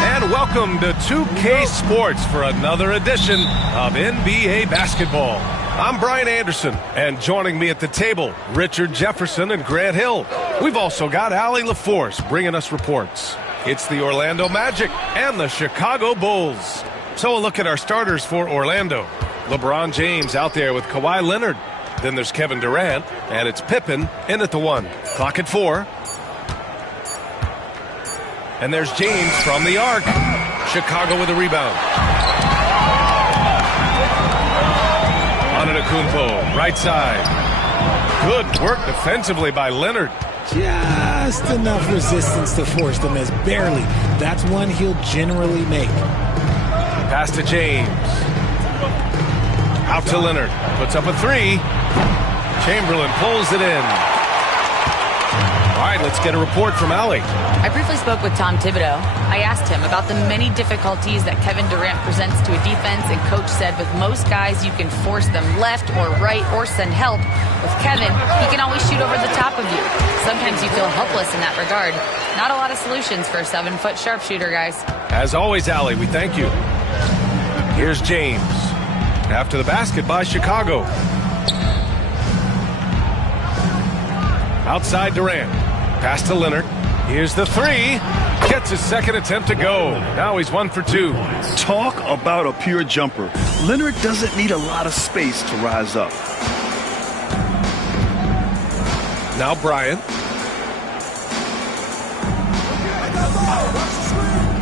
And welcome to 2K Sports for another edition of NBA basketball. I'm Brian Anderson, and joining me at the table, Richard Jefferson and Grant Hill. We've also got Allie LaForce bringing us reports. It's the Orlando Magic and the Chicago Bulls. So a look at our starters for Orlando. LeBron James out there with Kawhi Leonard. Then there's Kevin Durant, and it's Pippen in at the 1. Clock at 4. And there's James from the arc. Chicago with a rebound. Antetokounmpo, right side. Good work defensively by Leonard. Just enough resistance to force the miss. Barely. That's one he'll generally make. Pass to James. Out to Leonard. Puts up a 3. Chamberlain pulls it in. All right, let's get a report from Allie. I briefly spoke with Tom Thibodeau. I asked him about the many difficulties that Kevin Durant presents to a defense, and Coach said with most guys you can force them left or right or send help. With Kevin, he can always shoot over the top of you. Sometimes you feel helpless in that regard. Not a lot of solutions for a 7-foot sharpshooter, guys. As always, Allie, we thank you. Here's James. After the basket by Chicago. Outside Durant. Pass to Leonard. Here's the 3. Gets his second attempt to go. Now he's 1 for 2. Talk about a pure jumper. Leonard doesn't need a lot of space to rise up. Now Bryant.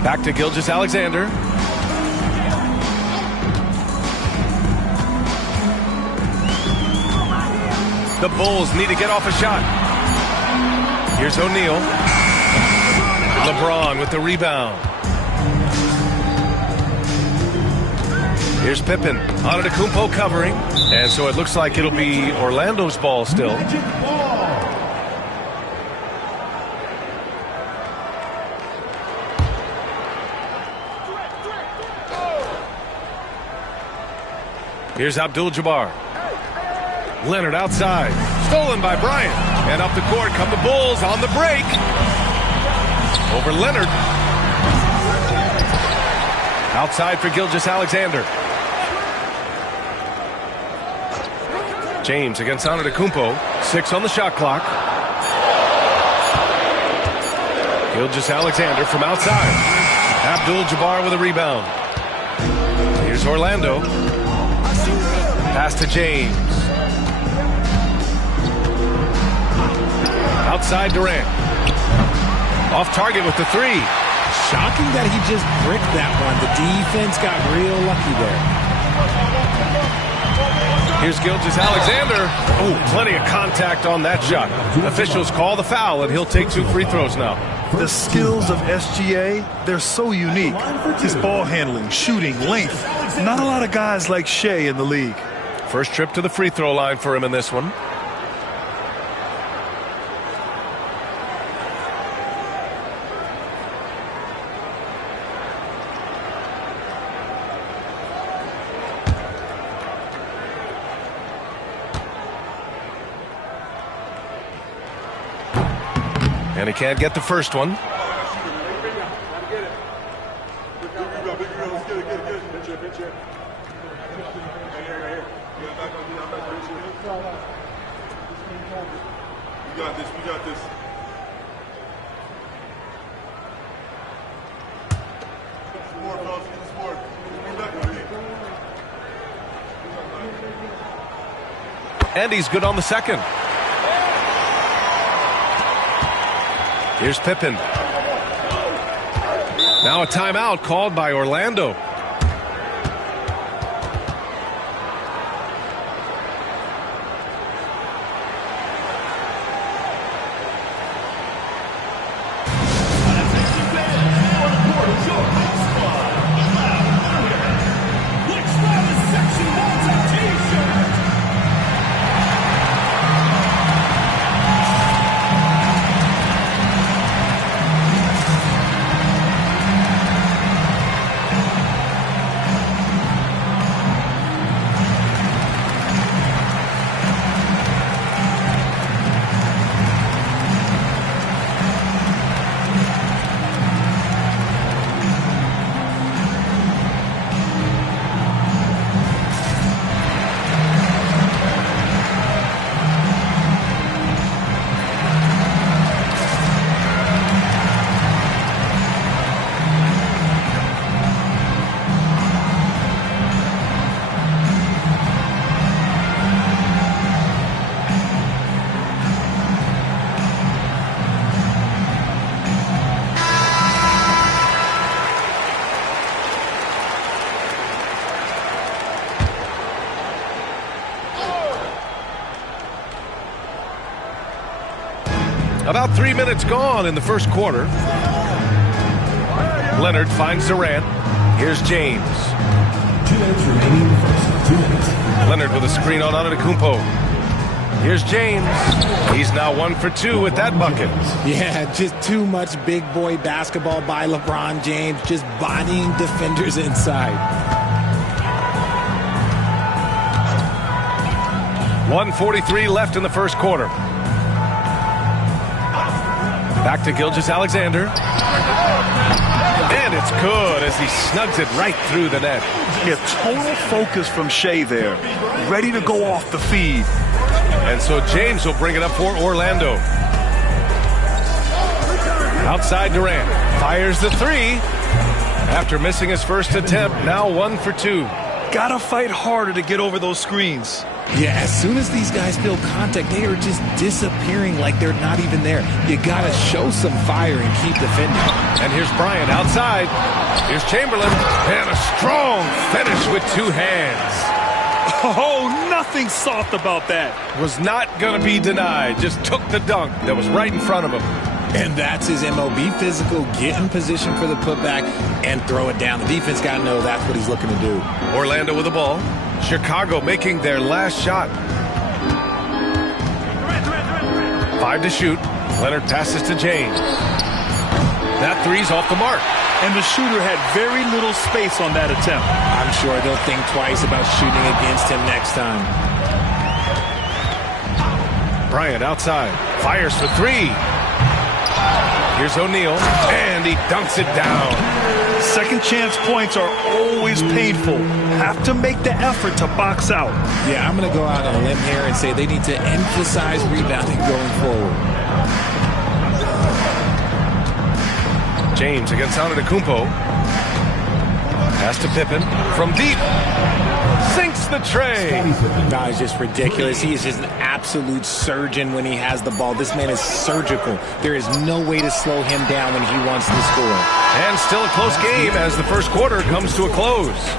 Back to Gilgeous-Alexander. The Bulls need to get off a shot. Here's O'Neal. LeBron with the rebound. Here's Pippen. Antetokounmpo covering. And so it looks like it'll be Orlando's ball still. Here's Abdul-Jabbar. Leonard outside. Stolen by Bryant. And up the court come the Bulls on the break. Over Leonard. Outside for Gilgeous-Alexander. James against Antetokounmpo. 6 on the shot clock. Gilgeous-Alexander from outside. Abdul-Jabbar with a rebound. Here's Orlando. Pass to James. Outside Durant. Off target with the 3. Shocking that he just bricked that one. The defense got real lucky there. Here's Gilgeous-Alexander. Oh, plenty of contact on that shot. Officials call the foul, and he'll take 2 free throws now. The skills of SGA, they're so unique. His ball handling, shooting, length. Not a lot of guys like Shea in the league. First trip to the free throw line for him in this one. And he can't get the first one. We got this. Sport, fellas, get the sport. And he's good on the second. Here's Pippen. Now a timeout called by Orlando. About 3 minutes gone in the first quarter. Leonard finds Durant. Here's James. 2 minutes remaining in the first. 2 minutes. Leonard with a screen on Antetokounmpo. Here's James. He's now 1 for 2 with that bucket. Yeah, just too much big boy basketball by LeBron James, just bodying defenders inside. 1:43 left in the first quarter. Back to Gilgeous-Alexander. And it's good as he snugs it right through the net. Yeah, total focus from Shea there. Ready to go off the feed. And so James will bring it up for Orlando. Outside Durant. Fires the three. After missing his first attempt, now 1 for 2. Gotta fight harder to get over those screens. Yeah, as soon as these guys feel contact, they are just disappearing like they're not even there. You gotta show some fire and keep defending. And here's Bryant outside. Here's Chamberlain. And a strong finish with 2 hands. Oh, nothing soft about that. Was not going to be denied. Just took the dunk that was right in front of him. And that's his MO. Be physical, get in position for the putback, and throw it down. The defense got to know that's what he's looking to do. Orlando with the ball. Chicago making their last shot. 5 to shoot. Leonard passes to James. That three's off the mark. And the shooter had very little space on that attempt. I'm sure they'll think twice about shooting against him next time. Bryant outside. Fires for 3. Here's O'Neal. And he dunks it down. Second chance points are always painful. Have to make the effort to box out. Yeah, I'm going to go out on a limb here and say they need to emphasize rebounding going forward. James against Antetokounmpo. Pass to Pippen from deep. Sinks the tray. That is just ridiculous. He is just an absolute surgeon when he has the ball. This man is surgical. There is no way to slow him down when he wants to score. And still a close game as the first quarter comes to a close.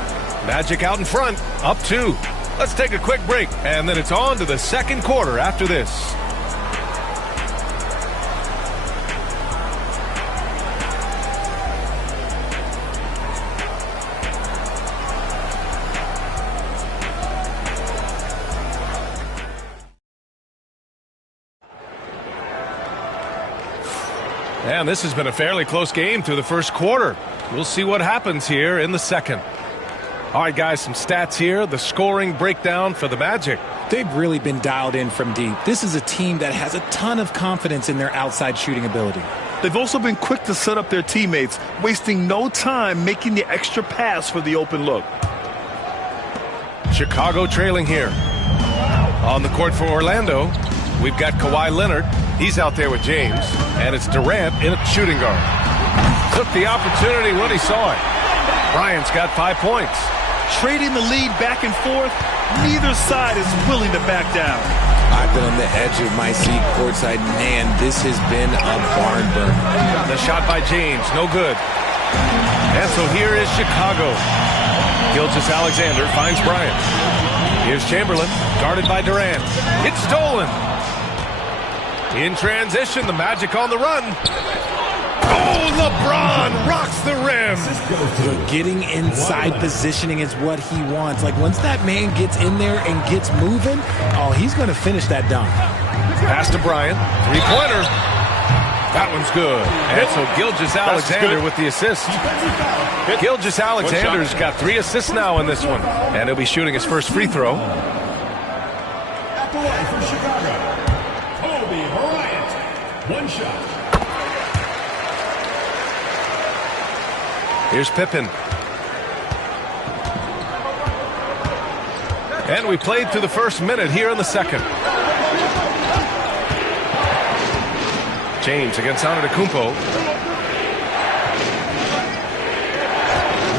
Magic out in front, up 2. Let's take a quick break, and then it's on to the second quarter after this. And this has been a fairly close game through the first quarter. We'll see what happens here in the second. All right, guys, some stats here. The scoring breakdown for the Magic. They've really been dialed in from deep. This is a team that has a ton of confidence in their outside shooting ability. They've also been quick to set up their teammates, wasting no time making the extra pass for the open look. Chicago trailing here. On the court for Orlando, we've got Kawhi Leonard. He's out there with James. And it's Durant in a shooting guard. Took the opportunity when he saw it. Bryant's got 5 points. Trading the lead back and forth, neither side is willing to back down. I've been on the edge of my seat courtside. Man, this has been a barn burner. The shot by James, no good. And so here is Chicago. Gilgeous-Alexander finds Bryant. Here's Chamberlain, guarded by Durant. It's stolen. In transition, the Magic on the run. Oh, LeBron rocks the rim. Getting inside positioning is what he wants. Like, once that man gets in there and gets moving, oh, he's going to finish that dunk. Pass to Bryant. Three-pointer. That one's good. And so Gilgeous-Alexander with the assist. Gilgeous-Alexander's got 3 assists now in this one. And he'll be shooting his first free throw. At the line for Chicago, Kobe Bryant. 1 shot. Here's Pippen. And we played through the first minute here in the second. James against Antetokounmpo.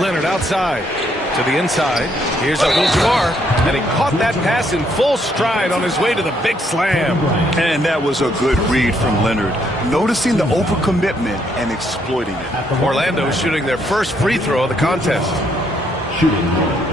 Leonard outside to the inside. Here's Abdul-Jabbar. And he caught that pass in full stride on his way to the big slam. And that was a good read from Leonard. Noticing the overcommitment and exploiting it. Orlando shooting their first free throw of the contest. Shooting.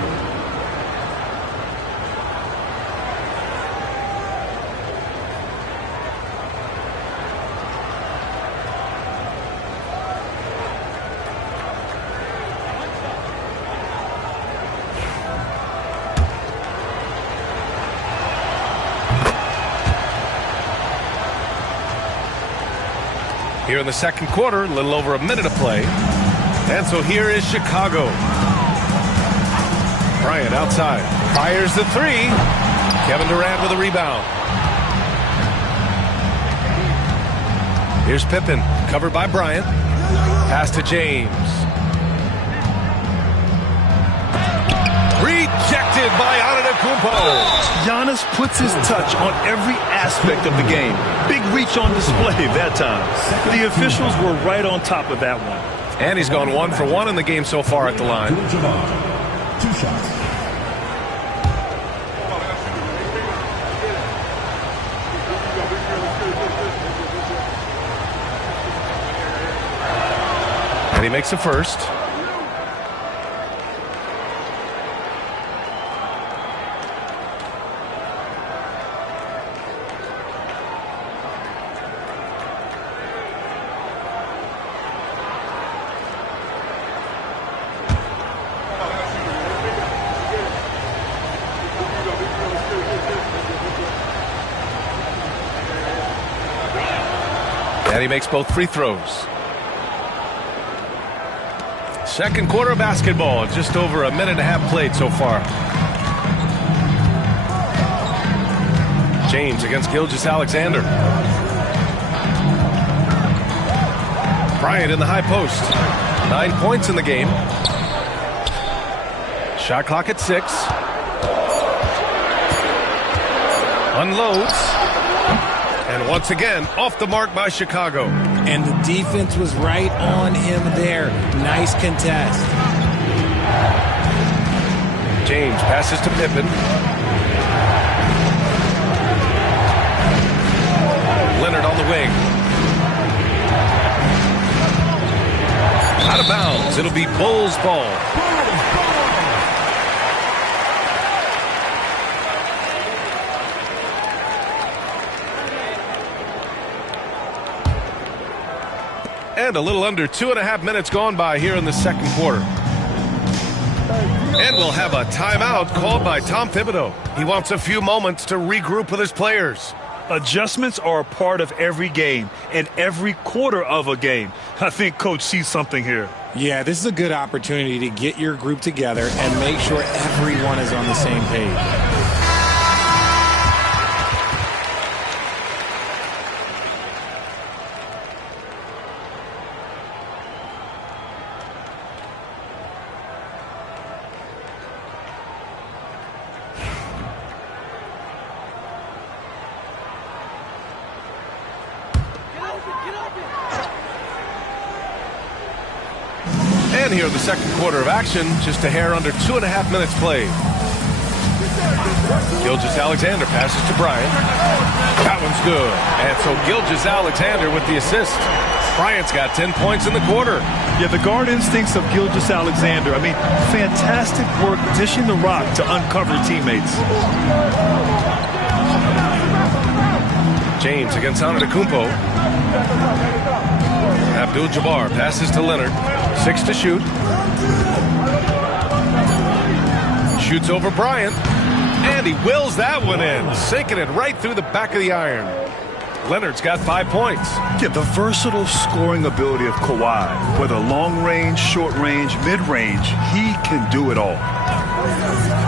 Here in the second quarter, a little over a minute of play. And so here is Chicago. Bryant outside. Fires the three. Kevin Durant with a rebound. Here's Pippen, covered by Bryant. Pass to James. Rejected by Antetokounmpo. Giannis puts his touch on every aspect of the game. Big reach on display that time. The officials were right on top of that one. And he's gone 1 for 1 in the game so far at the line. 2 shots. And he makes the first. And he makes both free throws. Second quarter of basketball, just over a minute and a half played so far. James against Gilgeous-Alexander. Bryant in the high post. 9 points in the game. Shot clock at 6. Unloads. And once again, off the mark by Chicago. And the defense was right on him there. Nice contest. James passes to Pippen. Leonard on the wing. Out of bounds. It'll be Bulls ball. And a little under 2.5 minutes gone by here in the second quarter. And we'll have a timeout called by Tom Thibodeau. He wants a few moments to regroup with his players. Adjustments are a part of every game and every quarter of a game. I think Coach sees something here. Yeah, this is a good opportunity to get your group together and make sure everyone is on the same page. And here in the second quarter of action, just a hair under 2.5 minutes played. Gilgeous-Alexander passes to Bryant. That one's good. And so Gilgeous-Alexander with the assist. Bryant's got 10 points in the quarter. Yeah, the guard instincts of Gilgeous-Alexander. I mean, fantastic work dishing the rock to uncover teammates. James against Antetokounmpo. Abdul-Jabbar passes to Leonard. 6 to shoot. Shoots over Bryant. And he wills that one in. Sinking it right through the back of the iron. Leonard's got 5 points. Yeah, the versatile scoring ability of Kawhi. Whether long range, short range, mid range, he can do it all.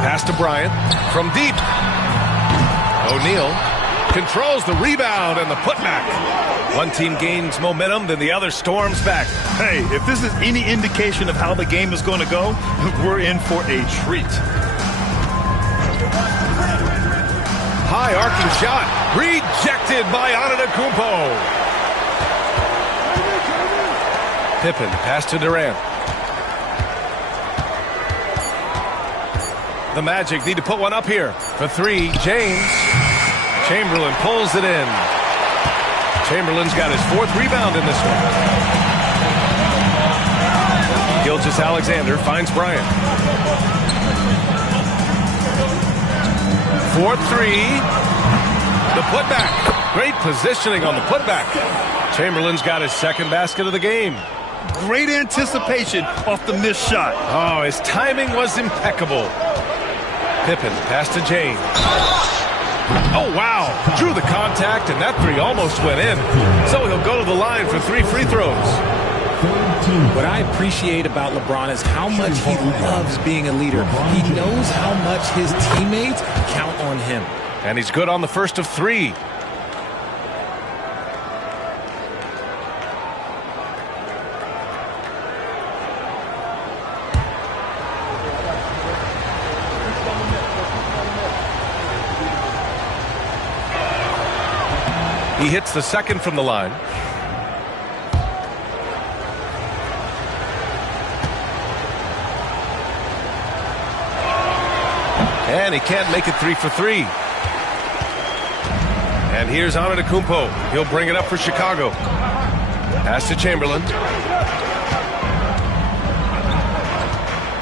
Pass to Bryant. From deep. O'Neal controls the rebound and the putback. One team gains momentum, then the other storms back. Hey, if this is any indication of how the game is going to go, we're in for a treat. High arcing shot. Rejected by Antetokounmpo. Pippen pass to Durant. The Magic need to put one up here. For 3, James. Chamberlain pulls it in. Chamberlain's got his 4th rebound in this one. Gilgeous-Alexander finds Bryant. 4-3. The putback. Great positioning on the putback. Chamberlain's got his 2nd basket of the game. Great anticipation off the missed shot. Oh, his timing was impeccable. Pippen pass to James. Oh, wow. Drew the contact, and that 3 almost went in. So he'll go to the line for 3 free throws. What I appreciate about LeBron is how much he loves being a leader. He knows how much his teammates count on him. And he's good on the first of 3. He hits the 2nd from the line. And he can't make it 3 for 3. And here's Antetokounmpo. He'll bring it up for Chicago. Pass to Chamberlain.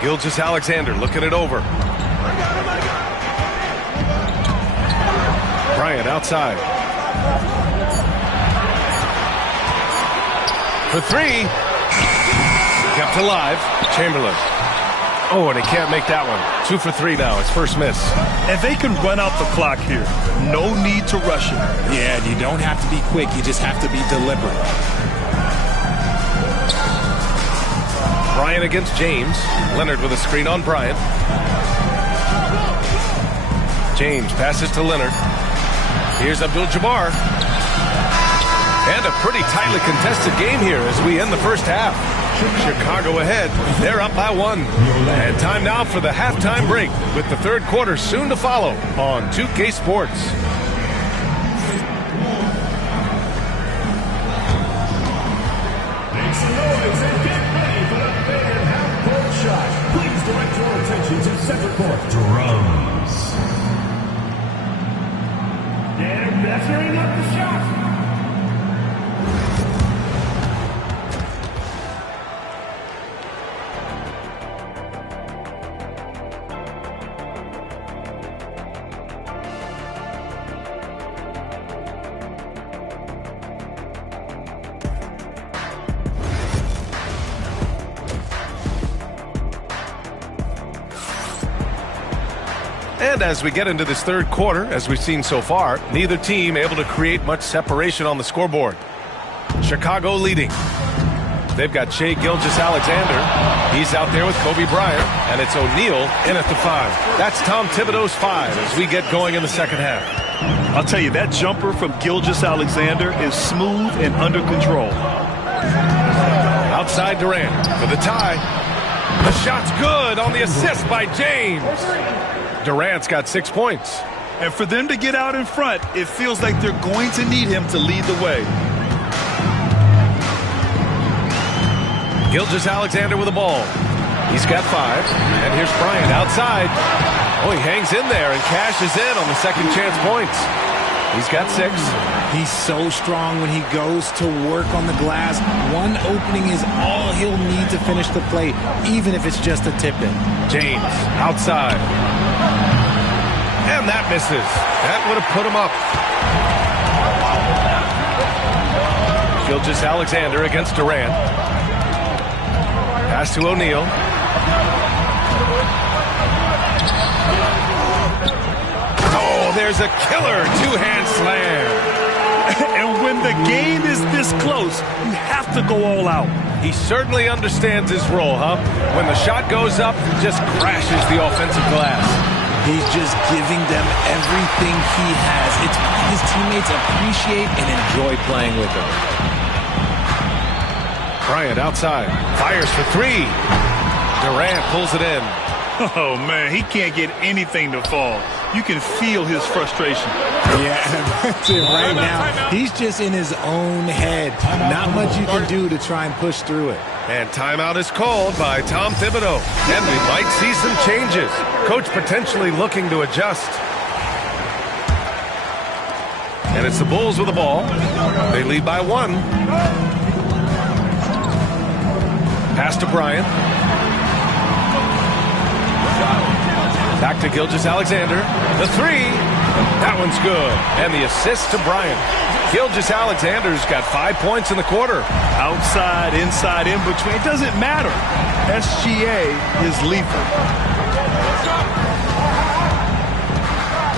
Gilgeous-Alexander looking it over. Bryant outside. For 3. Kept alive. Chamberlain. Oh, and he can't make that one. 2 for 3 now. His first miss. And they can run out the clock here. No need to rush it. Yeah, you don't have to be quick. You just have to be deliberate. Bryant against James. Leonard with a screen on Bryant. James passes to Leonard. Here's Abdul-Jabbar. And a pretty tightly contested game here as we end the first half. Chicago ahead. They're up by 1. And time now for the halftime break with the 3rd quarter soon to follow on 2K Sports. Make some noise and get ready for the big and half-court shot. Please direct your attention to center court. Drums. They're measuring up the shot. And as we get into this 3rd quarter, as we've seen so far, neither team able to create much separation on the scoreboard. Chicago leading. They've got Shea Gilgeous-Alexander. He's out there with Kobe Bryant, and it's O'Neal in at the 5. That's Tom Thibodeau's 5 as we get going in the second half. I'll tell you, that jumper from Gilgeous-Alexander is smooth and under control. Outside Durant for the tie. The shot's good on the assist by James. Durant's got 6 points. And for them to get out in front, it feels like they're going to need him to lead the way. Gilgeous-Alexander with the ball. He's got 5. And here's Bryant outside. Oh, he hangs in there and cashes in on the second chance points. He's got 6. He's so strong when he goes to work on the glass. One opening is all he'll need to finish the play, even if it's just a tip-in. James outside. And that misses. That would have put him up. Gilgeous-Alexander against Durant. Pass to O'Neal. Oh, there's a killer two-hand slam. And when the game is this close, you have to go all out. He certainly understands his role, huh? When the shot goes up, he just crashes the offensive glass. He's just giving them everything he has. It's why his teammates appreciate and enjoy playing with him. Bryant outside. Fires for 3. Durant pulls it in. Oh, man, he can't get anything to fall. You can feel his frustration. Yeah, that's it right now. He's just in his own head. Not much you can do to try and push through it. And timeout is called by Tom Thibodeau. And we might see some changes. Coach potentially looking to adjust. And it's the Bulls with the ball. They lead by 1. Pass to Bryant. Back to Gilgeous-Alexander. The 3. That one's good. And the assist to Bryant. Gilgeous-Alexander's got 5 points in the quarter. Outside, inside, in between. It doesn't matter. SGA is lethal.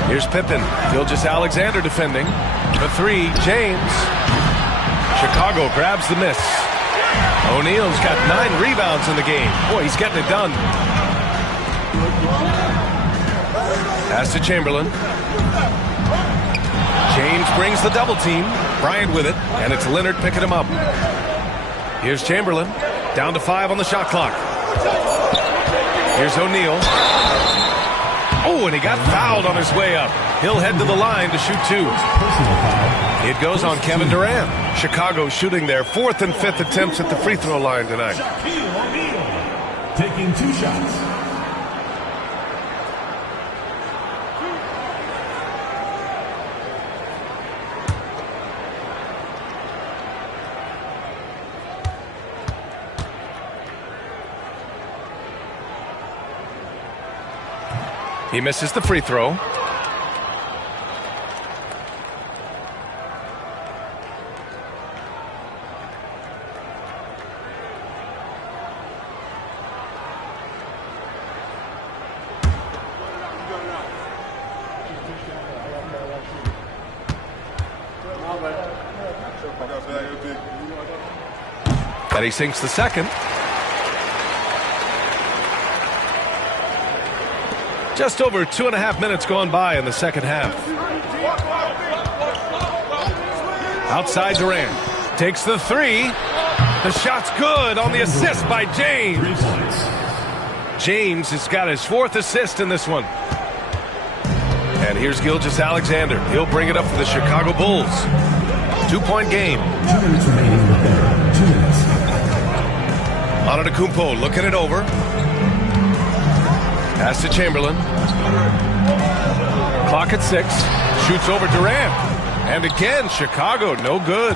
Here's Pippen. Gilgeous-Alexander defending. The 3. James. Chicago grabs the miss. O'Neal's got 9 rebounds in the game. Boy, he's getting it done. Pass to Chamberlain. James brings the double team. Bryant with it, and it's Leonard picking him up. Here's Chamberlain. Down to 5 on the shot clock. Here's O'Neal. Oh, and he got fouled on his way up. He'll head to the line to shoot 2. It goes on Kevin Durant. Chicago shooting their 4th and 5th attempts at the free throw line tonight. Taking 2 shots. He misses the free throw. And he sinks the second. Just over 2.5 minutes gone by in the second half. Outside Durant. Takes the 3. The shot's good on the assist by James. James has got his 4th assist in this one. And here's Gilgeous-Alexander. He'll bring it up for the Chicago Bulls. 2-point game. 2 minutes remaining in the third. 2 minutes. Antetokounmpo looking it over. Pass to Chamberlain. Clock at 6. Shoots over Durant. And again, Chicago, no good.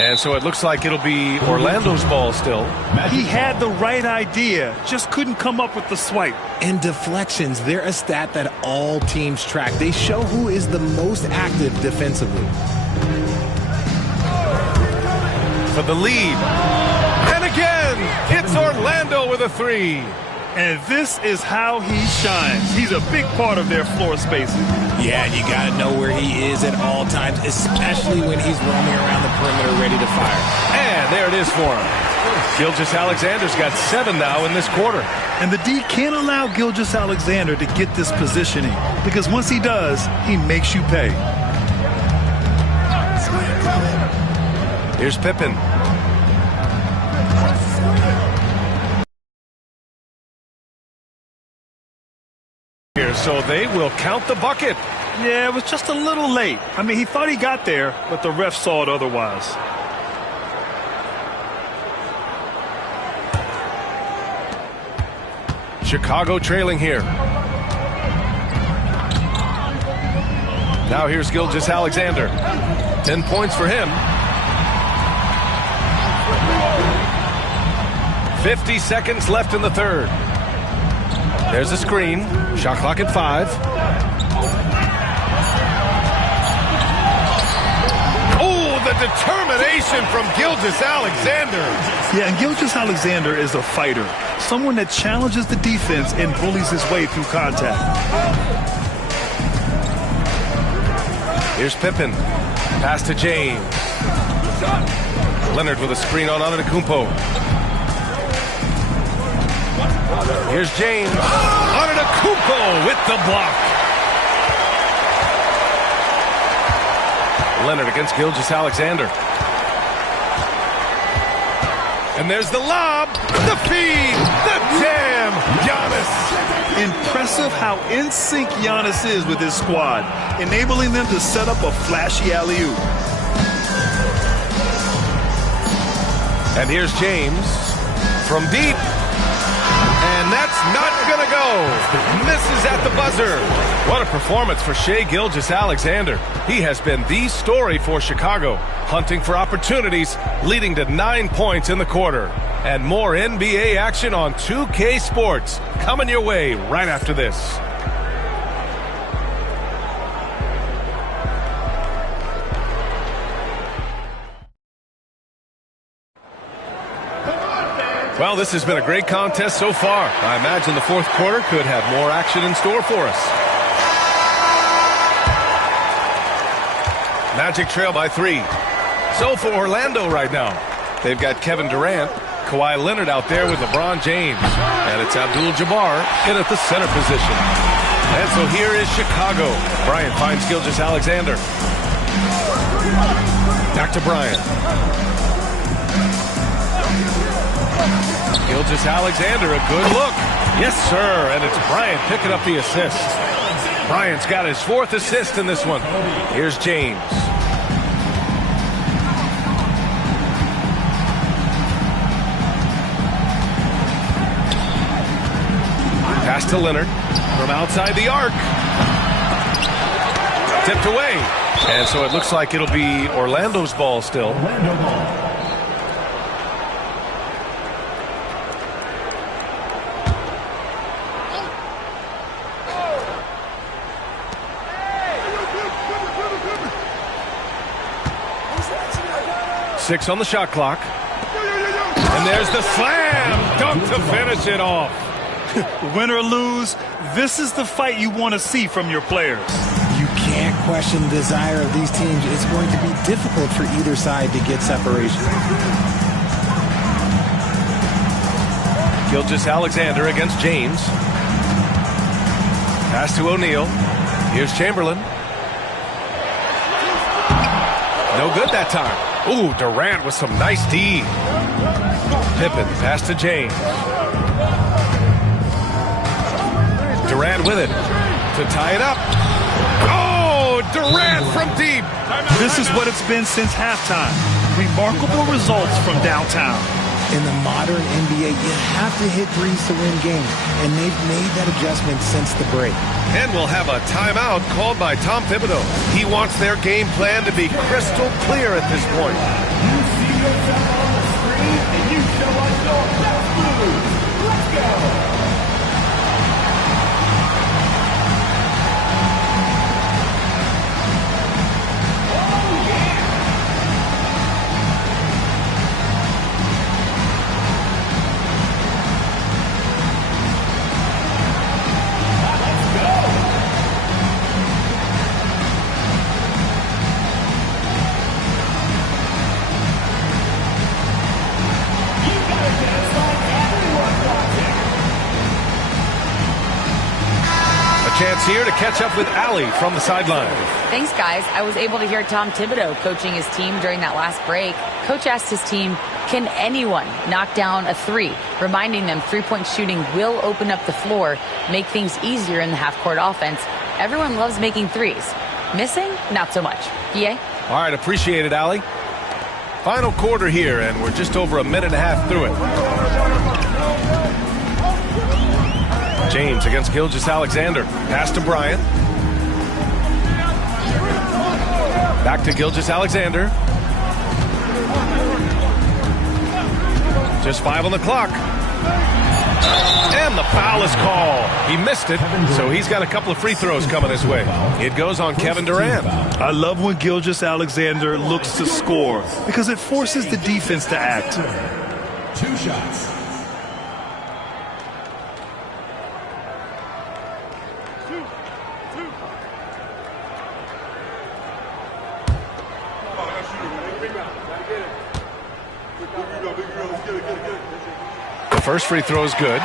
And so it looks like it'll be Orlando's ball still. He had the right idea, just couldn't come up with the swipe. And deflections, they're a stat that all teams track. They show who is the most active defensively. For the lead. And again, it's Orlando with a 3. And this is how he shines. He's a big part of their floor spacing. Yeah, and you got to know where he is at all times, especially when he's roaming around the perimeter ready to fire. And there it is for him. Gilgeous-Alexander's got 7 now in this quarter. And the D can't allow Gilgeous-Alexander to get this positioning, because once he does, he makes you pay. Here's Pippen. So they will count the bucket. Yeah, it was just a little late. I mean, he thought he got there, but the ref saw it otherwise. Chicago trailing here. Now here's Gilgeous-Alexander. 10 points for him. 50 seconds left in the third. There's a screen. Shot clock at 5. Oh, the determination from Gilgeous-Alexander. Yeah, and Gilgeous-Alexander is a fighter. Someone that challenges the defense and bullies his way through contact. Here's Pippen. Pass to James. Leonard with a screen on Antetokounmpo. Here's James. Antetokounmpo with the block. Leonard against Gilgeous-Alexander. And there's the lob, the feed, the jam. Giannis. Impressive how in sync Giannis is with his squad, enabling them to set up a flashy alley-oop. And here's James from deep. And that's not going to go. Misses at the buzzer. What a performance for Shai Gilgeous-Alexander. He has been the story for Chicago, hunting for opportunities, leading to 9 points in the quarter. And more NBA action on 2K Sports coming your way right after this. Well, this has been a great contest so far. I imagine the fourth quarter could have more action in store for us. Magic trail by 3. So for Orlando right now, they've got Kevin Durant, Kawhi Leonard out there with LeBron James, and it's Abdul-Jabbar in at the center position. And so here is Chicago. Bryant finds Gilgeous-Alexander. Back to Bryant. Gilgeous-Alexander, a good look. Yes, sir, and it's Bryant picking up the assist. Bryant's got his 4th assist in this one. Here's James. Pass to Leonard from outside the arc. Tipped away. And so it looks like it'll be Orlando's ball still. Orlando ball. Six on the shot clock. And there's the slam dunk to finish it off. Win or lose, this is the fight you want to see from your players. You can't question the desire of these teams. It's going to be difficult for either side to get separation. Gilgeous-Alexander against James. Pass to O'Neal. Here's Chamberlain. No good that time. Ooh, Durant with some nice D. Pippen, pass to James. Durant with it to tie it up. Oh, Durant from deep. This is what it's been since halftime. Remarkable results from downtown. In the modern NBA, you have to hit threes to win games, and they've made that adjustment since the break. And we'll have a timeout called by Tom Thibodeau. He wants their game plan to be crystal clear at this point. You see yourself on the screen, and you show us your best moves. Let's go. Brooks here to catch up with Allie from the sideline. Thanks, guys. I was able to hear Tom Thibodeau coaching his team during that last break. Coach asked his team, can anyone knock down a three? Reminding them three-point shooting will open up the floor, make things easier in the half-court offense. Everyone loves making threes. Missing? Not so much. EA? All right, appreciate it, Allie. Final quarter here, and we're just over a minute and a half through it. James against Gilgeous-Alexander. Pass to Bryant. Back to Gilgeous-Alexander. Just 5 on the clock. And the foul is called. He missed it, so he's got a couple of free throws coming his way. It goes on Kevin Durant. I love when Gilgeous-Alexander looks to score because it forces the defense to act. 2 shots. The first free throw is good.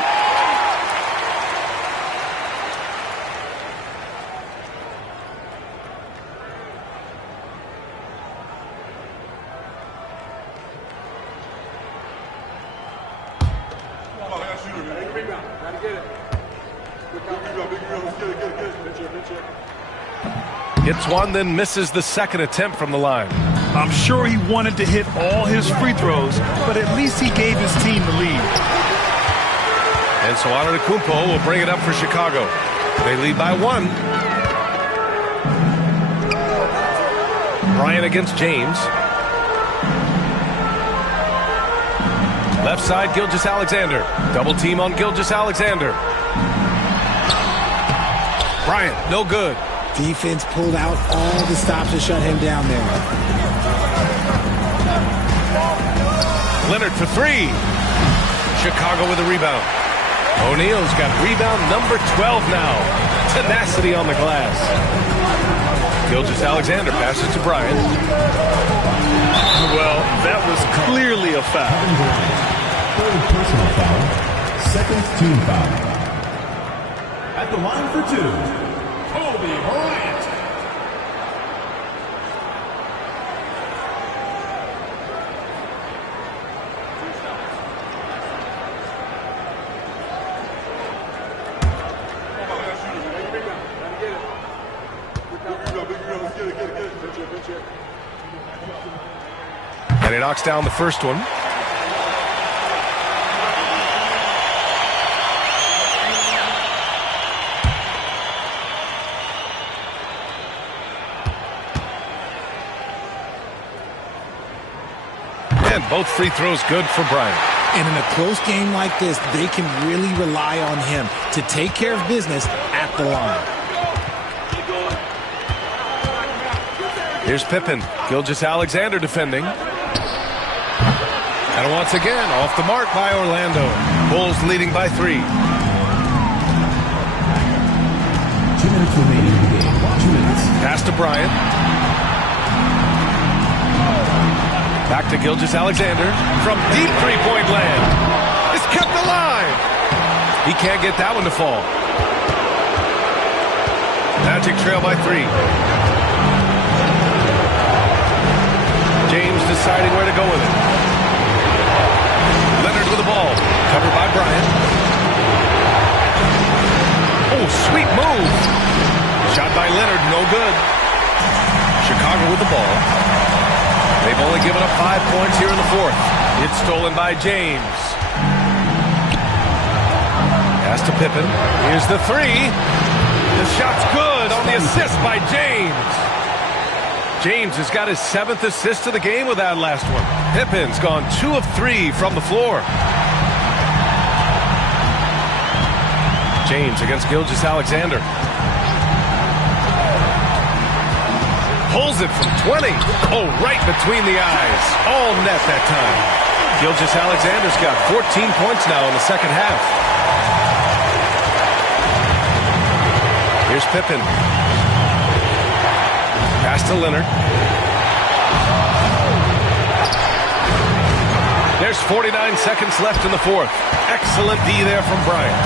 Gets one, then misses the second attempt from the line. I'm sure he wanted to hit all his free throws, but at least he gave his team the lead. And so Antetokounmpo will bring it up for Chicago. They lead by 1. Bryant against James. Left side, Gilgeous-Alexander. Double team on Gilgeous-Alexander. Bryant, no good. Defense pulled out all the stops to shut him down there. Leonard for 3. Chicago with a rebound. O'Neal's got rebound number 12 now. Tenacity on the glass. Gilgeous-Alexander passes to Bryant. Well, that was clearly a foul. Third personal foul. Second team foul. At the line for 2, Kobe Bryant. And he knocks down the first one. And both free throws good for Bryant. And in a close game like this, they can really rely on him to take care of business at the line. Here's Pippen. Gilgeous-Alexander defending. And once again, off the mark by Orlando. Bulls leading by 3. 2 minutes remaining in the game. 2 minutes. Pass to Bryant. Back to Gilgeous-Alexander from deep three-point land. It's kept alive. He can't get that one to fall. Magic trail by 3. James deciding where to go with it. Leonard with the ball. Covered by Bryant. Oh, sweet move. Shot by Leonard, no good. Chicago with the ball. They've only given up 5 points here in the 4th. It's stolen by James. Pass to Pippen. Here's the 3. The shot's good on the assist by James. James has got his 7th assist of the game with that last one. Pippen's gone 2 of 3 from the floor. James against Gilgeous-Alexander. Pulls it from 20. Oh, right between the eyes. All net that time. Gilgeous-Alexander's got 14 points now in the second half. Here's Pippen. Pass to Leonard. There's 49 seconds left in the 4th. Excellent D there from Bryant.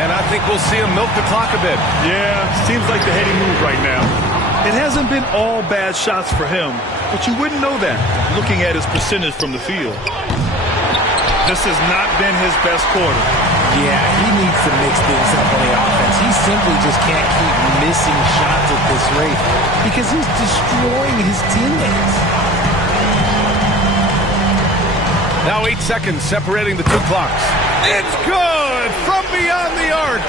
And I think we'll see him milk the clock a bit. Yeah, seems like the heady move right now. It hasn't been all bad shots for him, but you wouldn't know that looking at his percentage from the field. This has not been his best quarter. Yeah, he needs to mix things up on the offense. He simply just can't keep missing shots at this rate because he's destroying his teammates. Now 8 seconds separating the two clocks. It's good from beyond the arc.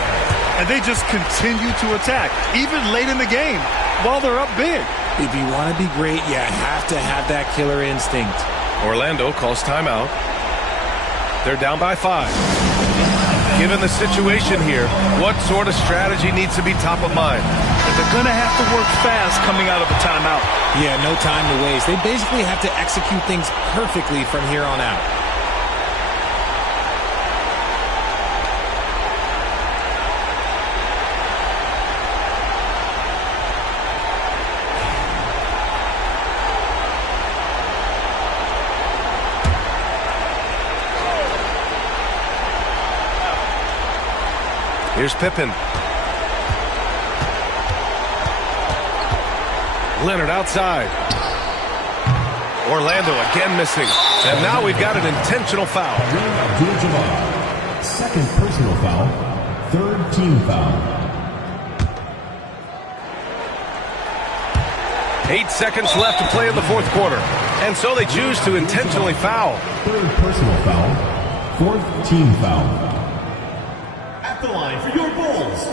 And they just continue to attack, even late in the game, while they're up big. If you want to be great, you have to have that killer instinct. Orlando calls timeout. They're down by 5. Given the situation here, what sort of strategy needs to be top of mind? But they're going to have to work fast coming out of a timeout. Yeah, no time to waste. They basically have to execute things perfectly from here on out. Here's Pippen. Leonard outside. Orlando again missing. And now we've got an intentional foul. Second personal foul. Third team foul. 8 seconds left to play in the fourth quarter. And so they choose to intentionally foul. Third personal foul. Fourth team foul. At the line for your Bulls,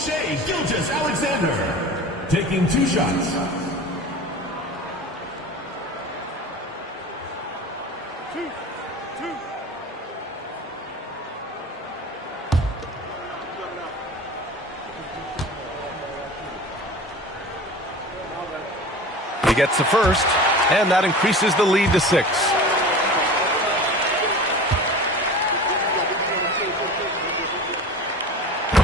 Shai Gilgeous-Alexander, taking 2 shots. He gets the first, and that increases the lead to 6.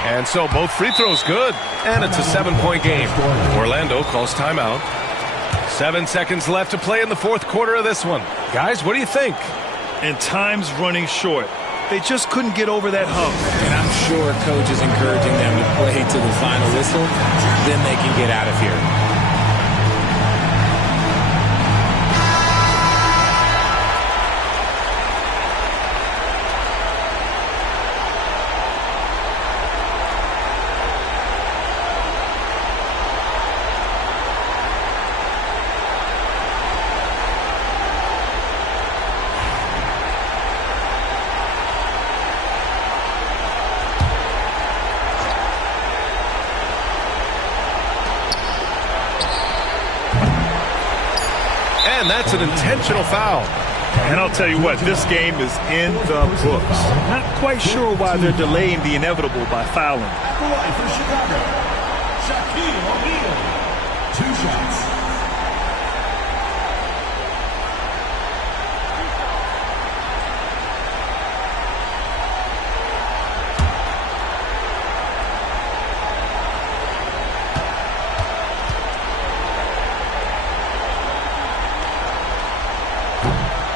And so both free throws good, and it's a 7-point game. Orlando calls timeout. 7 seconds left to play in the fourth quarter of this one. Guys, what do you think? And time's running short. They just couldn't get over that hump. And I'm sure coach is encouraging them to play to the final whistle. Then they can get out of here. And that's an intentional foul. And I'll tell you what, this game is in the books. Not quite sure why they're delaying the inevitable by fouling. At the line for Chicago, Shaquille O'Neal, 2 shots.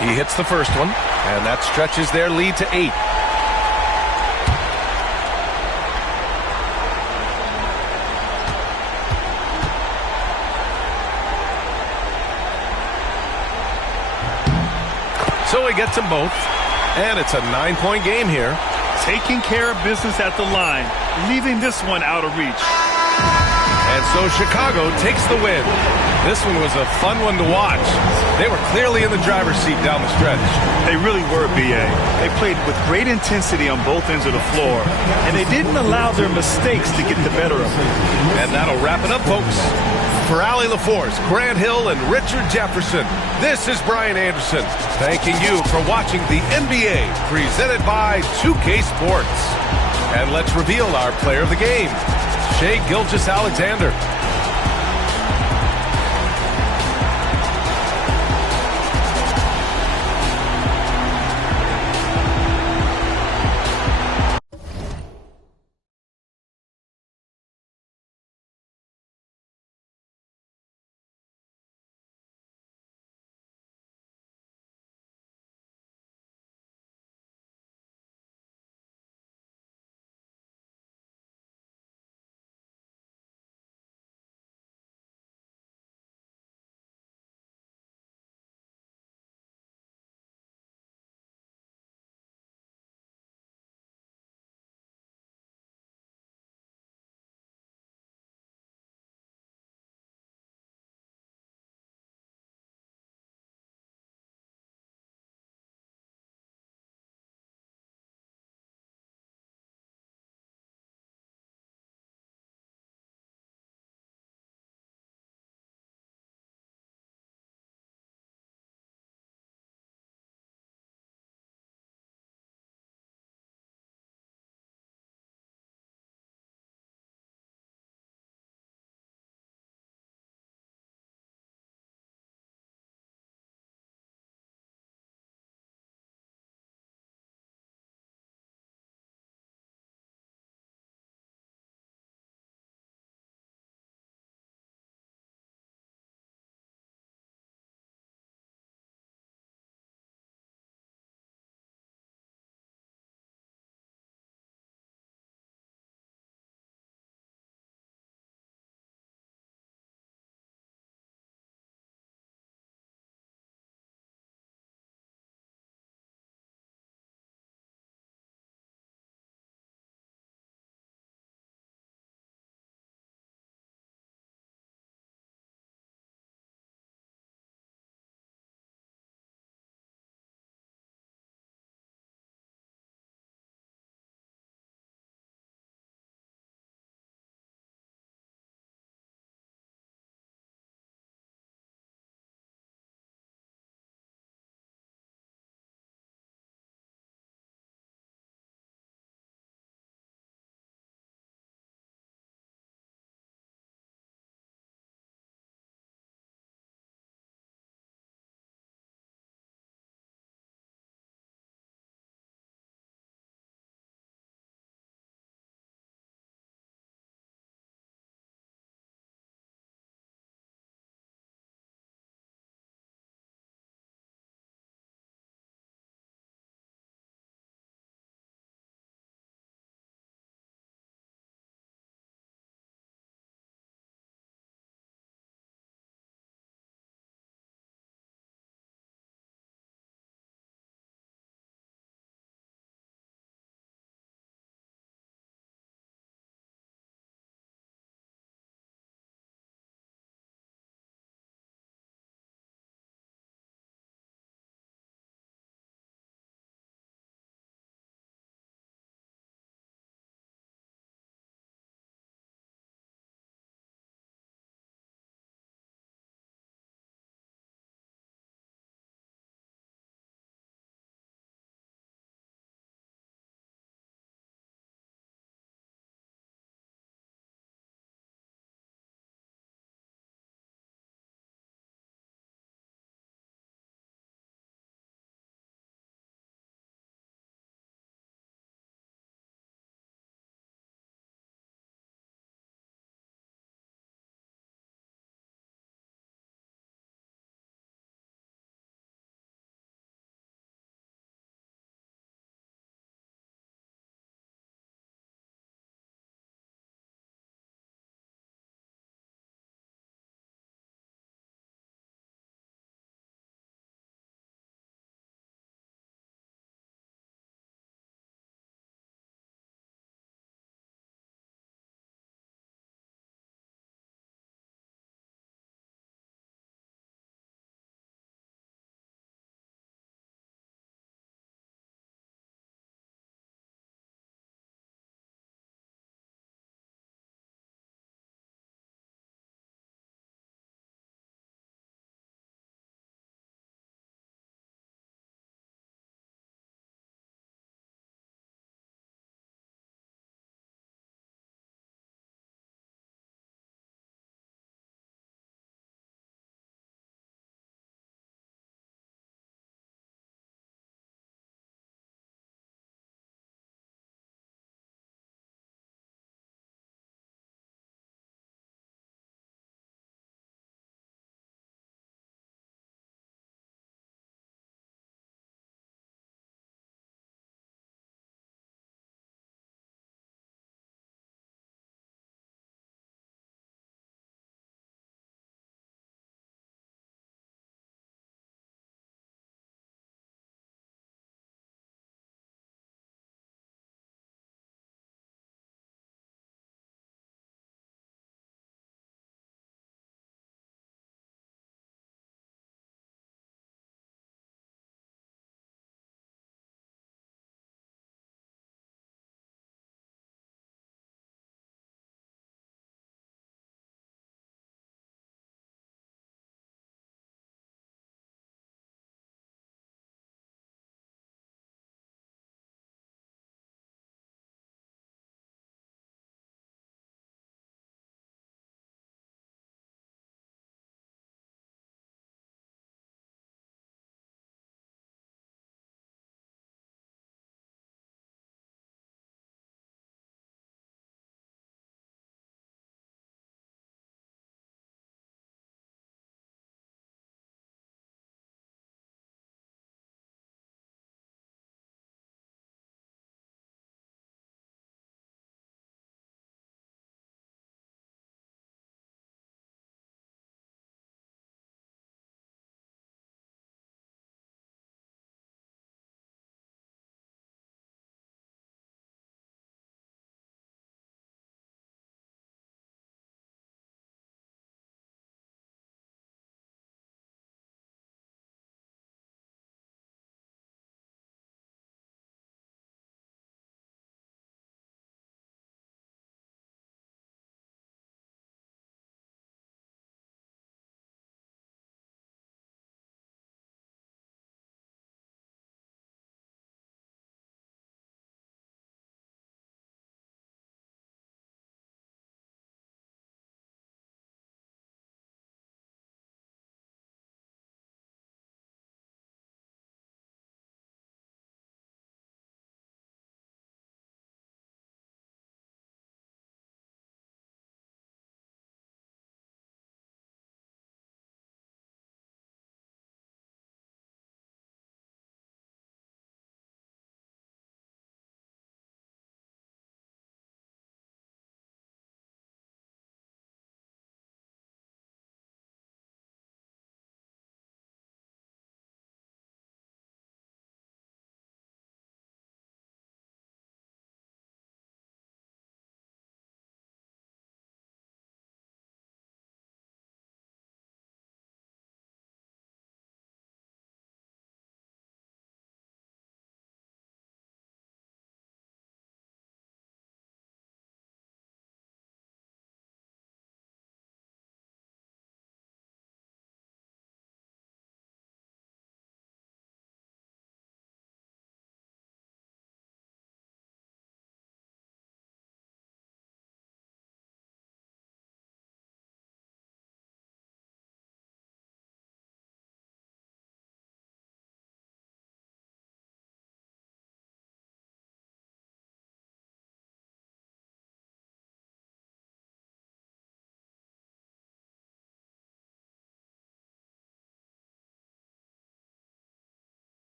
He hits the first one, and that stretches their lead to 8. So he gets them both, and it's a 9-point game here. Taking care of business at the line, leaving this one out of reach. And so Chicago takes the win. This one was a fun one to watch. They were clearly in the driver's seat down the stretch. They really were, B.A. They played with great intensity on both ends of the floor, and they didn't allow their mistakes to get the better of them. And that'll wrap it up, folks. For Allie LaForce, Grant Hill, and Richard Jefferson, this is Brian Anderson, thanking you for watching the NBA presented by 2K Sports. And let's reveal our player of the game, Shai Gilgeous-Alexander.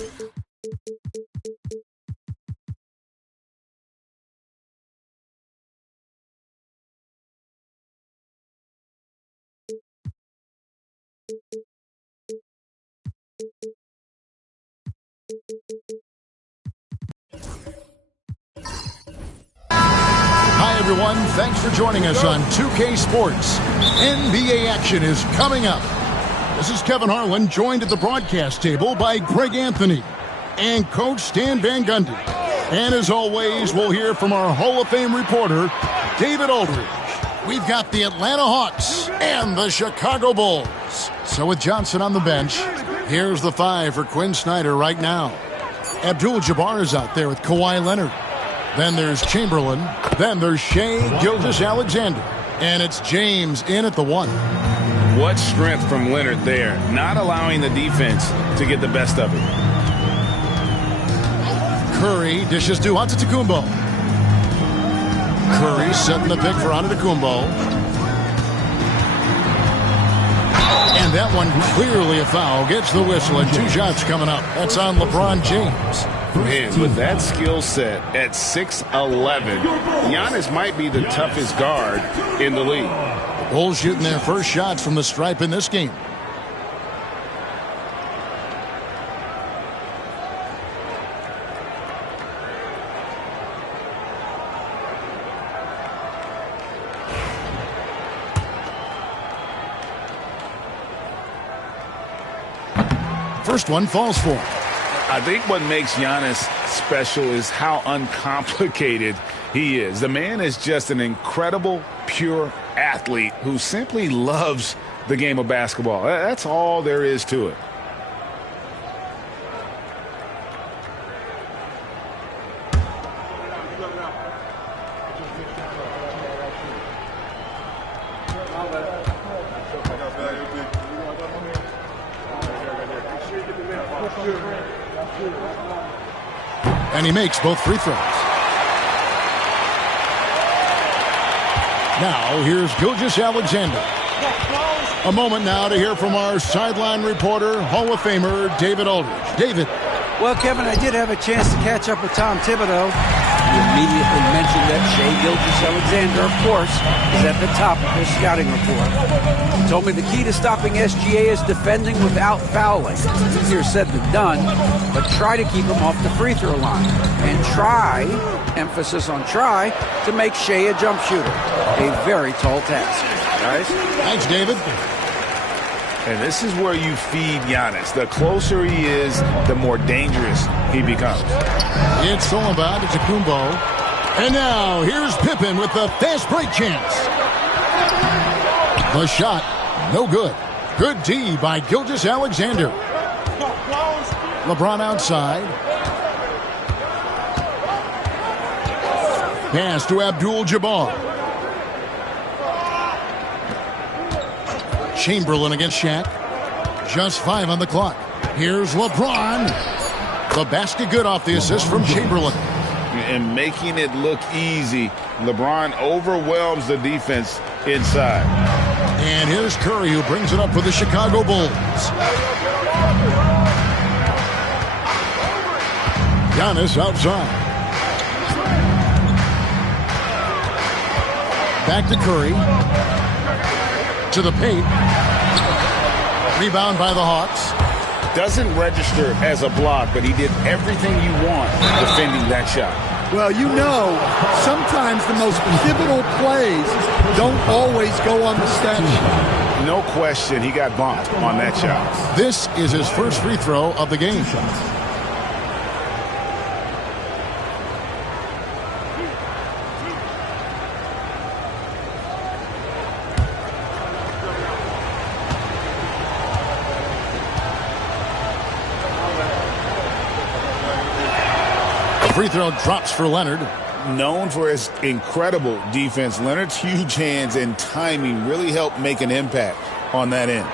Hi, everyone. Thanks for joining us on 2K Sports. NBA action is coming up. This is Kevin Harlan, joined at the broadcast table by Greg Anthony and Coach Stan Van Gundy. And as always, we'll hear from our Hall of Fame reporter, David Aldridge. We've got the Atlanta Hawks and the Chicago Bulls. So with Johnson on the bench, here's the 5 for Quinn Snyder right now. Abdul-Jabbar is out there with Kawhi Leonard. Then there's Chamberlain. Then there's Shai Gilgeous-Alexander. And it's James in at the 1. What strength from Leonard there, not allowing the defense to get the best of it. Curry dishes to Antetokounmpo. Curry setting the pick for Antetokounmpo. And that one clearly a foul. Gets the whistle and 2 shots coming up. That's on LeBron James. Man, with that skill set at 6'11", Giannis might be the toughest guard in the league. The Bulls shooting their first shots from the stripe in this game. First one falls for him. I think what makes Giannis special is how uncomplicated he is. The man is just an incredible, pure athlete who simply loves the game of basketball. That's all there is to it. And he makes both free throws. Now, here's Gilgeous-Alexander. A moment now to hear from our sideline reporter, Hall of Famer, David Aldridge. David. Well, Kevin, I did have a chance to catch up with Tom Thibodeau. He immediately mentioned that Shai Gilgeous-Alexander, of course, is at the top of his scouting report. He told me the key to stopping SGA is defending without fouling. Easier said than done, but try to keep him off the free throw line. And try, emphasis on try, to make Shai a jump shooter. A very tall task. Guys? Thanks, David. And this is where you feed Giannis. The closer he is, the more dangerous he becomes. It's all about Antetokounmpo. And now, here's Pippen with the fast break chance. The shot, no good. Good D by Gilgeous-Alexander. LeBron outside. Pass to Abdul-Jabbar. Chamberlain against Shaq. Just 5 on the clock. Here's LeBron. The basket good off the assist from Chamberlain. And making it look easy, LeBron overwhelms the defense inside. And here's Curry, who brings it up for the Chicago Bulls. Giannis outside. Back to Curry. To the paint. Rebound by the Hawks. Doesn't register as a block, but he did everything you want defending that shot. Well, you know, sometimes the most pivotal plays don't always go on the stat sheet. No question, he got bumped on that shot. This is his first free throw of the game. Free throw drops for Leonard. Known for his incredible defense, Leonard's huge hands and timing really helped make an impact on that end.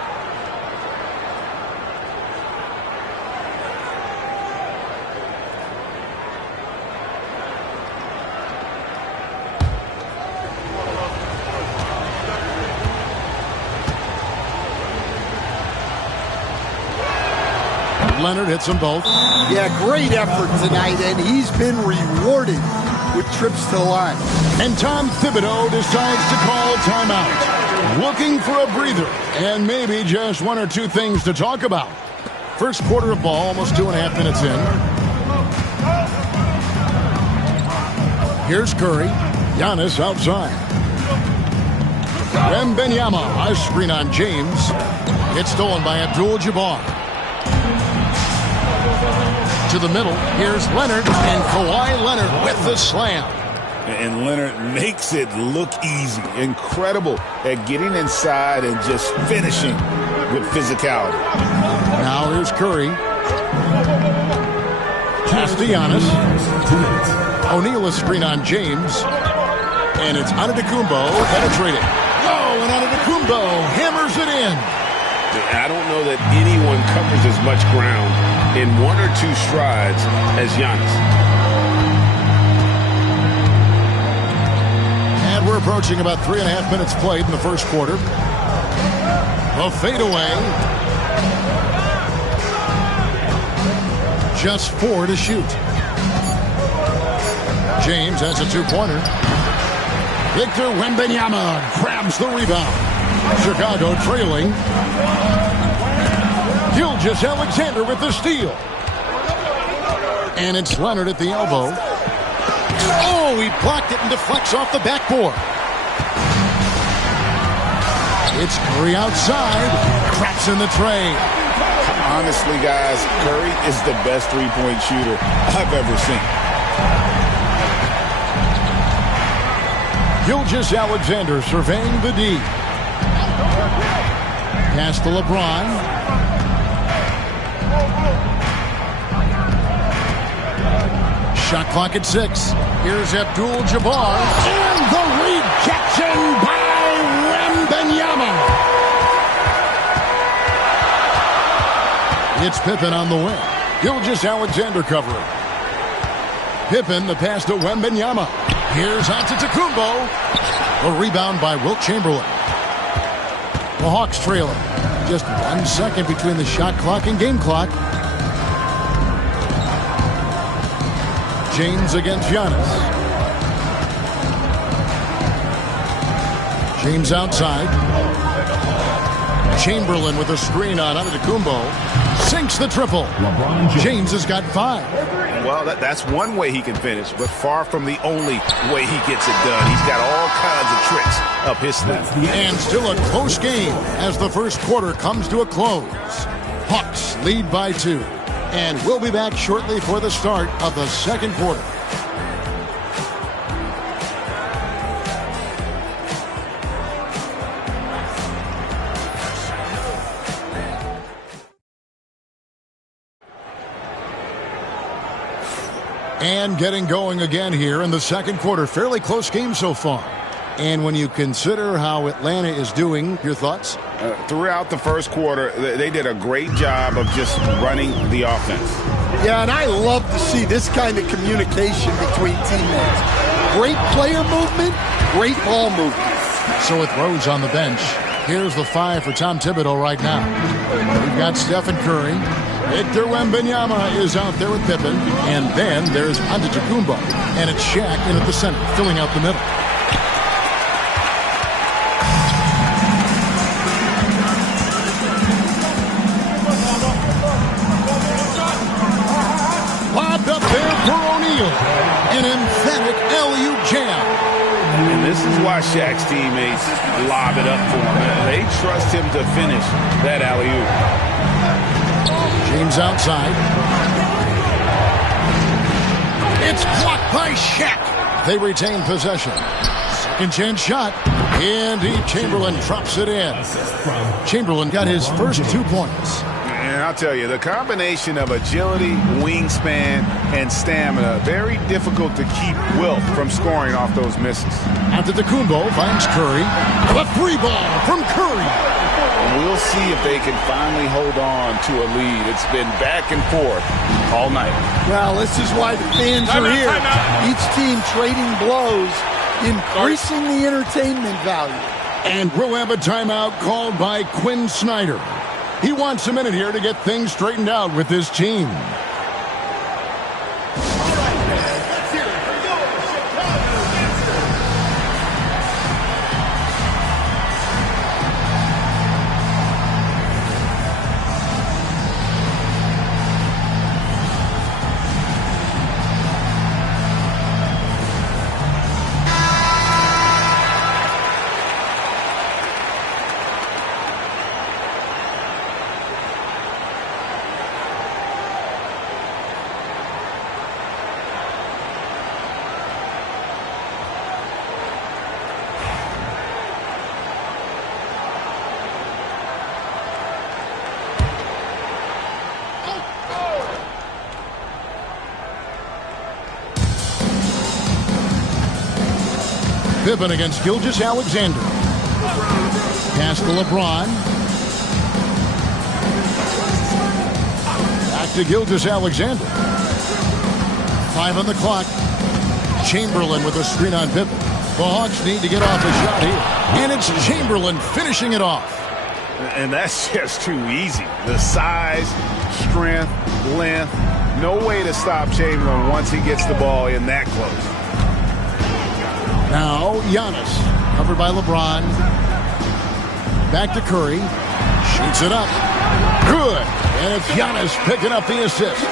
Leonard hits them both. Yeah, great effort tonight, and he's been rewarded with trips to the line. And Tom Thibodeau decides to call timeout. Looking for a breather and maybe just one or two things to talk about. First quarter of ball, almost 2.5 minutes in. Here's Curry. Giannis outside. Wembanyama, a screen on James. It's stolen by Abdul-Jabbar. To the middle, here's Leonard, and Kawhi Leonard with the slam. And Leonard makes it look easy. Incredible at getting inside and just finishing with physicality. Now here's Curry. Pass to Giannis. O'Neal, a screen on James. And it's Antetokounmpo penetrating. Oh, and Antetokounmpo hammers it in. I don't know that anyone covers as much ground in one or two strides as Giannis. And we're approaching about 3.5 minutes played in the first quarter. A fadeaway. Just 4 to shoot. James has a two-pointer. Victor Wembanyama grabs the rebound. Chicago trailing. Gilgeous-Alexander with the steal. And it's Leonard at the elbow. Oh, he blocked it and deflects off the backboard. It's Curry outside. Cracks in the tray. Honestly, guys, Curry is the best three-point shooter I've ever seen. Gilgeous-Alexander surveying the D. Pass to LeBron. Shot clock at 6. Here's Abdul-Jabbar. And the rejection by Wembanyama. It's Pippen on the wing. Gilgeous-Alexander covering. Pippen, the pass to Wembanyama. Here's Antetokounmpo. A rebound by Wilt Chamberlain. The Hawks trailing. Just 1 second between the shot clock and game clock. James against Giannis. James outside. Chamberlain with a screen on Antetokounmpo. Sinks the triple. James has got 5. Well, that's one way he can finish, but far from the only way he gets it done. He's got all kinds of tricks up his sleeve. And still a close game as the first quarter comes to a close. Hawks lead by 2. And we'll be back shortly for the start of the second quarter. And getting going again here in the second quarter. Fairly close game so far. And when you consider how Atlanta is doing, your thoughts? Throughout the first quarter, they did a great job of just running the offense. Yeah, and I love to see this kind of communication between teammates. Great player movement, great ball movement. So with Rose on the bench, here's the 5 for Tom Thibodeau right now. We've got Stephen Curry. Victor Wembanyama is out there with Pippen. And then there's Antetokounmpo. And it's Shaq in at the center, filling out the middle. Lobbed up there for O'Neal. An emphatic alley-oop jam. And this is why Shaq's teammates lob it up for him. They trust him to finish that alley-oop. James outside. It's blocked by Shaq. They retain possession. Second chance shot. Indeed, Chamberlain drops it in. Chamberlain got his first 2 points. And I'll tell you, the combination of agility, wingspan, and stamina, very difficult to keep Wilt from scoring off those misses. Antetokounmpo finds Curry. The 3-ball from Curry. We'll see if they can finally hold on to a lead. It's been back and forth all night. Well, this is why the fans are here. Each team trading blows, increasing the entertainment value. And we'll have a timeout called by Quinn Snyder. He wants a minute here to get things straightened out with his team. Pippen against Gilgeous-Alexander. Pass to LeBron. Back to Gilgeous-Alexander. 5 on the clock. Chamberlain with a screen on Pippen. The Hawks need to get off a shot here. And it's Chamberlain finishing it off. And that's just too easy. The size, strength, length. No way to stop Chamberlain once he gets the ball in that close. Now, Giannis, covered by LeBron. Back to Curry. Shoots it up. Good. And it's Giannis picking up the assist.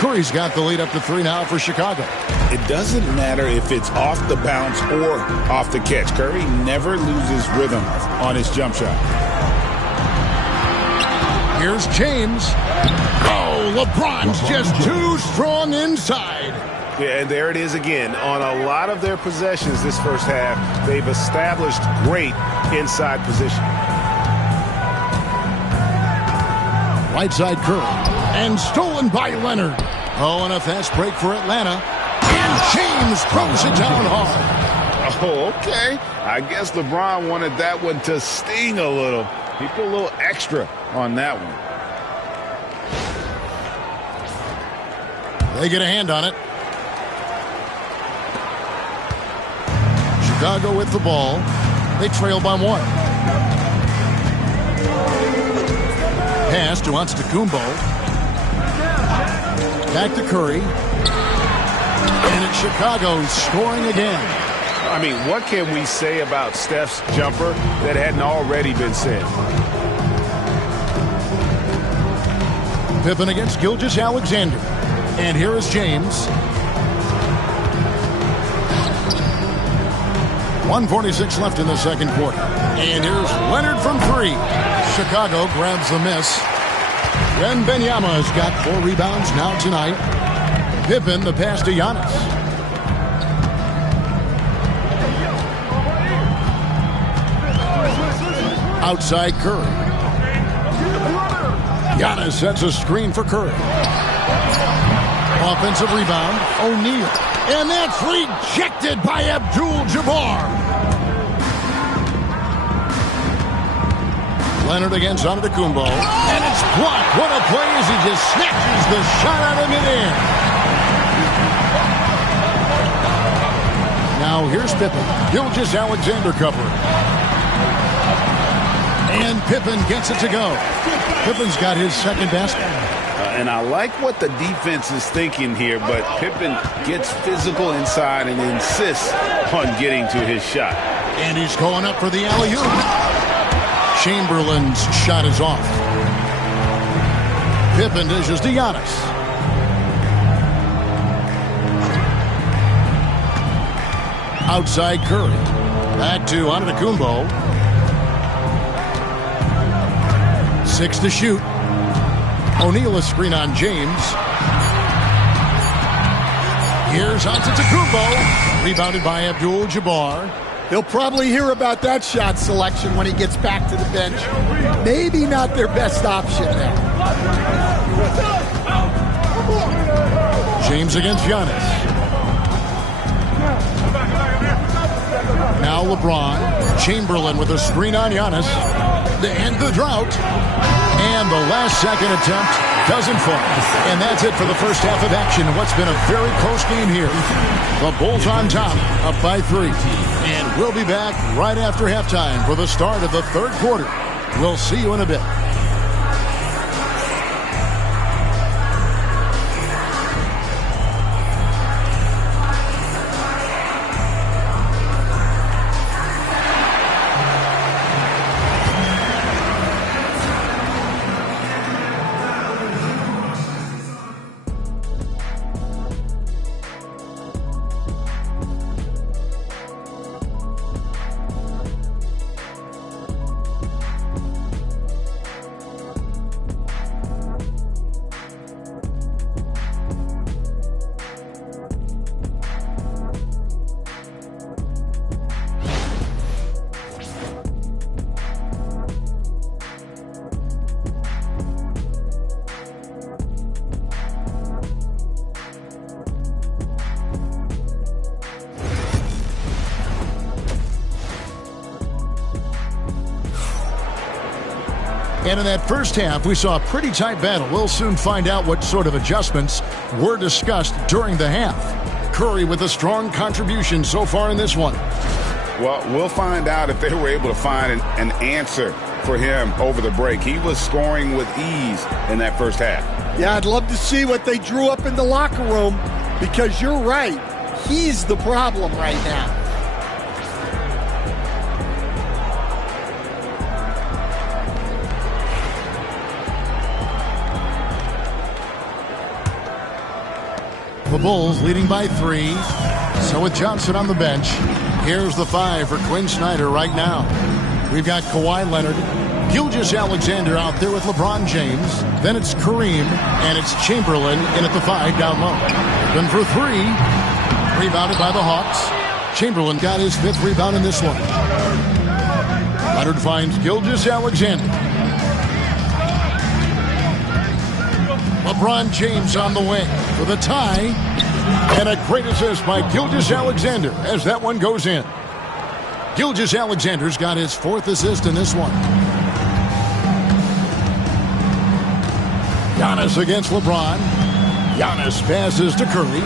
Curry's got the lead up to 3 now for Chicago. It doesn't matter if it's off the bounce or off the catch. Curry never loses rhythm on his jump shot. Here's James. Oh, LeBron's just too strong inside. Yeah, and there it is again. On a lot of their possessions this first half, they've established great inside position. Right side Curry. And stolen by Leonard. Oh, and a fast break for Atlanta. And James throws it down hard. Oh, okay. I guess LeBron wanted that one to sting a little. He put a little extra on that one. They get a hand on it. Chicago with the ball. They trail by 1. Pass to Antetokounmpo. Back to Curry. And it's Chicago scoring again. I mean, what can we say about Steph's jumper that hadn't already been said? Pippen against Gilgeous-Alexander. And here is James. 1:46 left in the second quarter. And here's Leonard from 3. Chicago grabs the miss. Wembanyama's got 4 rebounds now tonight. Pippen the pass to Giannis. Outside Curry. Giannis sets a screen for Curry. Offensive rebound, O'Neal. And that's rejected by Abdul-Jabbar. Leonard against Antetokounmpo. And it's blocked. What a play as he just snatches the shot out of midair. Now here's Pippen. Gilgeous-Alexander covering. And Pippen gets it to go. Pippen's got his second basket. And I like what the defense is thinking here, but Pippen gets physical inside and insists on getting to his shot. And he's going up for the alley-oop. Chamberlain's shot is off. Pippen dishes to Giannis. Outside Curry. Back to Antetokounmpo. 6 to shoot. O'Neal a screen on James. Here's Antetokounmpo. Rebounded by Abdul-Jabbar. He'll probably hear about that shot selection when he gets back to the bench. Maybe not their best option there. James against Giannis. Now LeBron. Chamberlain with a screen on Giannis. To end the drought. And the last second attempt doesn't fall. And that's it for the first half of action. What's been a very close game here. The Bulls on top, up by 3. And we'll be back right after halftime for the start of the third quarter. We'll see you in a bit. And in that first half, we saw a pretty tight battle. We'll soon find out what sort of adjustments were discussed during the half. Curry with a strong contribution so far in this one. Well, we'll find out if they were able to find an answer for him over the break. He was scoring with ease in that first half. Yeah, I'd love to see what they drew up in the locker room, because you're right. He's the problem right now. The Bulls leading by 3. So with Johnson on the bench, here's the 5 for Quinn Snyder right now. We've got Kawhi Leonard, Gilgeous-Alexander out there with LeBron James. Then it's Kareem, and it's Chamberlain in at the 5 down low. Then for 3, rebounded by the Hawks. Chamberlain got his 5th rebound in this one. Leonard finds Gilgeous-Alexander. LeBron James on the wing for the tie. And a great assist by Gilgeous-Alexander as that one goes in. Gilgeous-Alexander's got his 4th assist in this one. Giannis against LeBron. Giannis passes to Curry.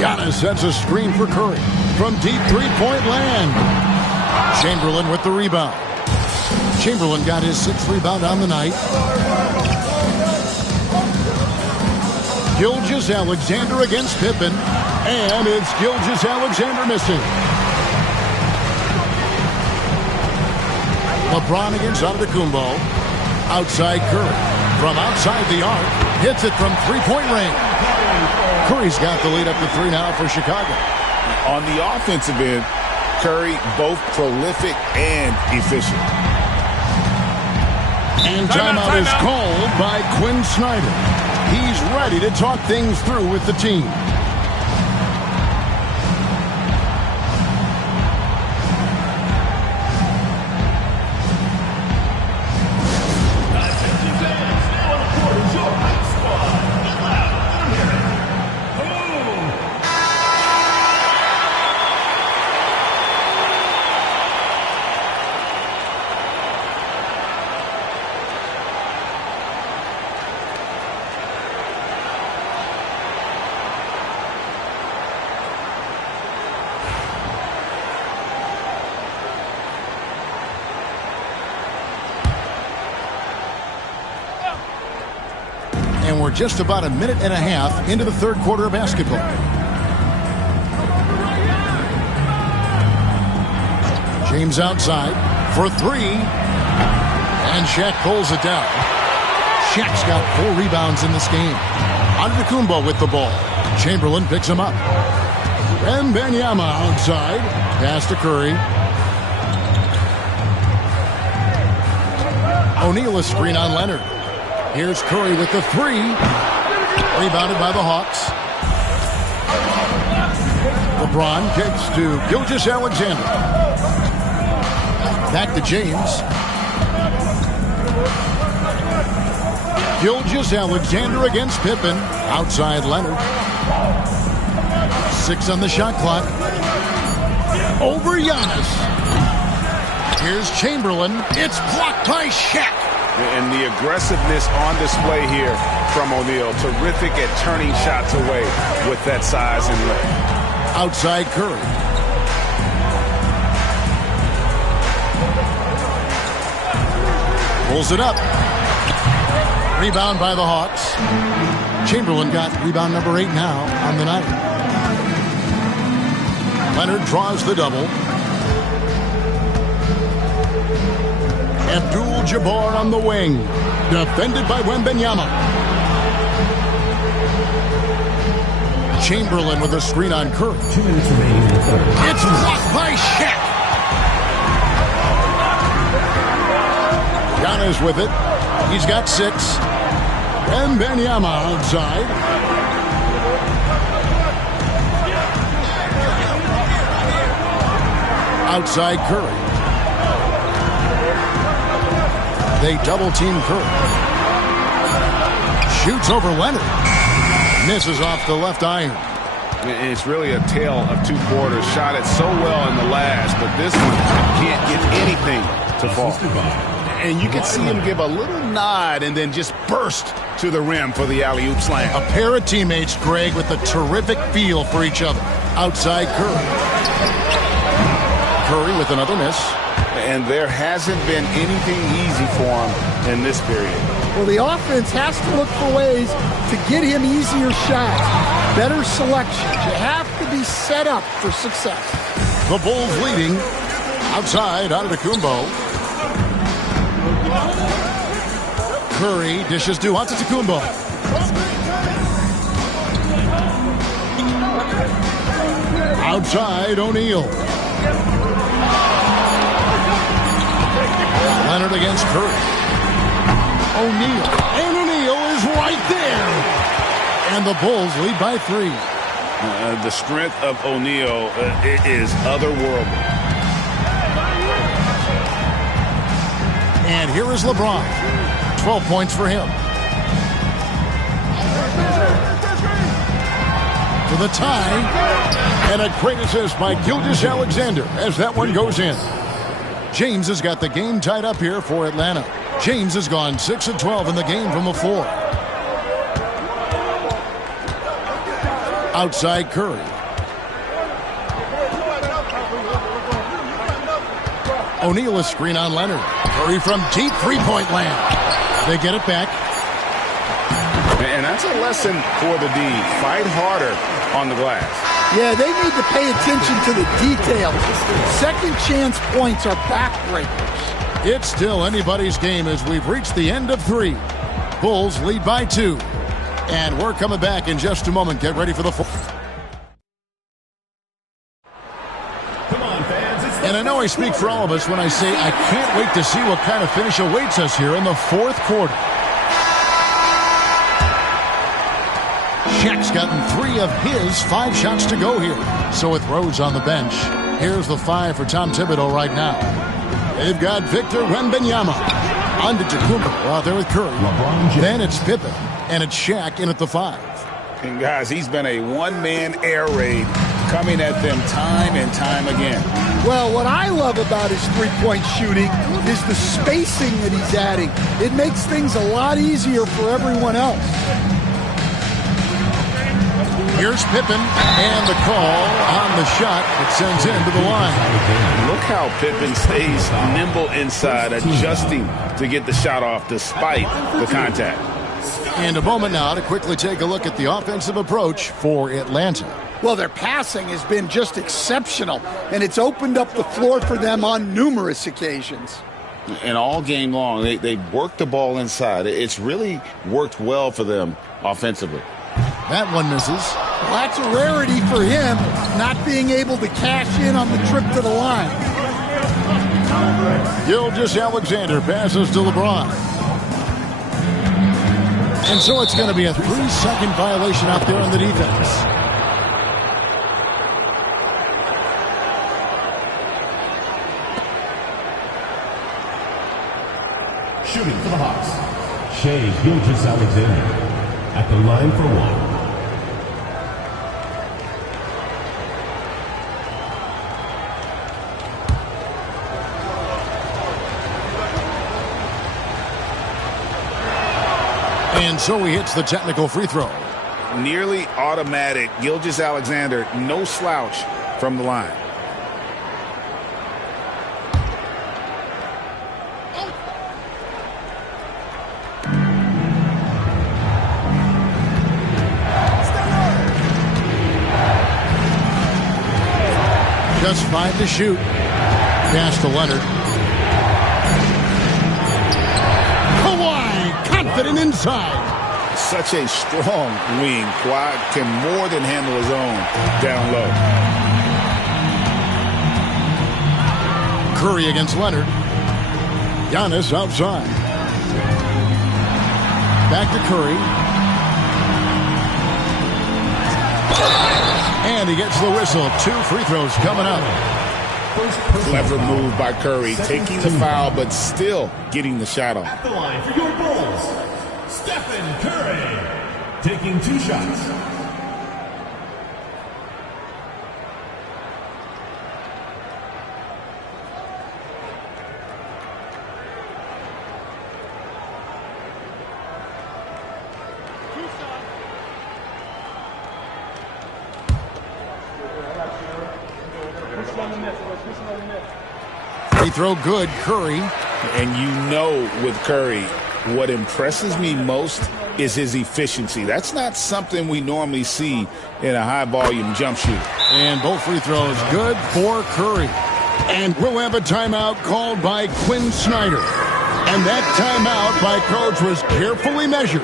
Giannis sets a screen for Curry from deep three-point land. Chamberlain with the rebound. Chamberlain got his 6th rebound on the night. Gilgeous-Alexander against Pippen, and it's Gilgeous-Alexander missing. LeBron against Antetokounmpo. Outside Curry. From outside the arc, hits it from three-point range. Curry's got the lead up to 3 now for Chicago. On the offensive end, Curry both prolific and efficient. And timeout is called by Quinn Snyder. He's ready to talk things through with the team. And we're just about a minute and a half into the 3rd quarter of basketball. James outside for 3. And Shaq pulls it down. Shaq's got 4 rebounds in this game. Antetokounmpo with the ball. Chamberlain picks him up. And Wembanyama outside. Pass to Curry. O'Neal a screen on Leonard. Here's Curry with the 3. Rebounded by the Hawks. LeBron kicks to Gilgeous-Alexander. Back to James. Gilgeous-Alexander against Pippen. Outside Leonard. 6 on the shot clock. Over Giannis. Here's Chamberlain. It's blocked by Shaq. And the aggressiveness on display here from O'Neal. Terrific at turning shots away with that size and length. Outside Curry. Pulls it up. Rebound by the Hawks. Chamberlain got rebound number 8 now on the night. Leonard draws the double. Abdul-Jabbar on the wing. Defended by Wembanyama. Chamberlain with a screen on Curry. 2 minutes remaining in the 3rd. It's blocked by Shaq. Giannis with it. He's got 6. Wembanyama outside. Outside Curry. They double-team Curry. Shoots over Leonard. Misses off the left iron. And it's really a tale of 2 quarters. Shot it so well in the last, but this one can't get anything to fall. And you can see him give a little nod and then just burst to the rim for the alley-oop slam. A pair of teammates, Greg, with a terrific feel for each other. Outside Curry. Curry with another miss. And there hasn't been anything easy for him in this period. Well, the offense has to look for ways to get him easier shots, better selections. You have to be set up for success. The Bulls leading. Outside, Antetokounmpo. Curry dishes to Antetokounmpo. Outside, O'Neal. Leonard against Curry. O'Neal. And O'Neal is right there. And the Bulls lead by 3. The strength of O'Neal is otherworldly. And here is LeBron. 12 points for him. For the tie. And a great assist by Gilgeous-Alexander as that one goes in. James has got the game tied up here for Atlanta. James has gone 6 of 12 in the game from the floor. Outside Curry. O'Neal a screen on Leonard. Curry from deep three-point land. They get it back. And that's a lesson for the D. Fight harder on the glass. Yeah, they need to pay attention to the details. Second chance points are backbreakers. It's still anybody's game as we've reached the end of 3. Bulls lead by 2. And we're coming back in just a moment. Get ready for the fourth. And I know I speak for all of us when I say I can't wait to see what kind of finish awaits us here in the fourth quarter. Shaq's gotten 3 of his 5 shots to go here. So with Rose on the bench, here's the 5 for Tom Thibodeau right now. They've got Victor Wembanyama. Antetokounmpo out there with Curry. Then it's Pippen, and it's Shaq in at the 5. And guys, he's been a one-man air raid coming at them time and time again. Well, what I love about his three-point shooting is the spacing that he's adding. It makes things a lot easier for everyone else. Here's Pippen, and the call on the shot that sends him to the line. Look how Pippen stays nimble inside, adjusting to get the shot off despite the contact. And a moment now to quickly take a look at the offensive approach for Atlanta. Well, their passing has been just exceptional, and it's opened up the floor for them on numerous occasions. And all game long, they've worked the ball inside. It's really worked well for them offensively. That one misses. Well, that's a rarity for him, not being able to cash in on the trip to the line. Gilgeous-Alexander passes to LeBron. And so it's going to be a 3-second violation out there on the defense. Shooting for the Hawks, Shea Gilgeous-Alexander at the line for 1. And so he hits the technical free throw. Nearly automatic. Gilgeous-Alexander, no slouch from the line. Just 5 to shoot. Pass to Leonard. Kawhi, confident inside. Such a strong wing. Kawhi can more than handle his own down low. Curry against Leonard. Giannis outside. Back to Curry. And he gets the whistle. 2 free throws coming up. Clever move by Curry, taking the foul, but still getting the shot off. At the line for your Bulls, Stephen Curry, taking 2 shots. throw good. Curry. And you know with Curry, what impresses me most is his efficiency. That's not something we normally see in a high-volume jump shooter. And both free throws good for Curry. And we'll have a timeout called by Quinn Snyder. And that timeout by Coach was carefully measured,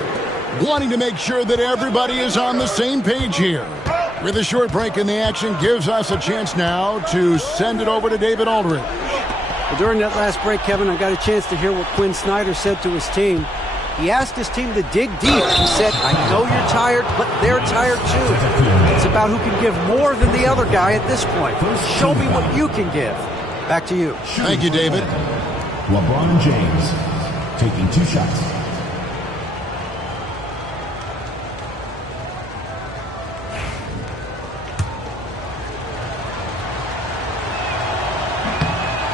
wanting to make sure that everybody is on the same page here. With a short break in the action, gives us a chance now to send it over to David Aldridge. Well, during that last break, Kevin, I got a chance to hear what Quinn Snyder said to his team. He asked his team to dig deep. He said, I know you're tired, but they're tired too. It's about who can give more than the other guy at this point. Show me what you can give. Back to you. Thank you, David. LeBron James taking 2 shots.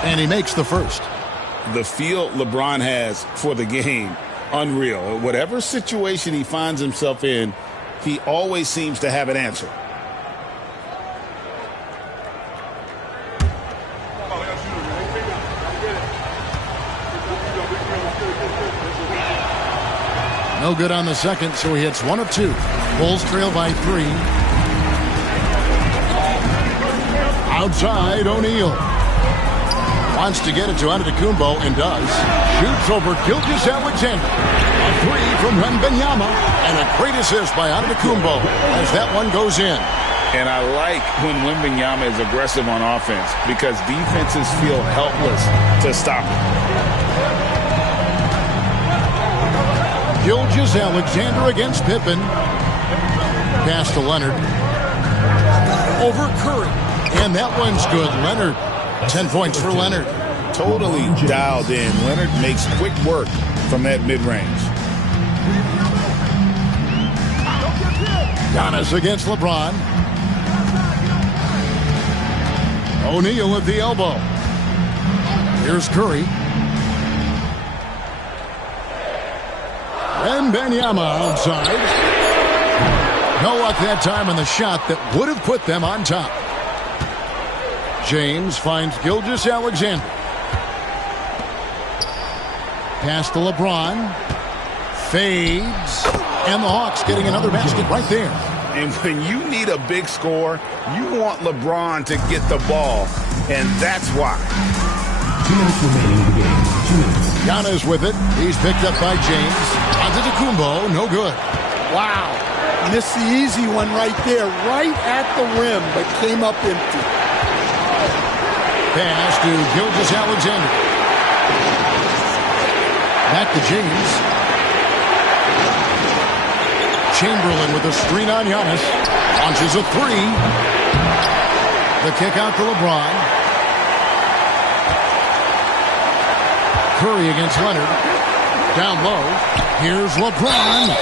And he makes the first. The feel LeBron has for the game, unreal. Whatever situation he finds himself in, he always seems to have an answer. No good on the second, so he hits 1 of 2. Bulls trail by 3. Outside, O'Neal. Wants to get it to Antetokounmpo and does. Shoots over Gilgeous-Alexander. A 3 from Wembanyama. And a great assist by Antetokounmpo as that one goes in. And I like when Wembanyama is aggressive on offense because defenses feel helpless to stop him. Gilgeous-Alexander against Pippen. Pass to Leonard. Over Curry. And that one's good. Leonard. 10 points for Leonard. Totally dialed in. Leonard makes quick work from that mid-range. Giannis against LeBron. O'Neal at the elbow. Here's Curry. Wembanyama outside. No luck that time on the shot that would have put them on top. James finds Gilgeous-Alexander. Pass to LeBron. Fades. And the Hawks getting another basket right there. And when you need a big score, you want LeBron to get the ball. And that's why. 2 minutes remaining in the game. 2 minutes. Giannis with it. He's picked up by James. Antetokounmpo, no good. Wow. Missed the easy one right there, right at the rim, but came up empty. Pass to Gilgeous-Alexander. Back to James. Chamberlain with a screen on Giannis. Launches a 3. The kick out to LeBron. Curry against Leonard. Down low. Here's LeBron.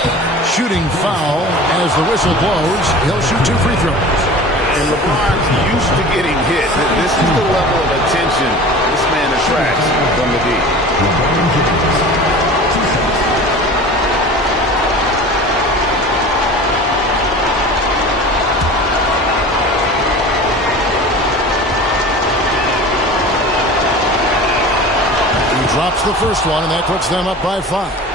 Shooting foul as the whistle blows. He'll shoot 2 free throws. And LeBron's used to getting hit. This is the level of attention this man attracts from the deep. He drops the first one, and that puts them up by 5.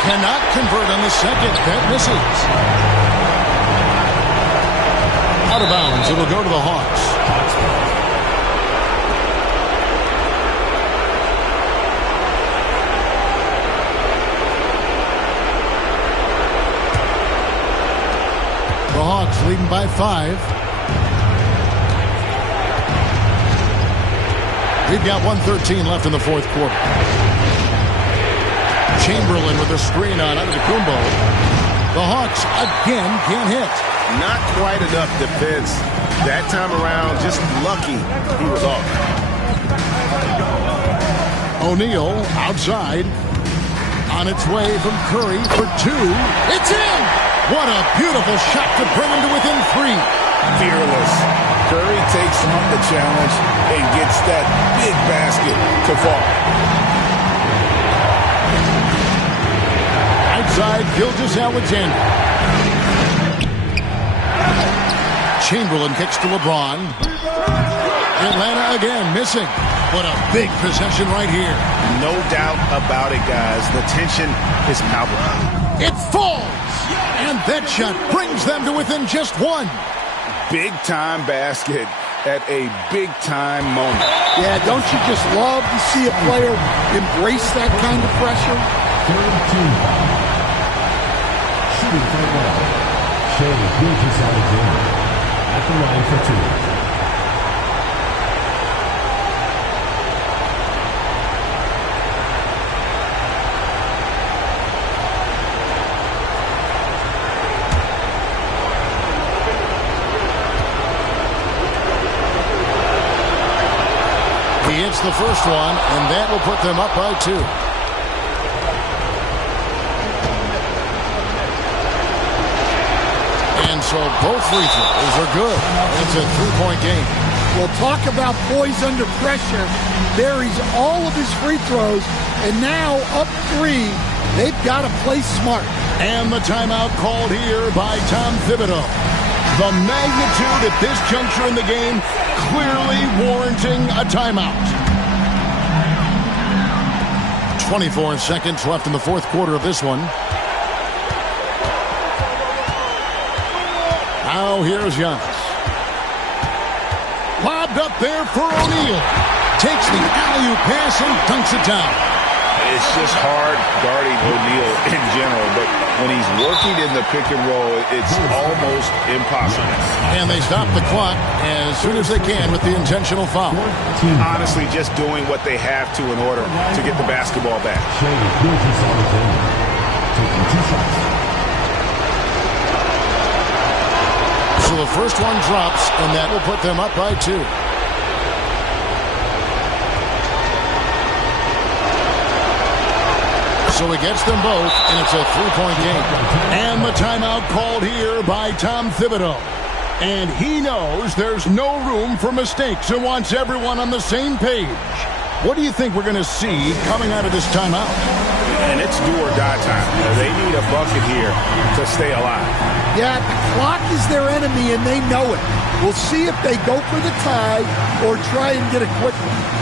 Cannot convert on the second. That misses. Out of bounds. It'll go to the Hawks. The Hawks leading by 5. We've got 1:13 left in the fourth quarter. Chamberlain with a screen on Antetokounmpo. The Hawks again can't hit. Not quite enough defense that time around. Just lucky he was off. O'Neal outside. On its way from Curry for 2. It's in! What a beautiful shot to bring him to within 3. Fearless. Curry takes on the challenge and gets that big basket to fall. Outside, Gilgeous-Alexander. Chamberlain kicks to LeBron. Atlanta again missing. What a big possession right here. No doubt about it, guys. The tension is palpable. It falls! And that shot brings them to within just 1. Big-time basket at a big-time moment. Yeah, don't you just love to see a player embrace that kind of pressure? Third team foul. Shooting for one. Shea Gilgeous-Alexander at the line for 2. He hits the first one, and that will put them up by 2. And so both free throws are good. It's a 3-point game. Well, talk about poise under pressure. Buries all of his free throws, and now up 3. They've got to play smart. And the timeout called here by Tom Thibodeau. The magnitude at this juncture in the game clearly warranting a timeout. 24 seconds left in the fourth quarter of this one. Now here's Giannis. Lobbed up there for O'Neal. Takes the alley-oop pass and dunks it down. It's just hard guarding O'Neal in general, but when he's working in the pick and roll, it's almost impossible. And they stop the clock as soon as they can with the intentional foul. Honestly, just doing what they have to in order to get the basketball back. Shea Gilgeous-Alexander taking 2 shots. So the first one drops, and that will put them up by 2. So he gets them both, and it's a 3-point game. And the timeout called here by Tom Thibodeau. And he knows there's no room for mistakes and wants everyone on the same page. What do you think we're going to see coming out of this timeout? And it's do or die time. They need a bucket here to stay alive. Yeah, the clock is their enemy, and they know it. We'll see if they go for the tie or try and get a quick one.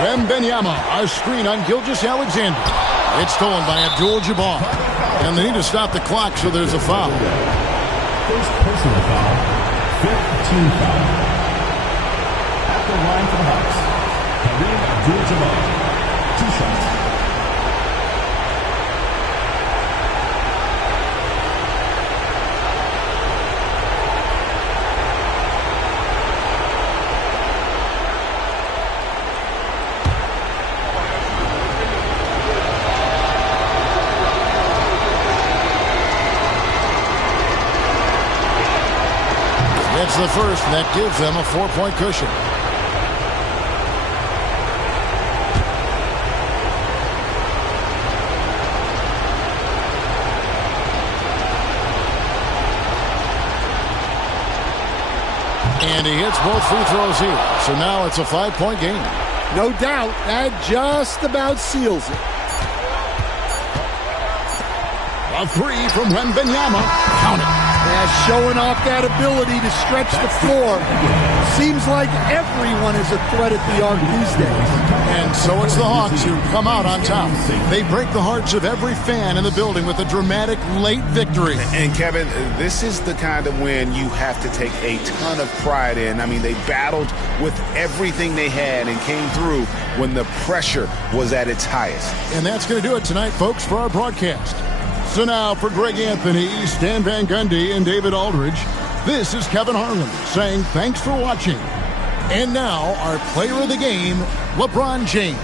Wembanyama, a screen on Gilgeous-Alexander. It's stolen by Abdul-Jabbar. And they need to stop the clock, so there's a foul. First personal foul, 5th team foul. At the line for the Hawks, Kareem Abdul-Jabbar, 2 shots. That's the first, and that gives them a 4-point cushion. And he hits both free throws here. So now it's a 5-point game. No doubt, that just about seals it. A three from Wembenyama. Count it. Yeah, showing off that ability to stretch the floor. Seems like everyone is a threat at the arc these days. And so it's the Hawks who come out on top. They break the hearts of every fan in the building with a dramatic late victory. And Kevin, this is the kind of win you have to take a ton of pride in. I mean, they battled with everything they had and came through when the pressure was at its highest. And that's going to do it tonight, folks, for our broadcast. So now for Greg Anthony, Stan Van Gundy, and David Aldridge, this is Kevin Harlan saying thanks for watching. And now our player of the game, LeBron James.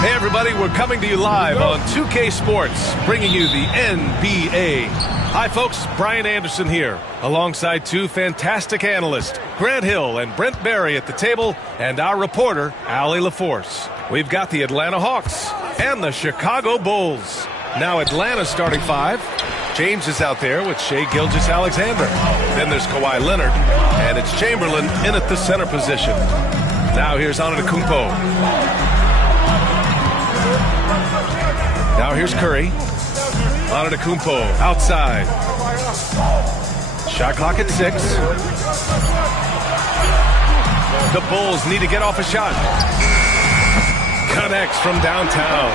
Hey everybody, we're coming to you live on 2K Sports, bringing you the NBA. Hi folks, Brian Anderson here, alongside two fantastic analysts, Grant Hill and Brent Barry at the table, and our reporter, Allie LaForce. We've got the Atlanta Hawks and the Chicago Bulls. Now Atlanta's starting five. James is out there with Shai Gilgeous-Alexander. Then there's Kawhi Leonard, and it's Chamberlain in at the center position. Now here's Antetokounmpo. Now here's Curry. Antetokounmpo outside. Shot clock at 6. The Bulls need to get off a shot. Connects from downtown.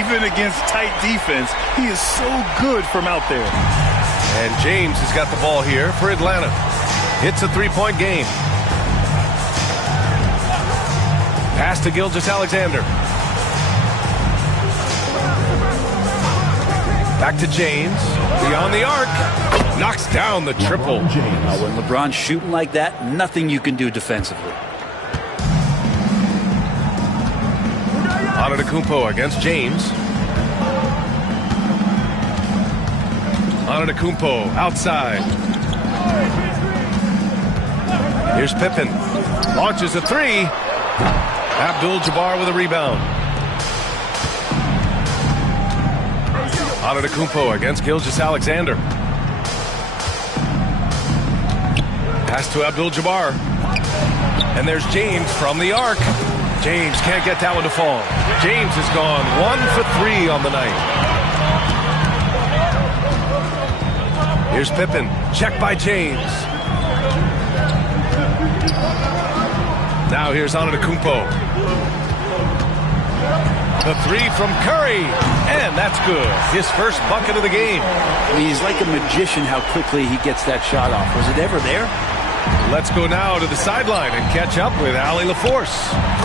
Even against tight defense, he is so good from out there. And James has got the ball here for Atlanta. It's a three-point game. Pass to Gilgeous-Alexander. Back to James. Beyond the arc. Knocks down the triple. When LeBron's shooting like that, nothing you can do defensively. Antetokounmpo against James. Antetokounmpo outside. Here's Pippen. Launches a three. Abdul-Jabbar with a rebound. Antetokounmpo against Gilgeous-Alexander. Pass to Abdul-Jabbar. And there's James from the arc. James can't get that one to fall. James has gone 1 for 3 on the night. Here's Pippen. Check by James. Now here's Antetokounmpo. The three from Curry, and that's good. His first bucket of the game. I mean, he's like a magician how quickly he gets that shot off. Was it ever there? Let's go now to the sideline and catch up with Allie LaForce.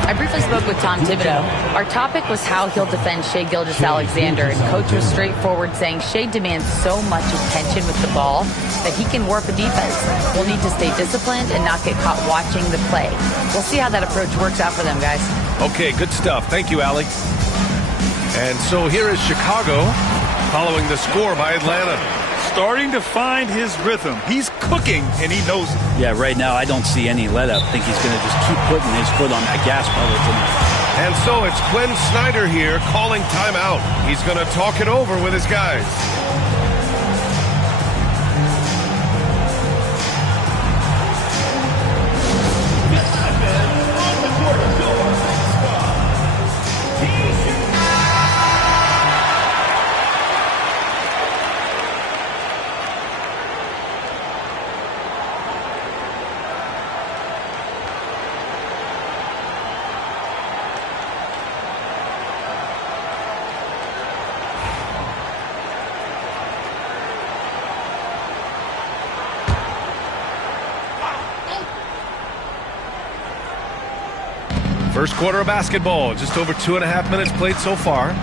I briefly spoke with Tom Thibodeau. Our topic was how he'll defend Shai Gilgeous-Alexander, and Coach was straightforward, saying Shai demands so much attention with the ball that he can warp a defense. We'll need to stay disciplined and not get caught watching the play. We'll see how that approach works out for them, guys. Okay, good stuff. Thank you, Allie. And so here is Chicago following the score by Atlanta. Starting to find his rhythm. He's cooking, and he knows it. Yeah, right now I don't see any let-up. I think he's going to just keep putting his foot on that gas pedal tonight. And so it's Quinn Snyder here calling timeout. He's going to talk it over with his guys. First quarter of basketball, just over 2.5 minutes played so far. And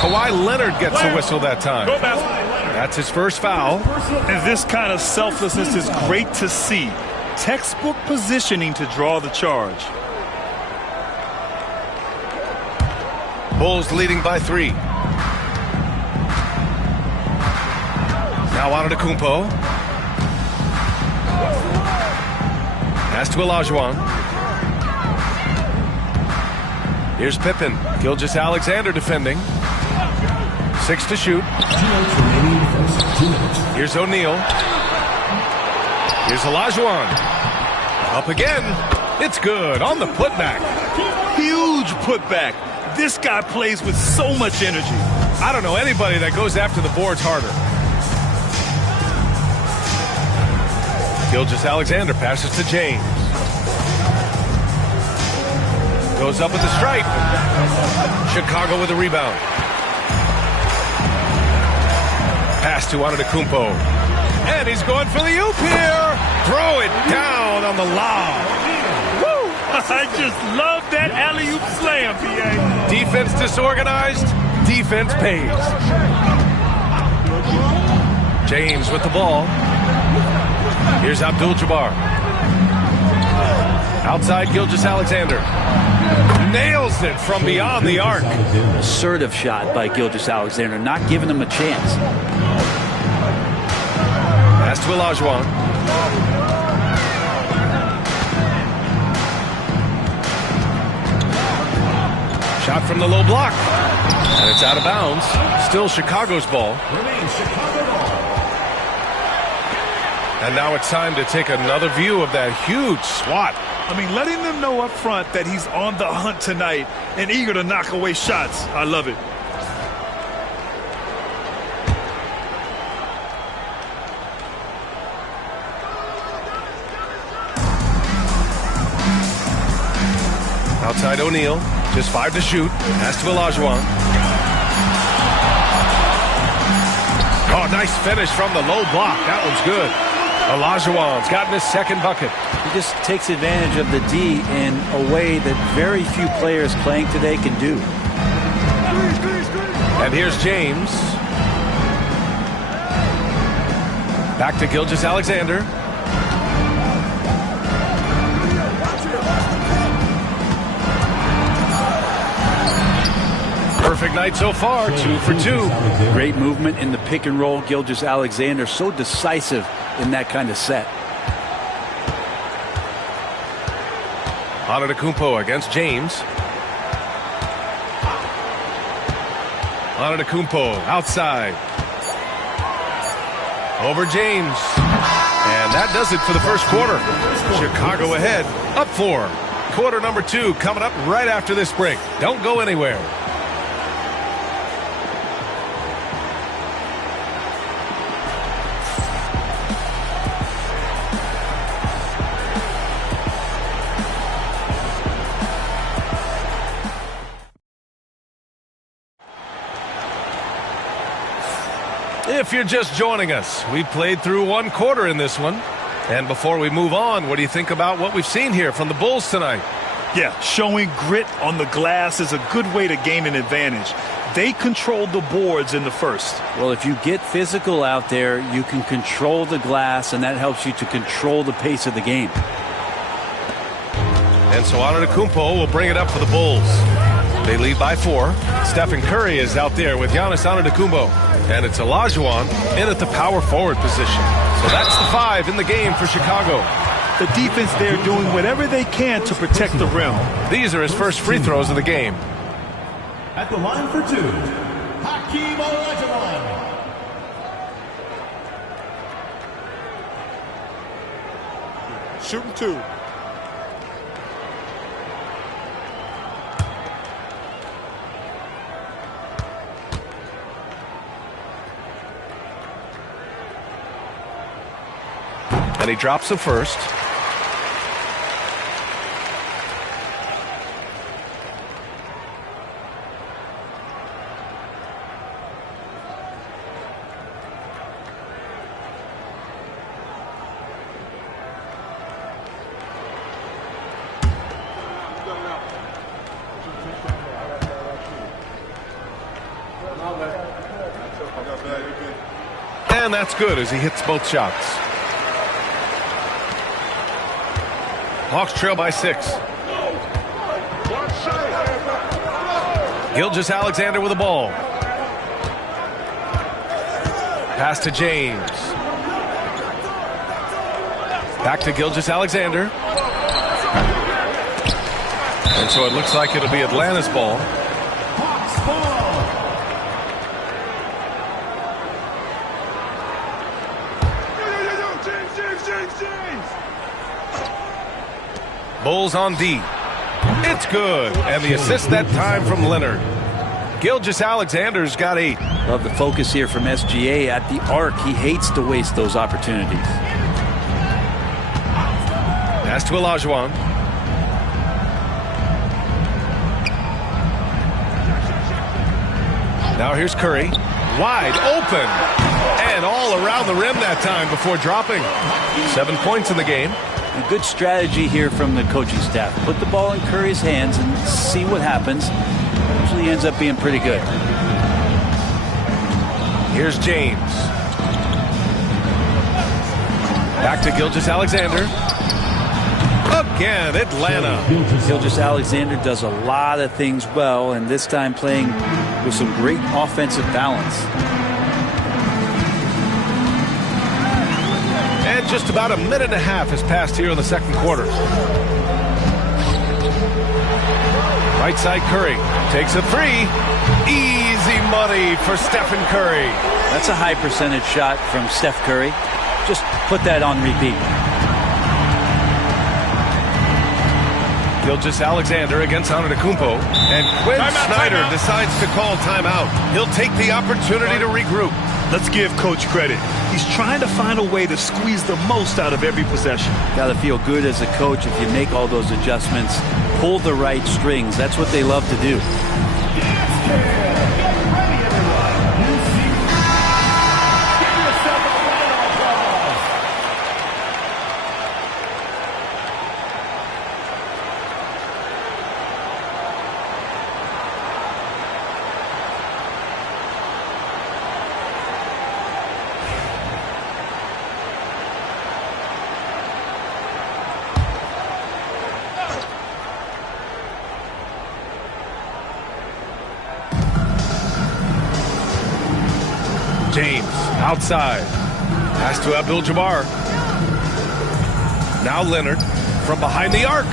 Kawhi Leonard gets a whistle that time. That's his first foul. And this kind of selflessness is great to see. Textbook positioning to draw the charge. Bulls leading by 3. Now Antetokounmpo. Pass to Olajuwon. Here's Pippen. Gilgeous-Alexander defending. 6 to shoot. Here's O'Neal. Here's Olajuwon. Up again. It's good on the putback. Huge putback. This guy plays with so much energy. I don't know anybody that goes after the boards harder. Gilgeous-Alexander passes to James. Goes up with the stripe. Chicago with a rebound. Pass to Antetokounmpo. And he's going for the oop here. Throw it down on the lob. Woo! I just love that alley-oop slam, B.A. Defense disorganized. Defense pays. James with the ball. Here's Abdul-Jabbar. Outside Gilgeous-Alexander. Nails it from beyond the arc. Assertive shot by Gilgeous-Alexander, not giving him a chance. Pass to Olajuwon. Shot from the low block. And it's out of bounds. Still Chicago's ball. And now it's time to take another view of that huge swat. I mean, letting them know up front that he's on the hunt tonight and eager to knock away shots. I love it. Outside O'Neal, just 5 to shoot. Pass to Olajuwon. Oh, nice finish from the low block. That one's good. Olajuwon's gotten his second bucket. He just takes advantage of the D in a way that very few players playing today can do. And here's James. Back to Gilgeous-Alexander. Perfect night so far, 2 for 2. Great movement in the pick and roll. Gilgeous-Alexander so decisive in that kind of set. Antetokounmpo against James. Antetokounmpo outside. Over James. And that does it for the first quarter. Chicago ahead, up 4. Quarter number 2 coming up right after this break. Don't go anywhere. If you're just joining us, we played through one quarter in this one. And before we move on, what do you think about what we've seen here from the Bulls tonight? Yeah, showing grit on the glass is a good way to gain an advantage. They controlled the boards in the first. Well, if you get physical out there, you can control the glass, and that helps you to control the pace of the game. And so Antetokounmpo will bring it up for the Bulls. They lead by 4. Stephen Curry is out there with Giannis Antetokounmpo. And it's Olajuwon in at the power forward position. So that's the 5 in the game for Chicago. The defense there doing whatever they can to protect the rim. These are his first free throws of the game. At the line for 2, Hakeem Olajuwon. Shooting 2. And he drops the first. And that's good as he hits both shots. Hawks trail by 6. Gilgeous-Alexander with the ball. Pass to James. Back to Gilgeous-Alexander. And so it looks like it'll be Atlanta's ball. Bulls on D. It's good. And the assist that time from Leonard. Gilgeous-Alexander's got 8. Love the focus here from SGA at the arc. He hates to waste those opportunities. Pass to Olajuwon. Now here's Curry. Wide open. And all around the rim that time before dropping. 7 points in the game. A good strategy here from the coaching staff. Put the ball in Curry's hands and see what happens. Usually ends up being pretty good. Here's James. Back to Gilgeous-Alexander. Again, Atlanta. Gilgeous-Alexander does a lot of things well, and this time playing with some great offensive balance. And just about a minute and a half has passed here in the second quarter. Right side Curry takes a 3. Easy money for Stephen Curry. That's a high percentage shot from Steph Curry. Just put that on repeat. Gilgeous-Alexander against Antetokounmpo. And Quinn Snyder decides to call timeout. He'll take the opportunity to regroup. Let's give Coach credit. He's trying to find a way to squeeze the most out of every possession. Got to feel good as a coach if you make all those adjustments. Pull the right strings. That's what they love to do. James outside. Pass to Abdul-Jabbar. Now Leonard from behind the arc.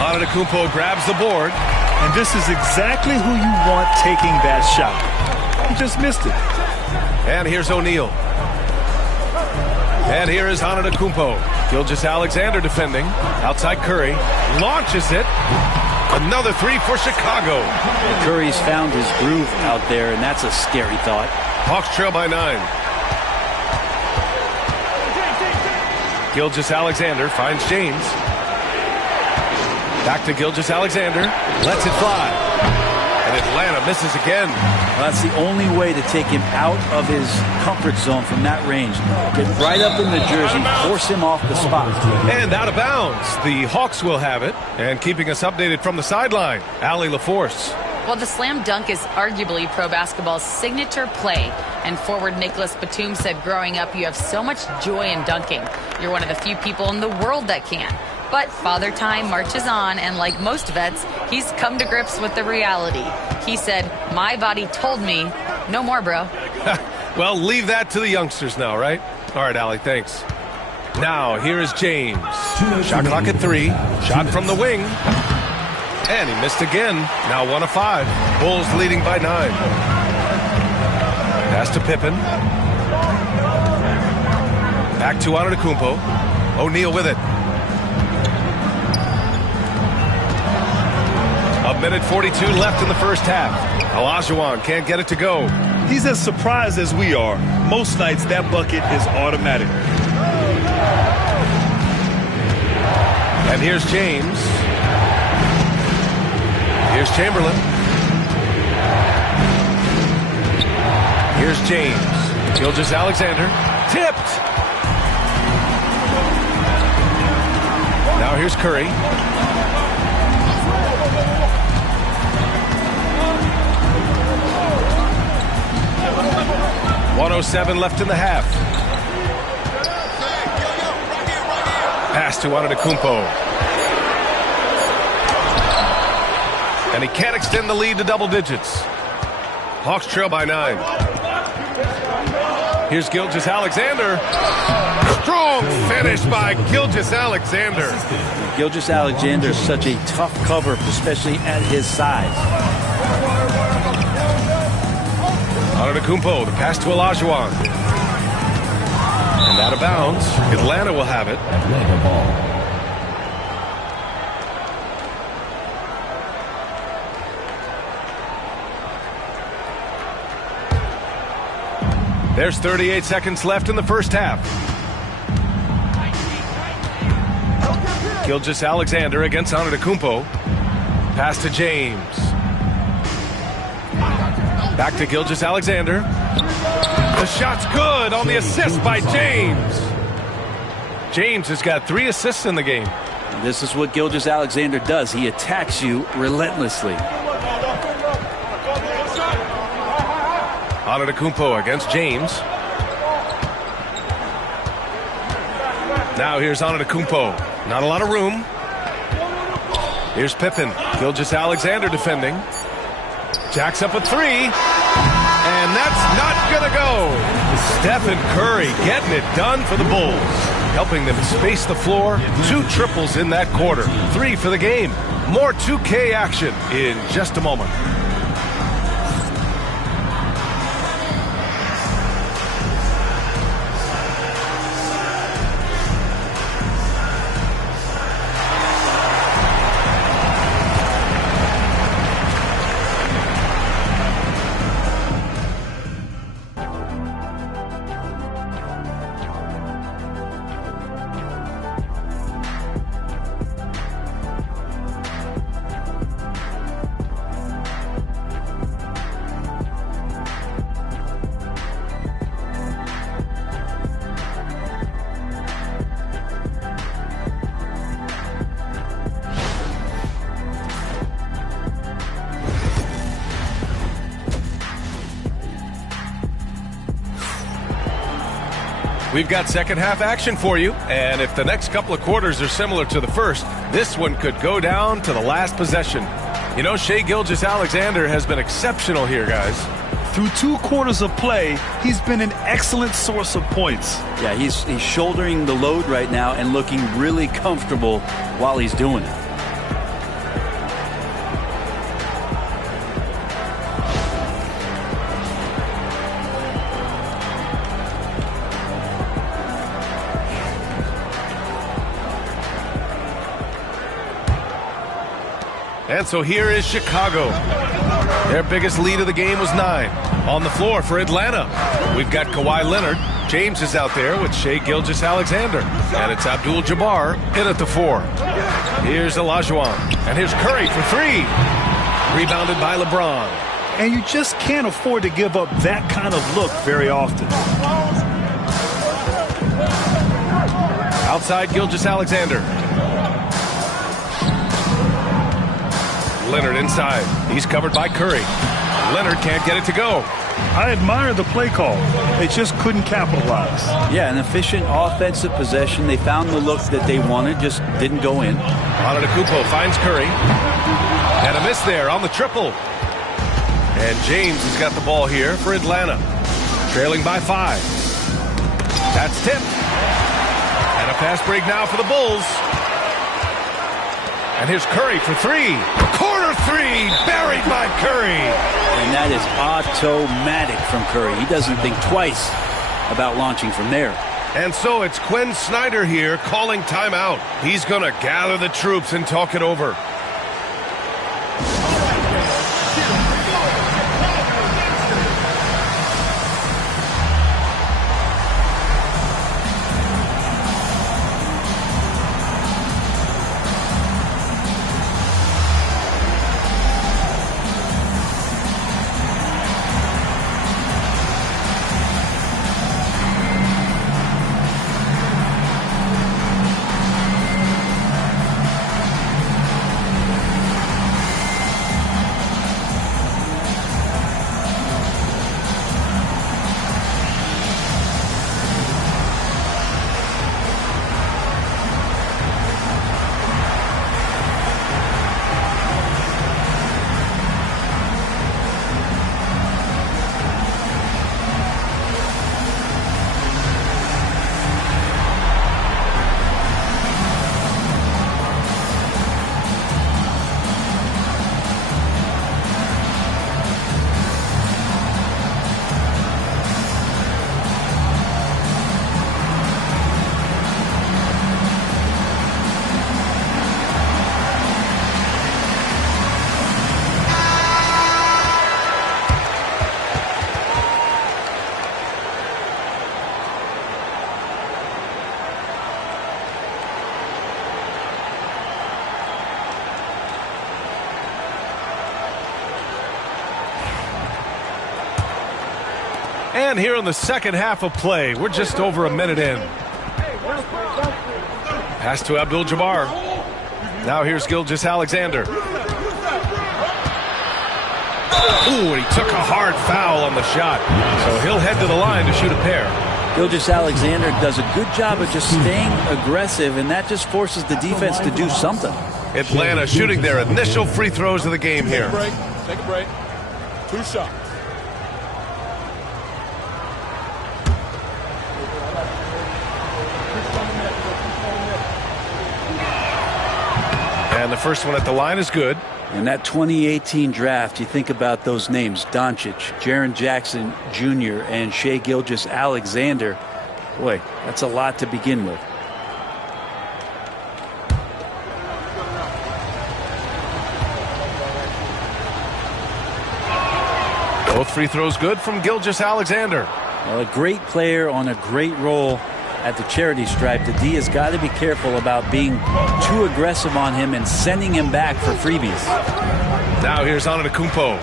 Antetokounmpo grabs the board. And this is exactly who you want taking that shot. He just missed it. And here's O'Neal. And here is Antetokounmpo. Gilgeous-Alexander defending. Outside Curry. Launches it. Another 3 for Chicago. Curry's found his groove out there, and that's a scary thought. Hawks trail by 9. Gilgeous-Alexander finds James. Back to Gilgeous-Alexander. Lets it fly. And Atlanta Atlanta misses again. Well, that's the only way to take him out of his comfort zone from that range. Get right up in the jersey, force him off the spot. And out of bounds. The Hawks will have it. And keeping us updated from the sideline, Allie LaForce. Well, the slam dunk is arguably pro basketball's signature play. And forward Nicholas Batum said growing up, you have so much joy in dunking. You're one of the few people in the world that can. But Father Time marches on, and like most vets, he's come to grips with the reality. He said, my body told me, no more, bro. Well, leave that to the youngsters now, right? All right, Allie, thanks. Now, here is James. Shot clock at 3. Shot from the wing. And he missed again. Now 1 of 5. Bulls leading by 9. Pass to Pippen. Back to Antetokounmpo. O'Neal with it. A minute 42 left in the first half. Olajuwon can't get it to go. He's as surprised as we are. Most nights that bucket is automatic. And here's James. Here's Chamberlain. Here's James. Gilgeous-Alexander. Tipped. Now here's Curry. .107 left in the half. Pass to Antetokounmpo. And he can't extend the lead to double digits. Hawks trail by 9. Here's Gilgeous-Alexander. Strong finish by Gilgeous-Alexander. Gilgeous-Alexander is such a tough cover, especially at his size. Antetokounmpo, the pass to Olajuwon. And out of bounds. Atlanta will have it. Atlanta ball. There's 38 seconds left in the first half. Gilgeous-Alexander against Antetokounmpo. Pass to James. Back to Gilgeous-Alexander. The shot's good on the assist by James. James has got 3 assists in the game. This is what Gilgeous-Alexander does. He attacks you relentlessly. Antetokounmpo against James. Now here's Antetokounmpo. Not a lot of room. Here's Pippen. Gilgeous-Alexander defending. Jacks up a 3. And that's not going to go. Stephen Curry getting it done for the Bulls. Helping them space the floor. 2 triples in that quarter. 3 for the game. More 2K action in just a moment. We've got second half action for you, and if the next couple of quarters are similar to the first, this one could go down to the last possession. You know, Shai Gilgeous-Alexander has been exceptional here, guys. Through 2 quarters of play, he's been an excellent source of points. Yeah, he's shouldering the load right now and looking really comfortable while he's doing it. And so here is Chicago. Their biggest lead of the game was 9. On the floor for Atlanta, we've got Kawhi Leonard. James is out there with Shai Gilgeous-Alexander. And it's Abdul-Jabbar in at the 4. Here's Olajuwon. And here's Curry for 3. Rebounded by LeBron. and you just can't afford to give up that kind of look very often. Outside Gilgeous-Alexander. Leonard inside. He's covered by Curry. Leonard can't get it to go. I admire the play call. They just couldn't capitalize. Yeah, an efficient offensive possession. They found the look that they wanted, just didn't go in. Antetokounmpo finds Curry. And a miss there on the triple. And James has got the ball here for Atlanta. Trailing by 5. That's tipped. And a fast break now for the Bulls. And here's Curry for 3. Corner 3, buried by Curry. And that is automatic from Curry. He doesn't think twice about launching from there. And so it's Quinn Snyder here calling timeout. He's going to gather the troops and talk it over. And here in the second half of play, we're just over a minute in. Pass to Abdul-Jabbar. Now here's Gilgeous-Alexander. Ooh, and he took a hard foul on the shot. So he'll head to the line to shoot a pair. Gilgeous-Alexander does a good job of just staying aggressive, and that just forces the defense to do something. Atlanta shooting their initial free throws of the game here. Take a break. 2 shots. And the first one at the line is good. In that 2018 draft, you think about those names, Doncic, Jaren Jackson Jr., and Shai Gilgeous-Alexander. Boy, that's a lot to begin with. Both free throws good from Gilgeous-Alexander. Well, a great player on a great role at the charity stripe. The D has got to be careful about being too aggressive on him and sending him back for freebies. Now here's Antetokounmpo.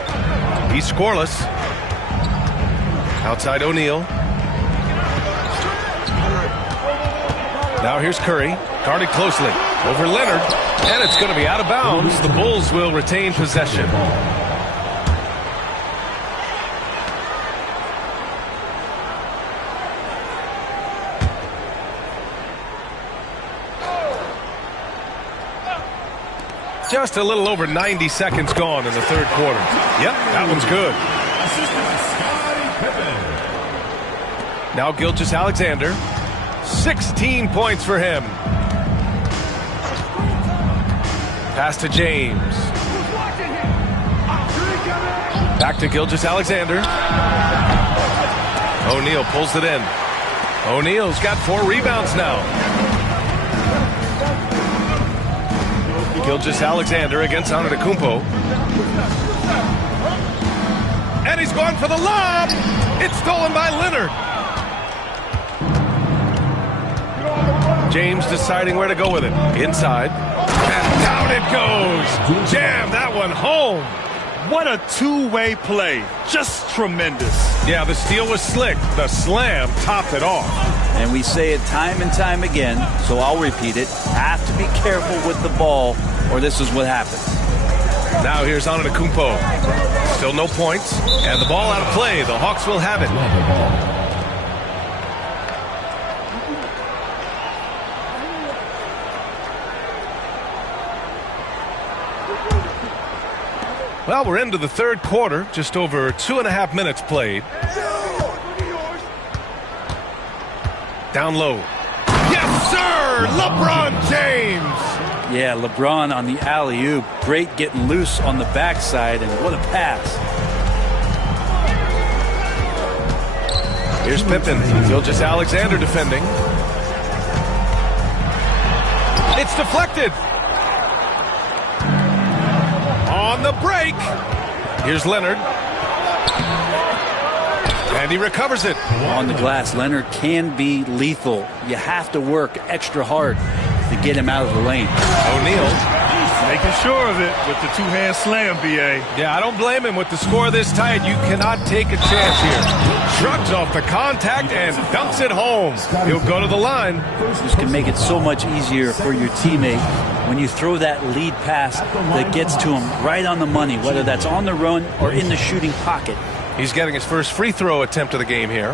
He's scoreless. Outside O'Neal. Now here's Curry. Guarded closely. Over Leonard. And it's going to be out of bounds. The Bulls will retain possession. Just a little over 90 seconds gone in the third quarter. Yep, that one's good. Now Gilgeous-Alexander. 16 points for him. Pass to James. Back to Gilgeous-Alexander. O'Neal pulls it in. O'Neal's got 4 rebounds now. Gilgeous-Alexander against Antetokounmpo. And he's going for the lob. It's stolen by Leonard. James deciding where to go with it. Inside. And down it goes. Jam that one home. What a two-way play. Just tremendous. Yeah, the steal was slick. The slam topped it off. And we say it time and time again, so I'll repeat it. Have to be careful with the ball, or this is what happens. Now here's Antetokounmpo. Still no points. And the ball out of play. The Hawks will have it. Well, we're into the third quarter. Just over 2.5 minutes played. Down low. Yes, sir! LeBron James! Yeah, LeBron on the alley-oop. Great getting loose on the backside, and what a pass. Here's Pippen. Gilgeous Alexander defending. It's deflected. On the break. Here's Leonard. And he recovers it. On the glass, Leonard can be lethal. You have to work extra hard to get him out of the lane. O'Neal making sure of it with the two-hand slam, B.A. Yeah, I don't blame him. With the score this tight, you cannot take a chance here. Shrugs off the contact and dumps it home. He'll go to the line. This can make it so much easier for your teammate when you throw that lead pass that gets to him right on the money, whether that's on the run or in the shooting pocket. He's getting his first free throw attempt of the game here.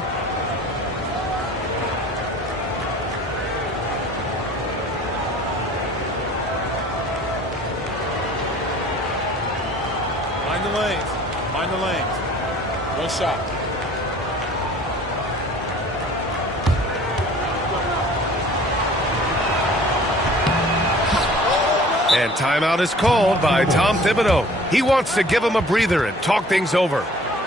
Mind the lanes. Mind the lanes. One shot. And timeout is called by Tom Thibodeau. He wants to give him a breather and talk things over.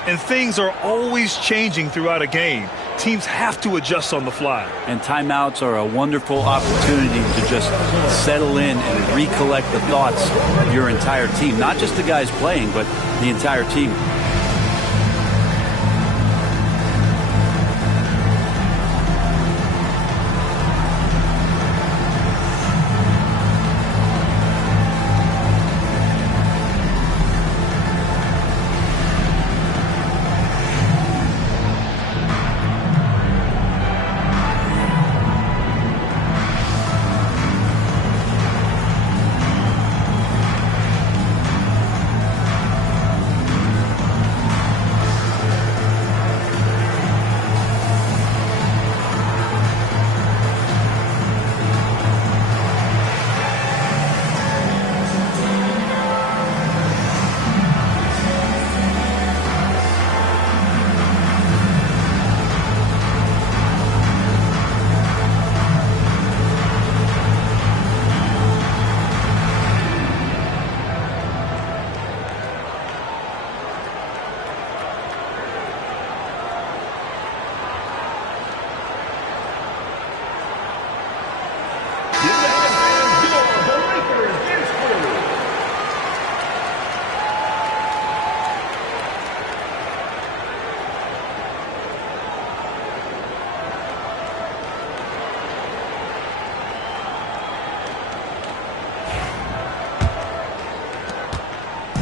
And things are always changing throughout a game. Teams have to adjust on the fly. And timeouts are a wonderful opportunity to just settle in and recollect the thoughts of your entire team. Not just the guys playing, but the entire team.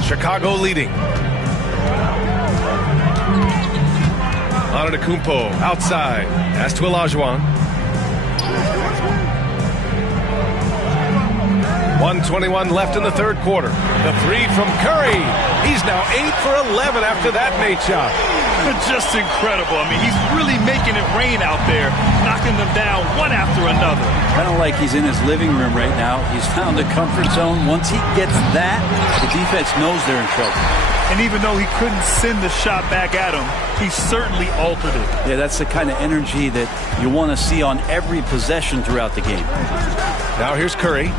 Chicago leading. Antetokounmpo outside. Pass to Olajuwon. 1:21 left in the third quarter. The three from Curry. He's now 8 for 11 after that Nate shot. Just incredible. I mean, he's really making it rain out there, knocking them down one after another. Kind of like he's in his living room right now. He's found a comfort zone. Once he gets that, the defense knows they're in trouble. And even though he couldn't send the shot back at him, he certainly altered it. Yeah, that's the kind of energy that you want to see on every possession throughout the game. Now here's Curry.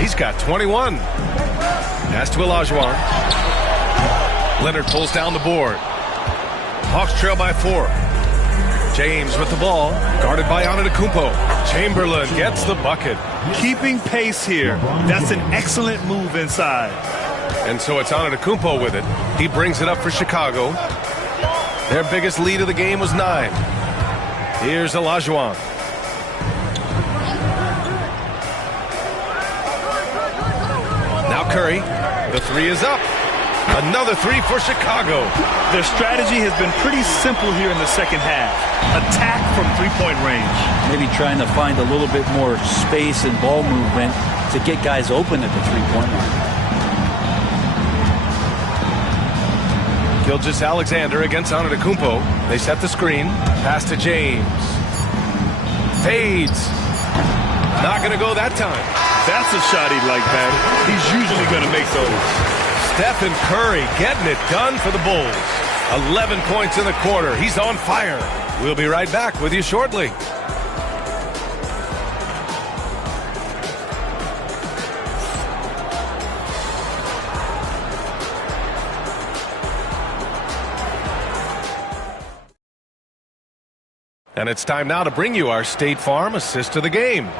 He's got 21. Pass to Olajuwon. Leonard pulls down the board. Hawks trail by 4. James with the ball, guarded by Antetokounmpo. Chamberlain gets the bucket. Keeping pace here. That's an excellent move inside. And so it's Antetokounmpo with it. He brings it up for Chicago. Their biggest lead of the game was 9. Here's Olajuwon. Now Curry. The three is up. Another three for Chicago. Their strategy has been pretty simple here in the second half. Attack from three-point range. Maybe trying to find a little bit more space and ball movement to get guys open at the three-point line. Gilgeous-Alexander against Antetokounmpo. They set the screen. Pass to James. Fades. Not going to go that time. That's a shot he'd like, Pat. He's usually going to make those. Stephen Curry getting it done for the Bulls. 11 points in the quarter. He's on fire. We'll be right back with you shortly. And it's time now to bring you our State Farm assist of the game.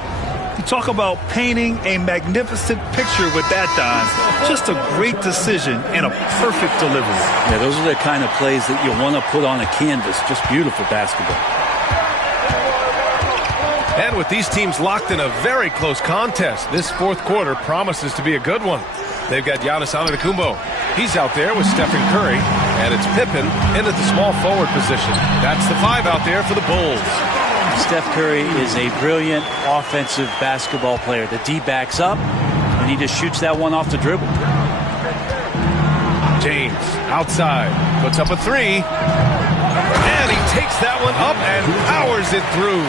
You talk about painting a magnificent picture with that, Don. Just a great decision and a perfect delivery. Yeah, those are the kind of plays that you want to put on a canvas. Just beautiful basketball. And with these teams locked in a very close contest, this fourth quarter promises to be a good one. They've got Giannis Antetokounmpo. He's out there with Stephen Curry, and it's Pippen in at the small forward position. That's the five out there for the Bulls. Steph Curry is a brilliant offensive basketball player. The D backs up, and he just shoots that one off the dribble. James outside, puts up a three, and he takes that one up and powers it through.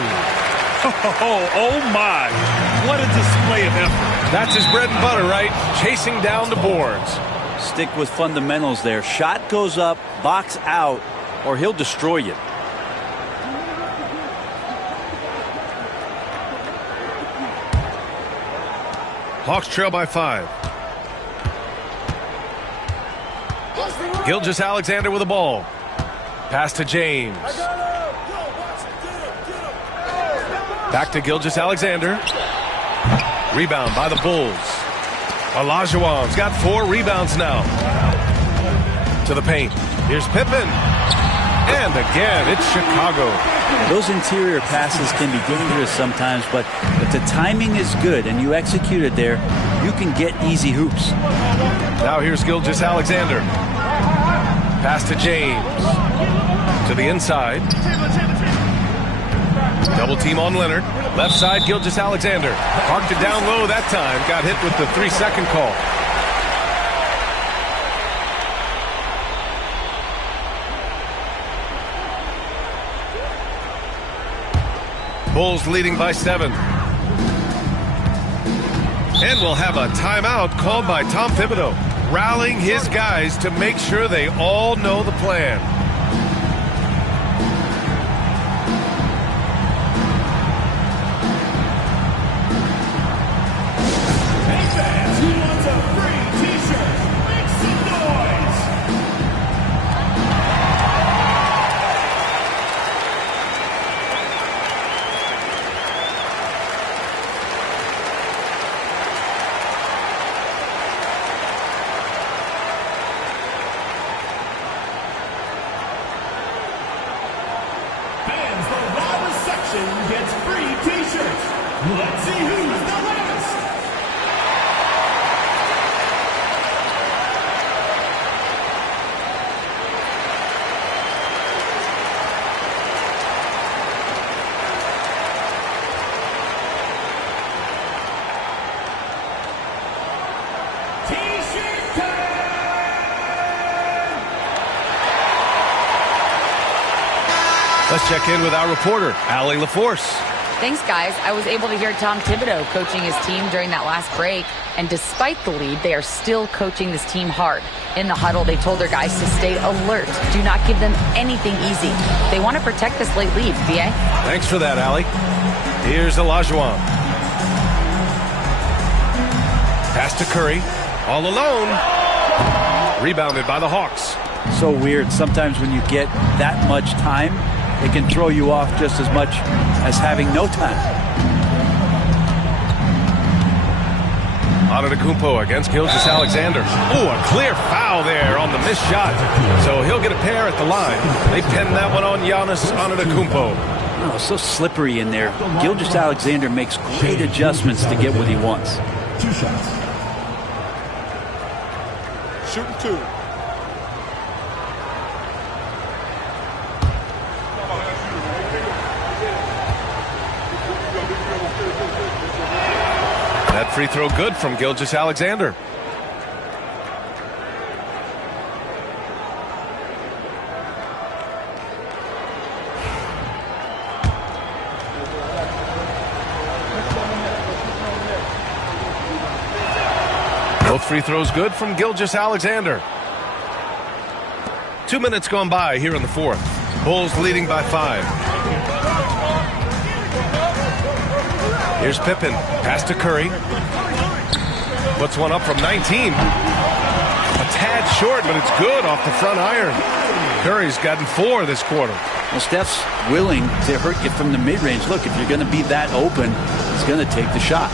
Oh my, what a display of effort. That's his bread and butter, right? Chasing down the boards. Stick with fundamentals there. Shot goes up, box out, or he'll destroy you. Hawks trail by 5. Gilgeous-Alexander with the ball. Pass to James. Back to Gilgeous-Alexander. Rebound by the Bulls. Olajuwon's got 4 rebounds now. To the paint. Here's Pippen. And again, it's Chicago. Those interior passes can be dangerous sometimes, but if the timing is good and you execute it there, you can get easy hoops. Now here's Gilgeous-Alexander. Pass to James. To the inside. Double team on Leonard. Left side, Gilgeous-Alexander. Parked it down low that time. Got hit with the 3-second call. Bulls leading by 7. And we'll have a timeout called by Tom Thibodeau, rallying his guys to make sure they all know the plan. Hey fans, who wants a free t-shirt? Make some noise! Fans, the loudest section gets free t-shirts. Let's see who's the loudest. T-shirt time! Let's check in with our reporter, Allie LaForce. Thanks, guys. I was able to hear Tom Thibodeau coaching his team during that last break. And despite the lead, they are still coaching this team hard. In the huddle, they told their guys to stay alert. Do not give them anything easy. They want to protect this late lead, BA. Thanks for that, Allie. Here's Olajuwon. Pass to Curry. All alone. Rebounded by the Hawks. So weird. Sometimes when you get that much time, it can throw you off just as much as having no time. Antetokounmpo against Gilgeous-Alexander. Oh, a clear foul there on the missed shot. So he'll get a pair at the line. They pin that one on Giannis Antetokounmpo. Oh, so slippery in there. Gilgeous-Alexander makes great adjustments to get what he wants. 2 shots. Shooting 2. free throw good from Gilgeous-Alexander. Both free throws good from Gilgeous-Alexander. 2 minutes gone by here in the fourth. Bulls leading by 5. Here's Pippen. Pass to Curry. Puts one up from 19. A tad short, but it's good off the front iron. Curry's gotten 4 this quarter. Well, Steph's willing to hurt you from the mid-range. Look, if you're going to be that open, he's going to take the shot.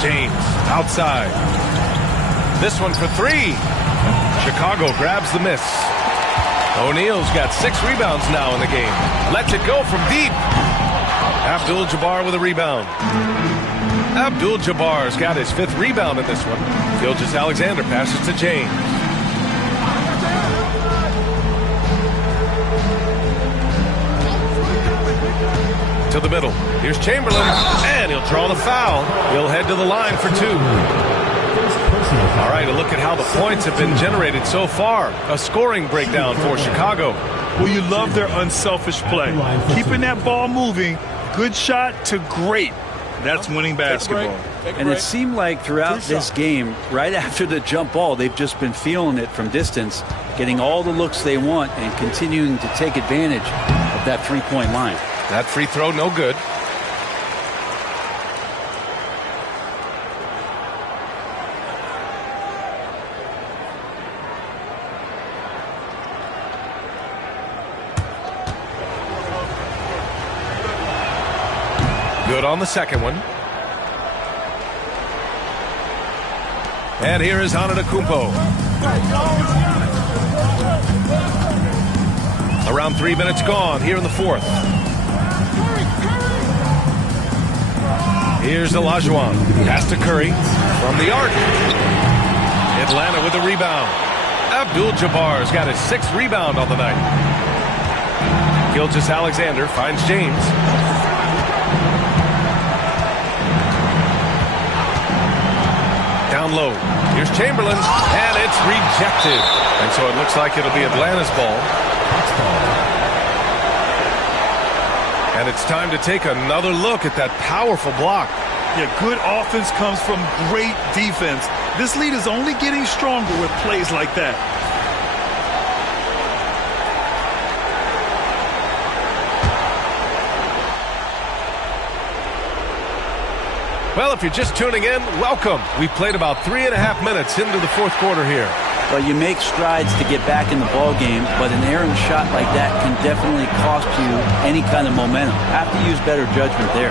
James outside. This one for 3. Chicago grabs the miss. O'Neal's got 6 rebounds now in the game. Lets it go from deep. Abdul-Jabbar with a rebound. Abdul-Jabbar's got his 5th rebound in this one. Gilgeous-Alexander passes to James. To the middle. Here's Chamberlain, and he'll draw the foul. He'll head to the line for 2. All right, a look at how the points have been generated so far. A scoring breakdown for Chicago. Well, you love their unselfish play. Keeping that ball moving, good shot to great. That's winning basketball. And it seemed like throughout this game, right after the jump ball, they've just been feeling it from distance, getting all the looks they want and continuing to take advantage of that three-point line. That free throw, no good. Good on the second one. And here is Antetokounmpo. Around 3 minutes gone here in the fourth. Here's Olajuwon. Pass to Curry from the arc. Atlanta with a rebound. Abdul-Jabbar's got his 6th rebound on the night. Gilgeous-Alexander finds James. Down low. Here's Chamberlain, and it's rejected. And so it looks like it'll be Atlanta's ball. And it's time to take another look at that powerful block. Yeah, good offense comes from great defense. This lead is only getting stronger with plays like that. Well, if you're just tuning in, welcome. We've played about 3.5 minutes into the fourth quarter here. Well, you make strides to get back in the ball game, but an errant shot like that can definitely cost you any kind of momentum. Have to use better judgment there.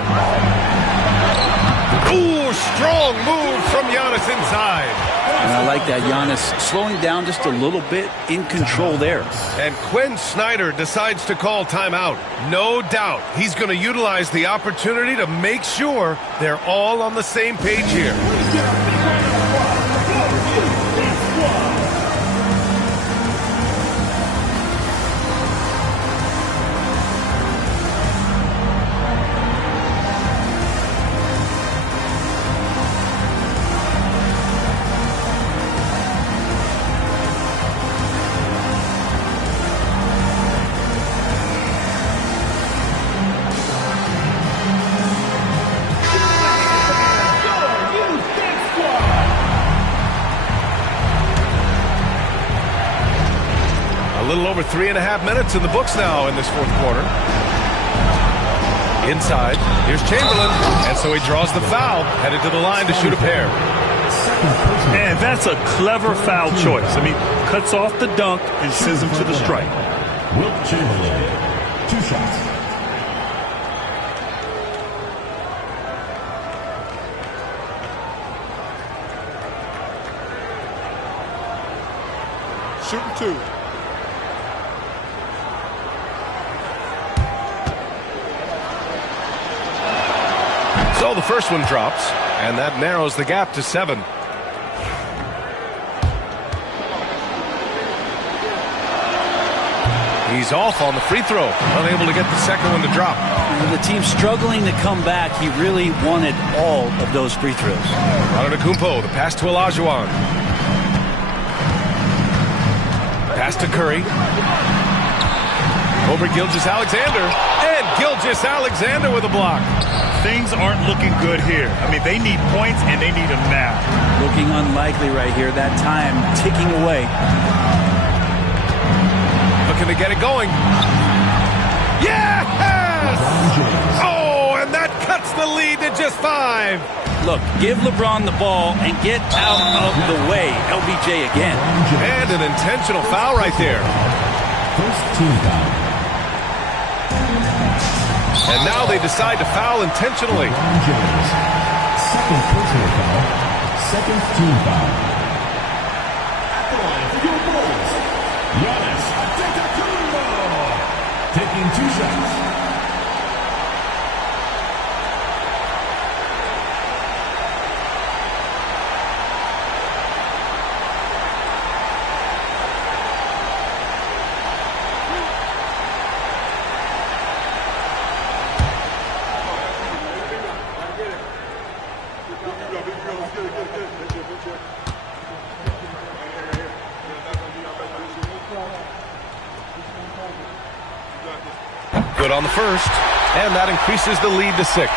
Ooh, strong move from Giannis inside. And I like that. Giannis slowing down just a little bit, in control there. And Quinn Snyder decides to call timeout. No doubt he's going to utilize the opportunity to make sure they're all on the same page here. A little over 3.5 minutes in the books now in this fourth quarter. Inside, here's Chamberlain, and so he draws the foul, headed to the line to shoot a pair. And that's a clever foul choice. I mean, cuts off the dunk and sends him to the strike. Wilt Chamberlain, 2 shots. Shooting 2. So the first one drops, and that narrows the gap to 7. He's off on the free throw, unable to get the second one to drop. The team struggling to come back. He really wanted all of those free throws. Antetokounmpo, the pass to Olajuwon. Pass to Curry. Over Gilgeous-Alexander. And Gilgeous-Alexander with a block. Things aren't looking good here. I mean, they need points, and they need them now. Looking unlikely right here. That time ticking away. Looking to get it going. Yes! Oh, and that cuts the lead to just 5. Look, give LeBron the ball and get out of the way. LBJ again. And an intentional foul right there. First team foul. And now they decide to foul intentionally. Second personal foul. Second team foul. At the line for your Bulls, Giannis Antetokounmpo. Taking 2 shots. Good on the first, and that increases the lead to 6.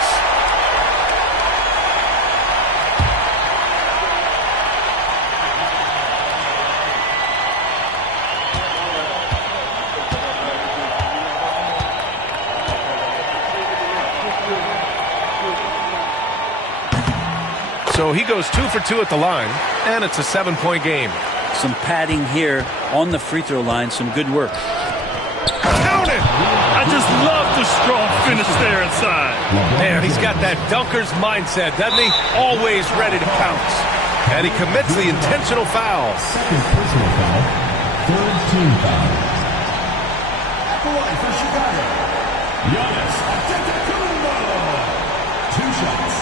So he goes 2 for 2 at the line, and it's a 7-point game. Some padding here on the free throw line. Some good work. Count it! I just love the strong finish there inside. Man, he's got that dunker's mindset, doesn't he? Always ready to pounce. And he commits the intentional foul. Second personal foul. Third team foul. At the line for Chicago, Giannis Antetokounmpo. 2 shots.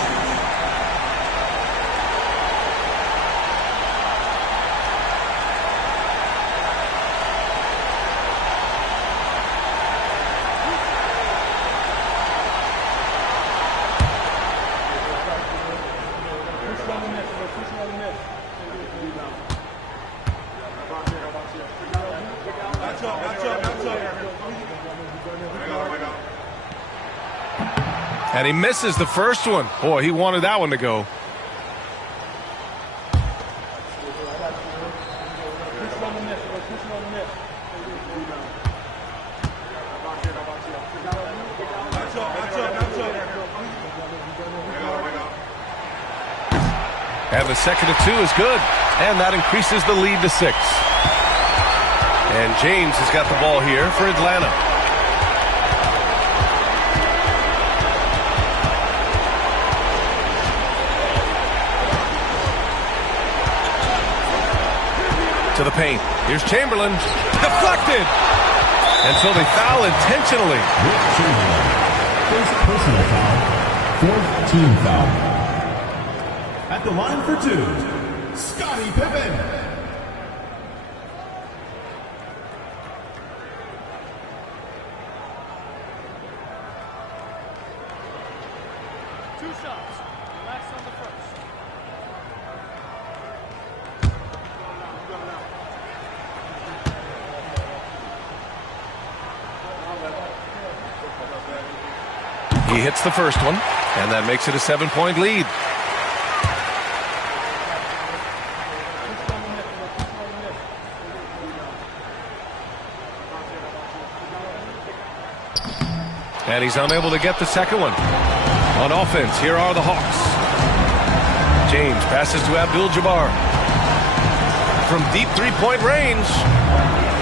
And he misses the first one. Boy, he wanted that one to go. And the second of 2 is good. And that increases the lead to 6. And James has got the ball here for Atlanta. To the paint. Here's Chamberlain. Deflected. And so they foul intentionally. Chamberlain. First personal foul. Fourth team foul. At the line for 2, Scottie Pippen. He hits the first one, and that makes it a 7-point lead. And he's unable to get the second one. On offense, here are the Hawks. James passes to Abdul-Jabbar. From deep three-point range,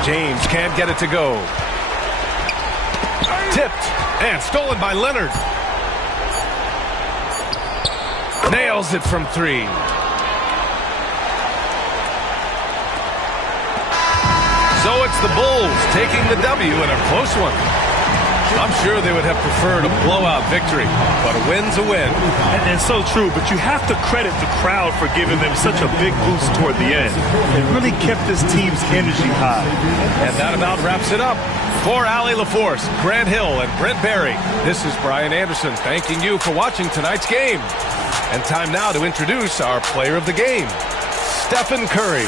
James can't get it to go. Tipped and stolen by Leonard. Nails it from 3. So it's the Bulls taking the W in a close one. I'm sure they would have preferred a blowout victory, but a win's a win. And so true, but you have to credit the crowd for giving them such a big boost toward the end. It really kept this team's energy high. And that about wraps it up. For Allie LaForce, Grant Hill, and Brent Barry, this is Brian Anderson thanking you for watching tonight's game. And time now to introduce our player of the game, Stephen Curry.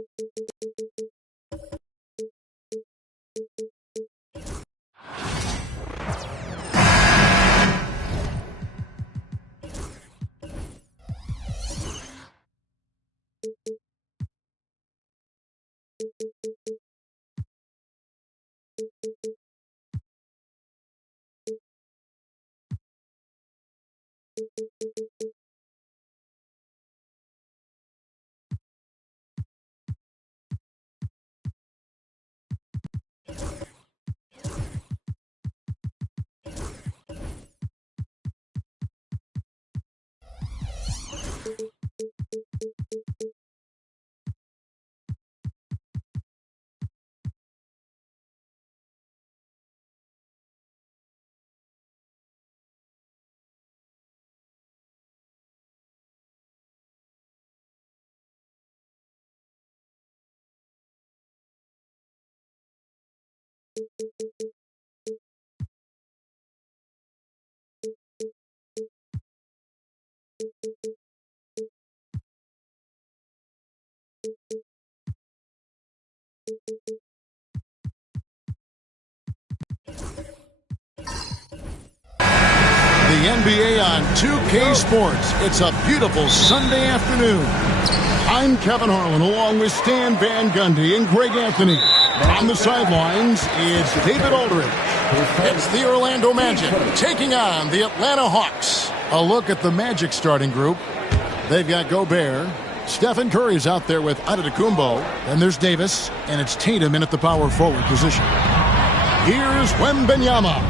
The NBA on 2K Sports. It's a beautiful Sunday afternoon. I'm Kevin Harlan along with Stan Van Gundy and Greg Anthony. On the sidelines, it's David Aldridge. It's the Orlando Magic taking on the Atlanta Hawks. A look at the Magic starting group. They've got Gobert. Stephen Curry's out there with Antetokounmpo. And there's Davis, and it's Tatum in at the power forward position. Here's Wembanyama.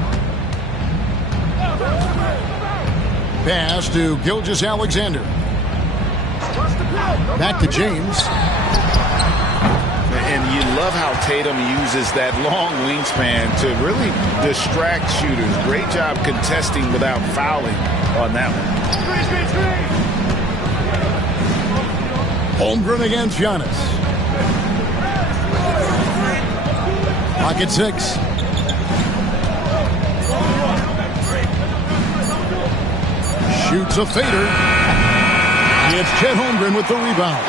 Pass to Gilgeous-Alexander. Back to James. And you love how Tatum uses that long wingspan to really distract shooters. Great job contesting without fouling on that one. Holmgren against Giannis. Pocket 6. Shoots a fader. It's Chet Holmgren with the rebound.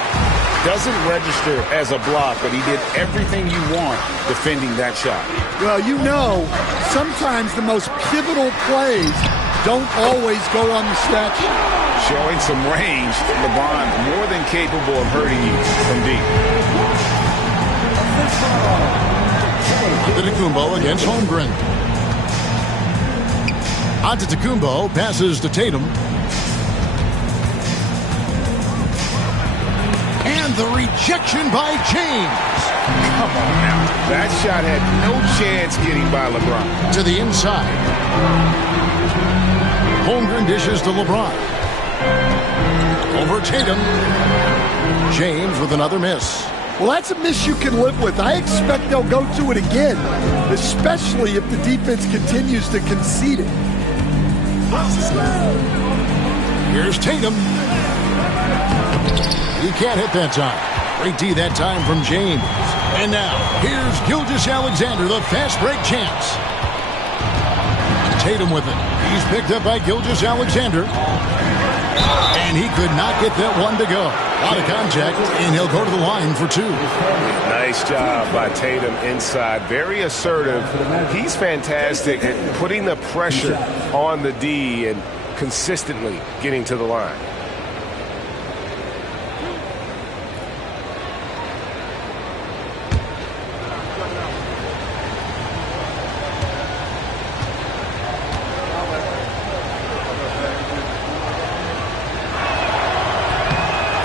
Doesn't register as a block, but he did everything you want defending that shot. Well, you know, sometimes the most pivotal plays don't always go on the stretch. Showing some range, LeBron more than capable of hurting you from deep. Antetokounmpo against Holmgren. Antetokounmpo passes to Tatum. And the rejection by James. Come on now. That shot had no chance getting by LeBron. To the inside. Holmgren dishes to LeBron. Over Tatum. James with another miss. Well, that's a miss you can live with. I expect they'll go to it again, especially if the defense continues to concede it. Here's Tatum. He can't hit that time. Great D that time from James. And now, here's Gilgeous-Alexander, the fast break chance. Tatum with it. He's picked up by Gilgeous-Alexander. And he could not get that one to go. Out of contact, and he'll go to the line for 2. Nice job by Tatum inside. Very assertive. He's fantastic at putting the pressure on the D and consistently getting to the line.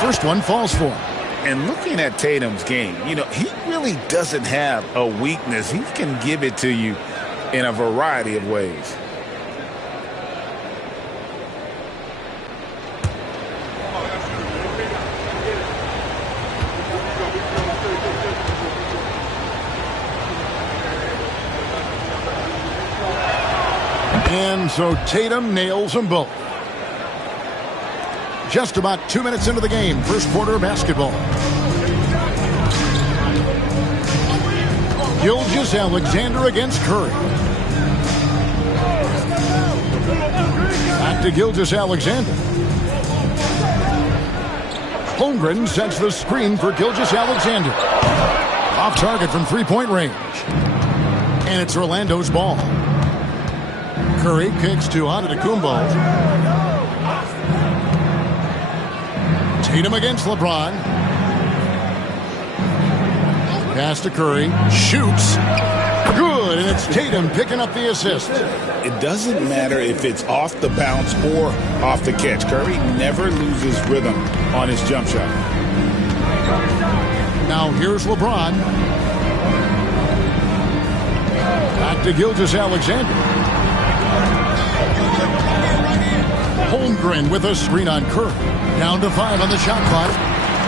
First one falls for him. And looking at Tatum's game, you know, he really doesn't have a weakness. He can give it to you in a variety of ways. And so Tatum nails them both. Just about 2 minutes into the game, first quarter of basketball. Gilgeous-Alexander against Curry. Back to Gilgeous-Alexander. Holmgren sets the screen for Gilgeous-Alexander. Off target from three-point range. And it's Orlando's ball. Curry kicks to Antetokounmpo. Tatum against LeBron. Pass to Curry. Shoots. Good, and it's Tatum picking up the assist. It doesn't matter if it's off the bounce or off the catch. Curry never loses rhythm on his jump shot. Now here's LeBron. Back to Gilgeous-Alexander. Holmgren with a screen on Curry. Down to 5 on the shot clock.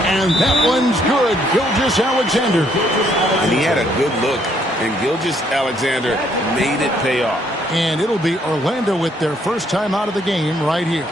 And that one's good. Gilgeous-Alexander. And he had a good look. And Gilgeous-Alexander made it pay off. And it'll be Orlando with their first time out of the game right here.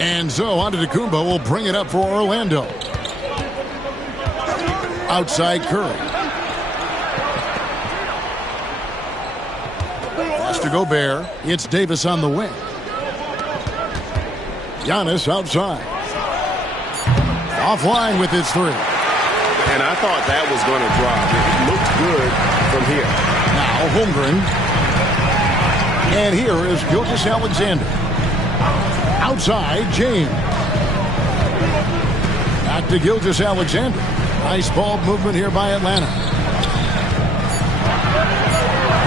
And so Antetokounmpo will bring it up for Orlando. Outside Curry. Pass to Gobert. It's Davis on the wing. Giannis outside. Offline with his three. And I thought that was going to drop. It looked good from here. Now Holmgren. And here is Gilgeous-Alexander. Outside, James. Back to Gilgeous-Alexander. Nice ball movement here by Atlanta.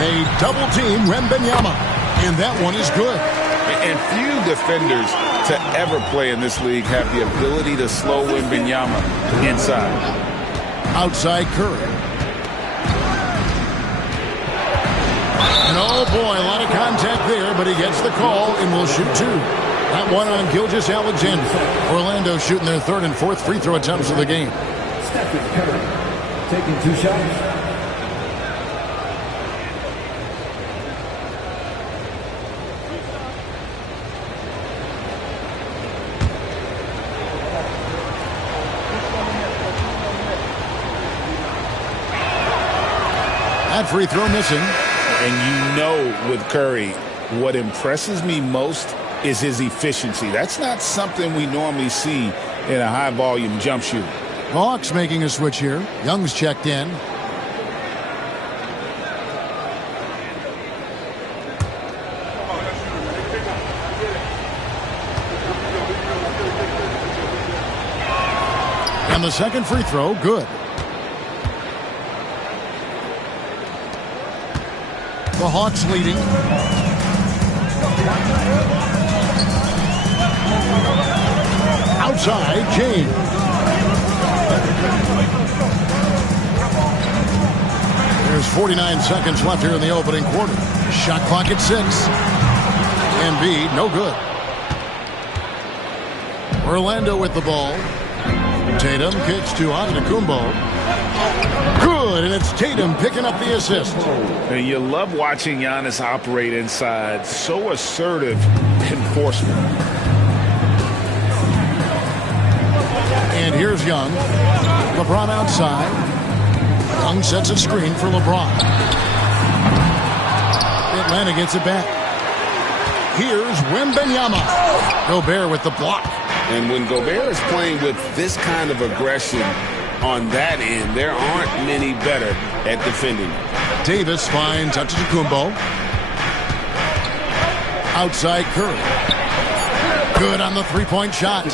They double team Wembanyama. And that one is good. And few defenders to ever play in this league have the ability to slow Wembanyama inside. Outside Curry. And oh boy, a lot of contact there, but he gets the call and will shoot two. That one on Gilgeous-Alexander. Orlando shooting their third and fourth free throw attempts of the game. Stephen Curry taking 2 shots. That free throw missing. And you know with Curry, what impresses me most is his efficiency. That's not something we normally see in a high-volume jump shoot. Hawks making a switch here. Young's checked in. And the second free throw, good. The Hawks leading. Outside, James. There's 49 seconds left here in the opening quarter. Shot clock at 6. Embiid, no good. Orlando with the ball. Tatum kicks to Antetokounmpo. Good, and it's Tatum picking up the assist. And you love watching Giannis operate inside. So assertive enforcement. And here's Young. LeBron outside. Young sets a screen for LeBron. It Atlanta gets it back. Here's Wembanyama. Gobert with the block. And when Gobert is playing with this kind of aggression on that end, there aren't many better at defending. Davis finds Antetokounmpo. Outside Curry. Good on the three-point shot.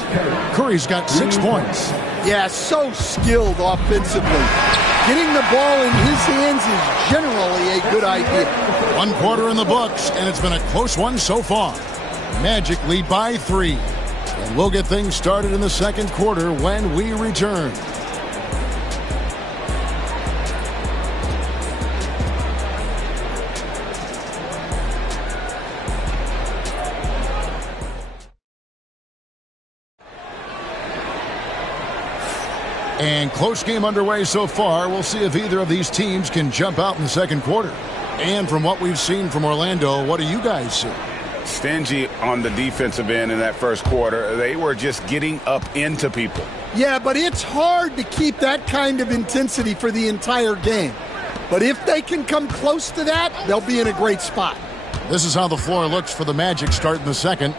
Curry's got 6 points. Yeah, so skilled offensively. Getting the ball in his hands is generally a good idea. 1 quarter in the books, and it's been a close one so far. Magic lead by 3. And we'll get things started in the second quarter when we return. And close game underway so far. We'll see if either of these teams can jump out in the second quarter. And from what we've seen from Orlando, what do you guys see? Stingy on the defensive end in that first quarter. They were just getting up into people. Yeah, but it's hard to keep that kind of intensity for the entire game. But if they can come close to that, they'll be in a great spot. This is how the floor looks for the Magic starting the second.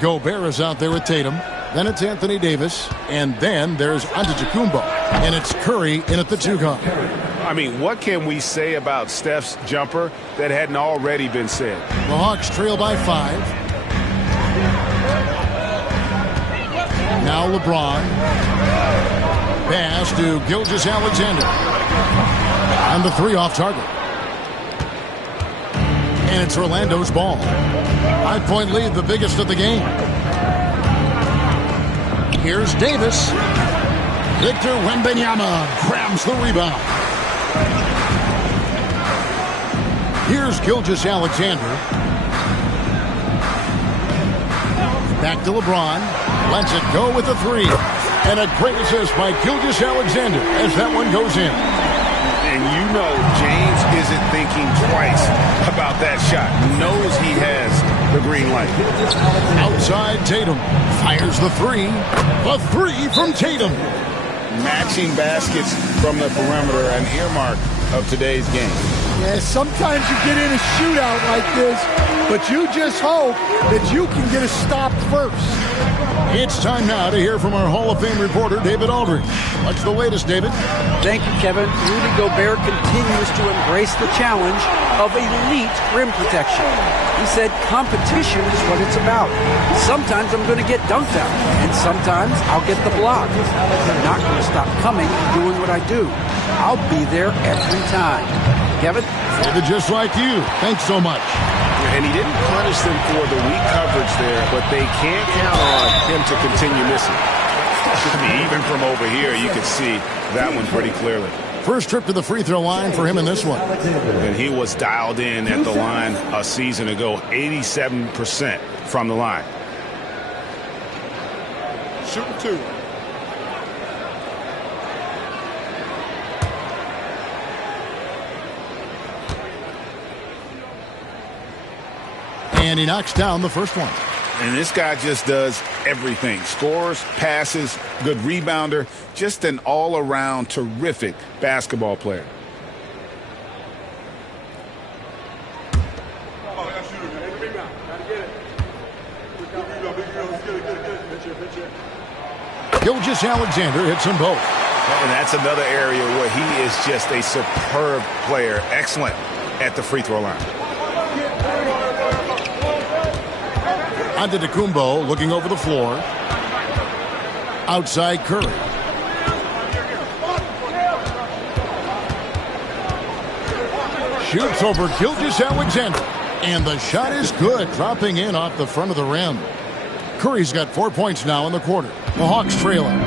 Gobert is out there with Tatum. Then it's Anthony Davis. And then there's Antetokounmpo. And it's Curry in at the 2 guard. I mean, what can we say about Steph's jumper that hadn't already been said? The Hawks trail by 5. Now LeBron. Pass to Gilgeous-Alexander. And the 3 off target. And it's Orlando's ball. 5-point lead, the biggest of the game. Here's Davis. Victor Wembanyama grabs the rebound. Here's Gilgeous-Alexander. Back to LeBron. Lets it go with a 3. And a great assist by Gilgeous-Alexander as that one goes in. And you know James isn't thinking twice about that shot. Knows he has the green light. Outside Tatum. Fires the 3. A 3 from Tatum. Matching baskets from the perimeter, an earmark of today's game. Yeah, sometimes you get in a shootout like this, but you just hope that you can get a stop first. It's time now to hear from our Hall of Fame reporter, David Aldridge. What's the latest, David? Thank you, Kevin. Rudy Gobert continues to embrace the challenge of elite rim protection. He said competition is what it's about. Sometimes I'm going to get dunked out, and sometimes I'll get the block. I'm not going to stop coming and doing what I do. I'll be there every time. Kevin? David, just like you. Thanks so much. And he didn't punish them for the weak coverage there, but they can't count on him to continue missing. Even from over here, you can see that one pretty clearly. First trip to the free throw line for him in this one. And he was dialed in at the line a season ago, 87% from the line. Shooting 2. And he knocks down the first one. And this guy just does everything. Scores, passes, good rebounder, just an all-around terrific basketball player. Gilgeous-Alexander hits them both. And that's another area where he is just a superb player. Excellent at the free throw line. Antetokounmpo looking over the floor. Outside Curry. Shoots over Gilgeous-Alexander. And the shot is good, dropping in off the front of the rim. Curry's got 4 points now in the quarter. The Hawks trailing.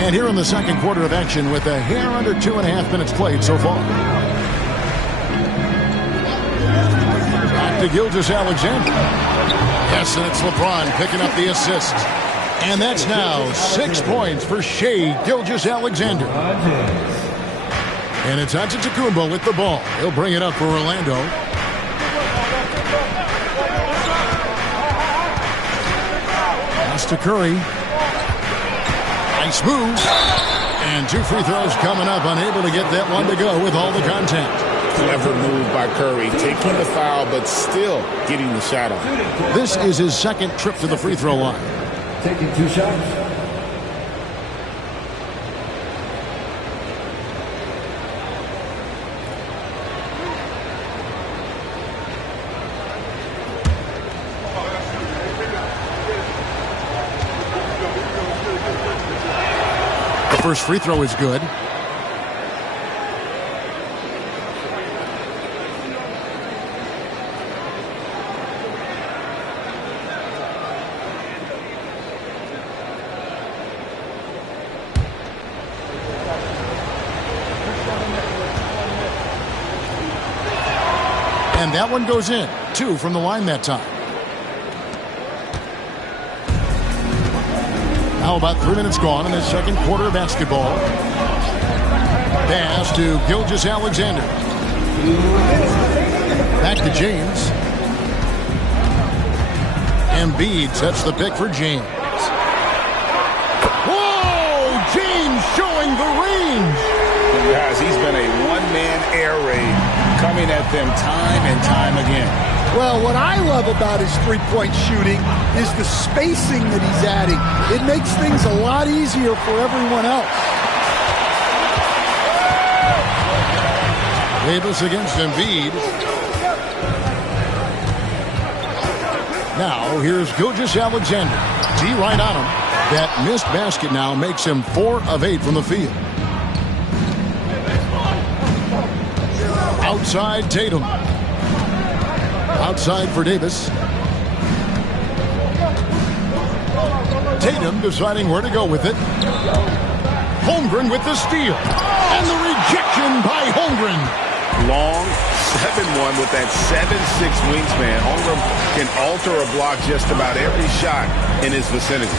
And here in the second quarter of action with a hair under 2.5 minutes played so far. Back to Gilgeous-Alexander. Yes, and it's LeBron picking up the assist. And that's now 6 points for Shai Gilgeous-Alexander. And it's Antetokounmpo with the ball. He'll bring it up for Orlando. Pass to Curry. Nice move. And 2 free throws coming up, unable to get that one to go with all the contact. Clever move by Curry, taking the foul, but still getting the shot off. This is his second trip to the free throw line. Taking 2 shots. The first free throw is good. And that one goes in. 2 from the line that time. Now about 3 minutes gone in the second quarter of basketball. Pass to Gilgeous-Alexander. Back to James. Embiid sets the pick for James. Whoa! James showing the range. Guys, he's been a one-man air raid, coming at them time and time again. Well, what I love about his three-point shooting is the spacing that he's adding. It makes things a lot easier for everyone else. Davis against Embiid. Now, here's Gilgeous-Alexander. D right on him. That missed basket now makes him 4 of 8 from the field. Outside Tatum. Outside for Davis. Tatum deciding where to go with it. Holmgren with the steal. And the rejection by Holmgren. Long 7-1 with that 7'6" wingspan. Holmgren can alter a block just about every shot in his vicinity.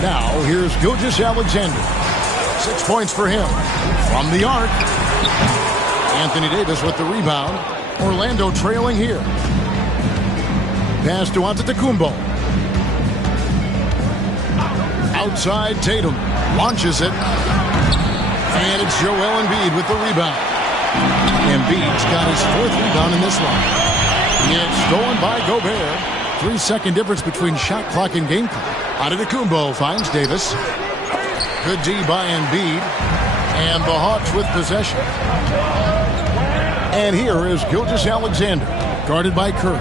Now here's Gilgeous-Alexander. 6 points for him. From the arc. Anthony Davis with the rebound. Orlando trailing here. Pass to Antetokounmpo. Outside Tatum. Launches it. And it's Joel Embiid with the rebound. Embiid's got his 4th rebound in this one. It's stolen by Gobert. 3-second difference between shot clock and game clock. Antetokounmpo finds Davis. Good D by Embiid. And the Hawks with possession. And here is Gilgeous-Alexander, guarded by Curry.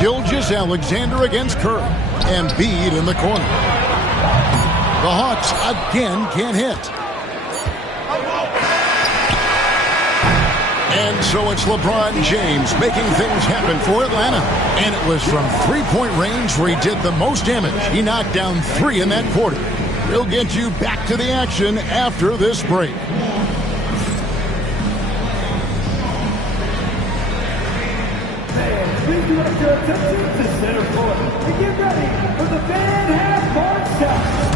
Gilgeous-Alexander against Curry. Embiid in the corner. The Hawks again can't hit. And so it's LeBron James making things happen for Atlanta. And it was from 3-point range where he did the most damage. He knocked down 3 in that quarter. We'll get you back to the action after this break. Please direct your attention to center court and get ready for the fan half-court shot.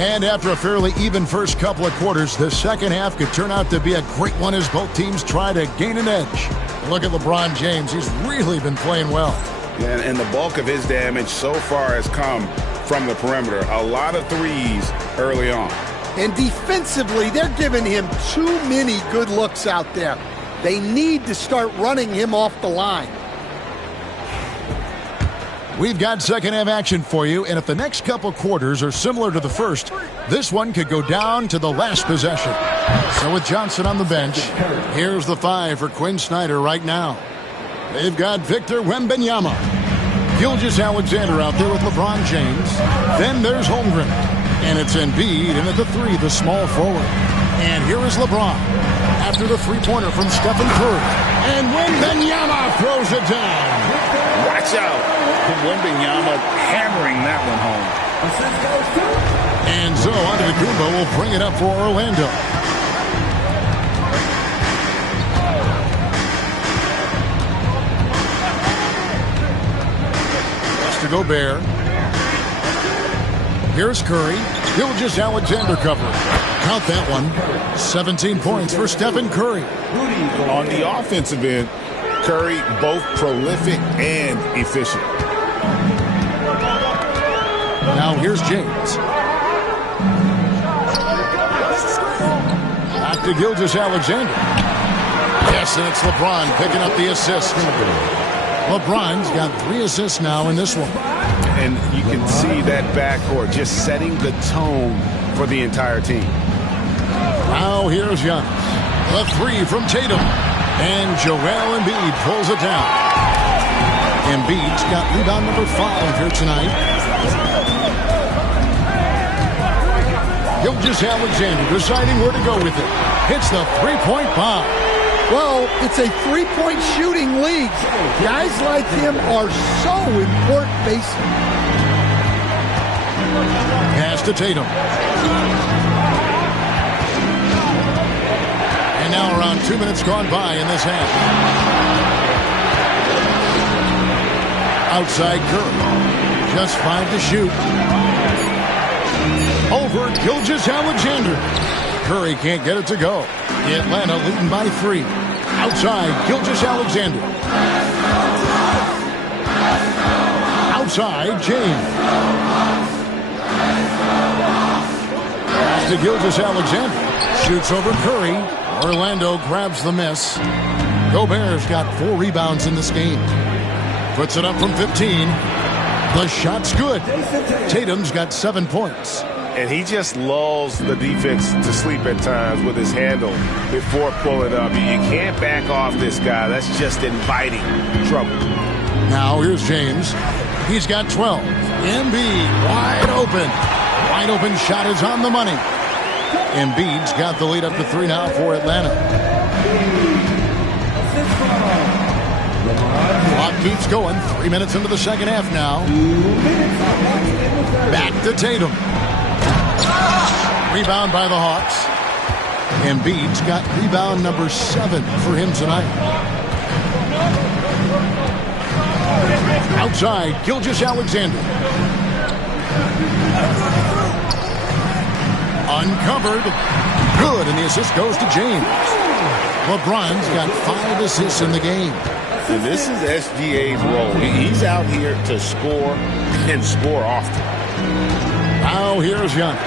And after a fairly even first couple of quarters, the second half could turn out to be a great one as both teams try to gain an edge. Look at LeBron James. He's really been playing well. And the bulk of his damage so far has come from the perimeter. A lot of threes early on. And defensively, they're giving him too many good looks out there. They need to start running him off the line. We've got second half action for you, and if the next couple quarters are similar to the first, this one could go down to the last possession. So with Johnson on the bench, here's the 5 for Quinn Snyder right now. They've got Victor Wembanyama. Gilgeous-Alexander out there with LeBron James. Then there's Holmgren. And it's Embiid in at the 3, the small forward. And here is LeBron after the three-pointer from Stephen Curry. And Wembanyama throws it down. Watch out. Wembanyama hammering that one home. And so Antetokounmpo will bring it up for Orlando. To Gobert. Here's Curry. Gilgeous-Alexander covering. Count that one. 17 points for Stephen Curry. On the offensive end, Curry both prolific and efficient. Now here's James. Back to Gilgeous-Alexander. Yes, and it's LeBron picking up the assist. LeBron's got 3 assists now in this one. And you can see that backcourt just setting the tone for the entire team. Now here's Giannis. The 3 from Tatum. And Joel Embiid pulls it down. Embiid's got rebound number 5 here tonight. Gilgeous-Alexander deciding where to go with it. Hits the three-point bomb. Well, it's a three-point shooting league. Guys like him are so important, basically. Pass to Tatum. And now around 2 minutes gone by in this half. Outside Curry. Just 5 to shoot. Over Gilgeous-Alexander. Curry can't get it to go. Atlanta leading by 3. Outside, Gilgeous-Alexander. Outside, James. Pass to Gilgeous-Alexander. Shoots over Curry. Orlando grabs the miss. Gobert's got 4 rebounds in this game. Puts it up from 15. The shot's good. Tatum's got 7 points. And he just lulls the defense to sleep at times with his handle before pulling up. You can't back off this guy. That's just inviting trouble. Now here's James. He's got 12. Embiid wide open. Wide open shot is on the money. Embiid's got the lead up to 3 now for Atlanta. Clock keeps going. 3 minutes into the second half now. Back to Tatum. Rebound by the Hawks. Embiid's got rebound number 7 for him tonight. Outside, Gilgeous-Alexander. Uncovered. Good, and the assist goes to James. LeBron's got 5 assists in the game. And this is SGA's role. He's out here to score and score often. Now here's Giannis.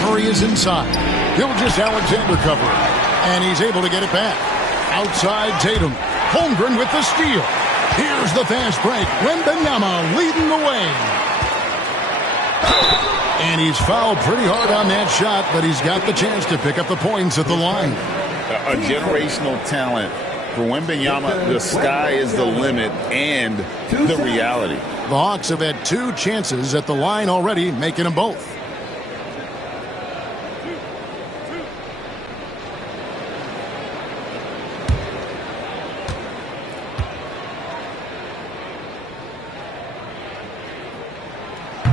Curry is inside. Gilgeous-Alexander covering. And he's able to get it back. Outside Tatum. Holmgren with the steal. Here's the fast break. Wembanyama leading the way. And he's fouled pretty hard on that shot, but he's got the chance to pick up the points at the line. A generational talent. For Wembanyama, the sky is the limit and the reality. The Hawks have had 2 chances at the line already, making them both.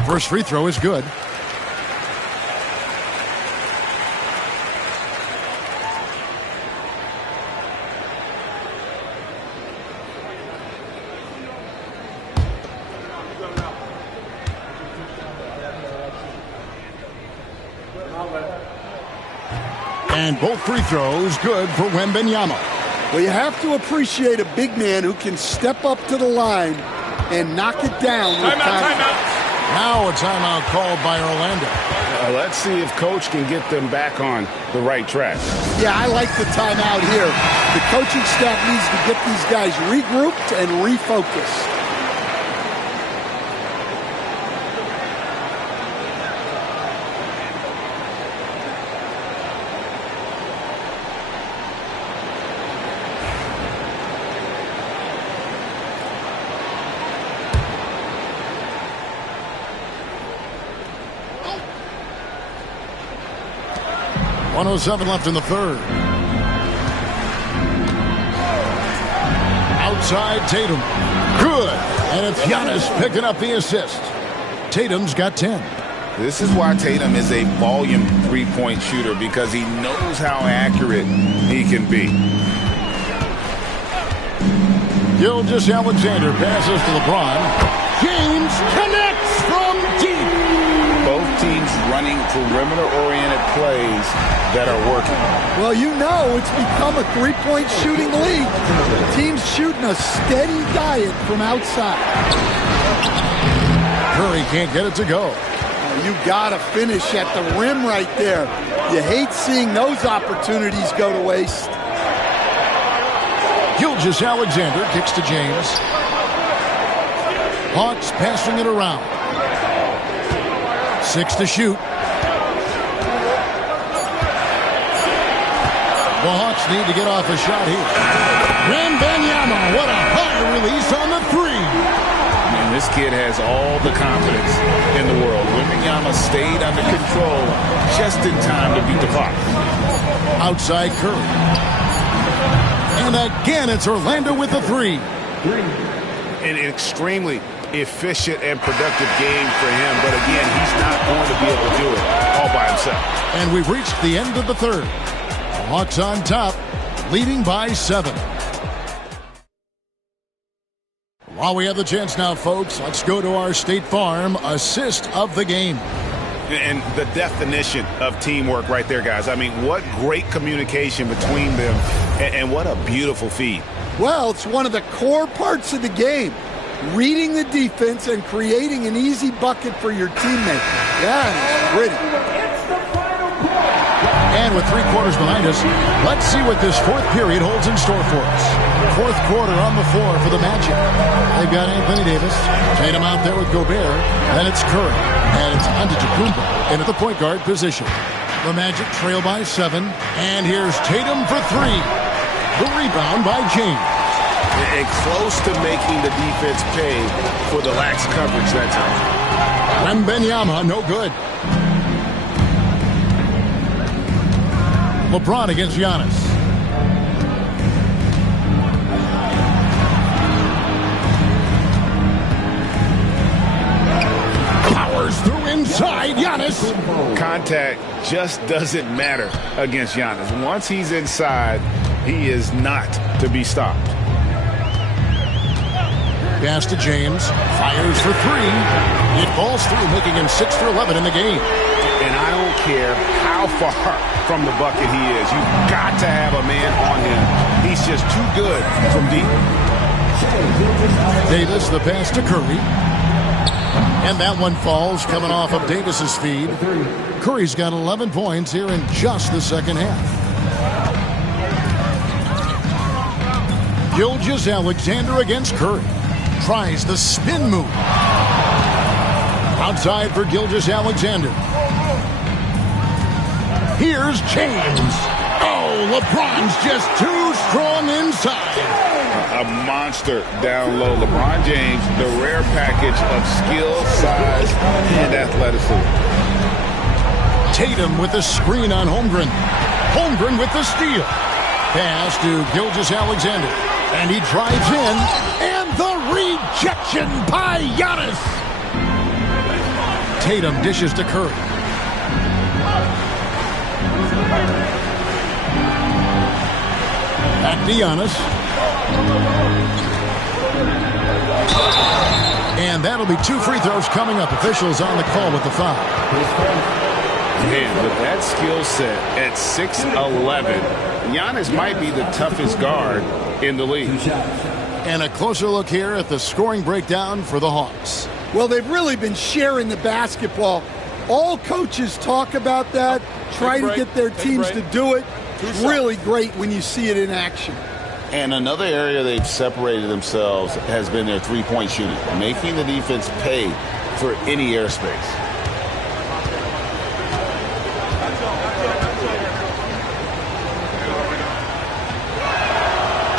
First free throw is good. And both free throws good for Wembanyama. Well, you have to appreciate a big man who can step up to the line and knock it down. Timeout. Now a timeout called by Orlando. Let's see if Coach can get them back on the right track. Yeah, I like the timeout here. The coaching staff needs to get these guys regrouped and refocused. 1:07 left in the third. Outside Tatum. Good. And it's Giannis picking up the assist. Tatum's got 10. This is why Tatum is a volume three-point shooter, because he knows how accurate he can be. Gilgeous-Alexander passes to LeBron. James connects from deep. Both teams running perimeter-oriented plays that are working. Well, you know it's become a three-point shooting league. The team's shooting a steady diet from outside. Curry can't get it to go. You got to finish at the rim right there. You hate seeing those opportunities go to waste. Gilgeous-Alexander kicks to James. Hawks passing it around. 6 to shoot. The Hawks need to get off a shot here. Wembanyama, what a high release on the three. And this kid has all the confidence in the world. Wembanyama stayed under control just in time to beat the clock. Outside Curry. And again, it's Orlando with the three. An extremely efficient and productive game for him. But again, he's not going to be able to do it all by himself. And we've reached the end of the third. The Hawks on top, leading by 7. While we have the chance now, folks, let's go to our State Farm assist of the game. And the definition of teamwork right there, guys. I mean, what great communication between them, and what a beautiful feed. Well, it's one of the core parts of the game. Reading the defense and creating an easy bucket for your teammate. Yeah, it's pretty. And with 3 quarters behind us, let's see what this fourth period holds in store for us. Fourth quarter on the floor for the Magic. They've got Anthony Davis. Tatum out there with Gobert. Then it's Curry. And it's Antetokounmpo in at the point guard position. The Magic trail by 7. And here's Tatum for 3. The rebound by James. And close to making the defense pay for the lax coverage that time. Wembanyama, no good. LeBron against Giannis. Powers through inside. Giannis. Contact just doesn't matter against Giannis. Once he's inside, he is not to be stopped. Pass to James. Fires for 3. It falls through, making him 6 for 11 in the game. And I don't care how far from the bucket he is. You've got to have a man on him. He's just too good from deep. Davis, the pass to Curry. And that one falls, coming off of Davis's feed. Curry's got 11 points here in just the second half. Gilgeous-Alexander against Curry. Tries the spin move. Outside for Gilgeous-Alexander. Here's James. Oh, LeBron's just too strong inside. A monster down low. LeBron James, the rare package of skill, size, and athleticism. Tatum with the screen on Holmgren. Holmgren with the steal. Pass to Gilgeous-Alexander. And he drives in. And the rejection by Giannis. Tatum dishes to Curry. Back to Giannis. And that'll be 2 free throws coming up. Officials on the call with the foul. Man, with that skill set at 6'11", Giannis might be the toughest guard in the league. And a closer look here at the scoring breakdown for the Hawks. Well, they've really been sharing the basketball. All coaches talk about that, try to get their teams to do it. It's really great when you see it in action. And another area they've separated themselves has been their three-point shooting, making the defense pay for any airspace.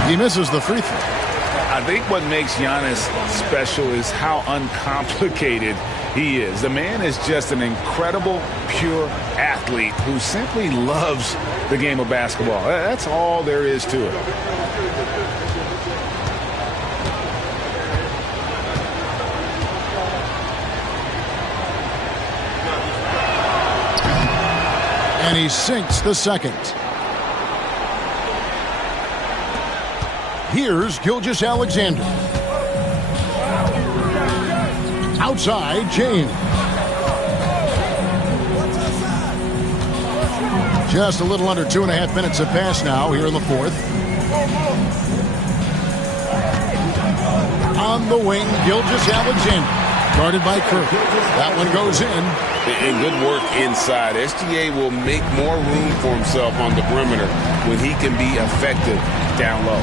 He misses the free throw. I think what makes Giannis special is how uncomplicated he is. The man is just an incredible, pure athlete who simply loves the game of basketball. That's all there is to it. And he sinks the second. Here's Gilgeous-Alexander. Outside, James. Just a little under 2.5 minutes have passed now here in the fourth. On the wing, Gilgeous-Alexander. Guarded by Kirk. That one goes in. And good work inside. SGA will make more room for himself on the perimeter when he can be effective down low.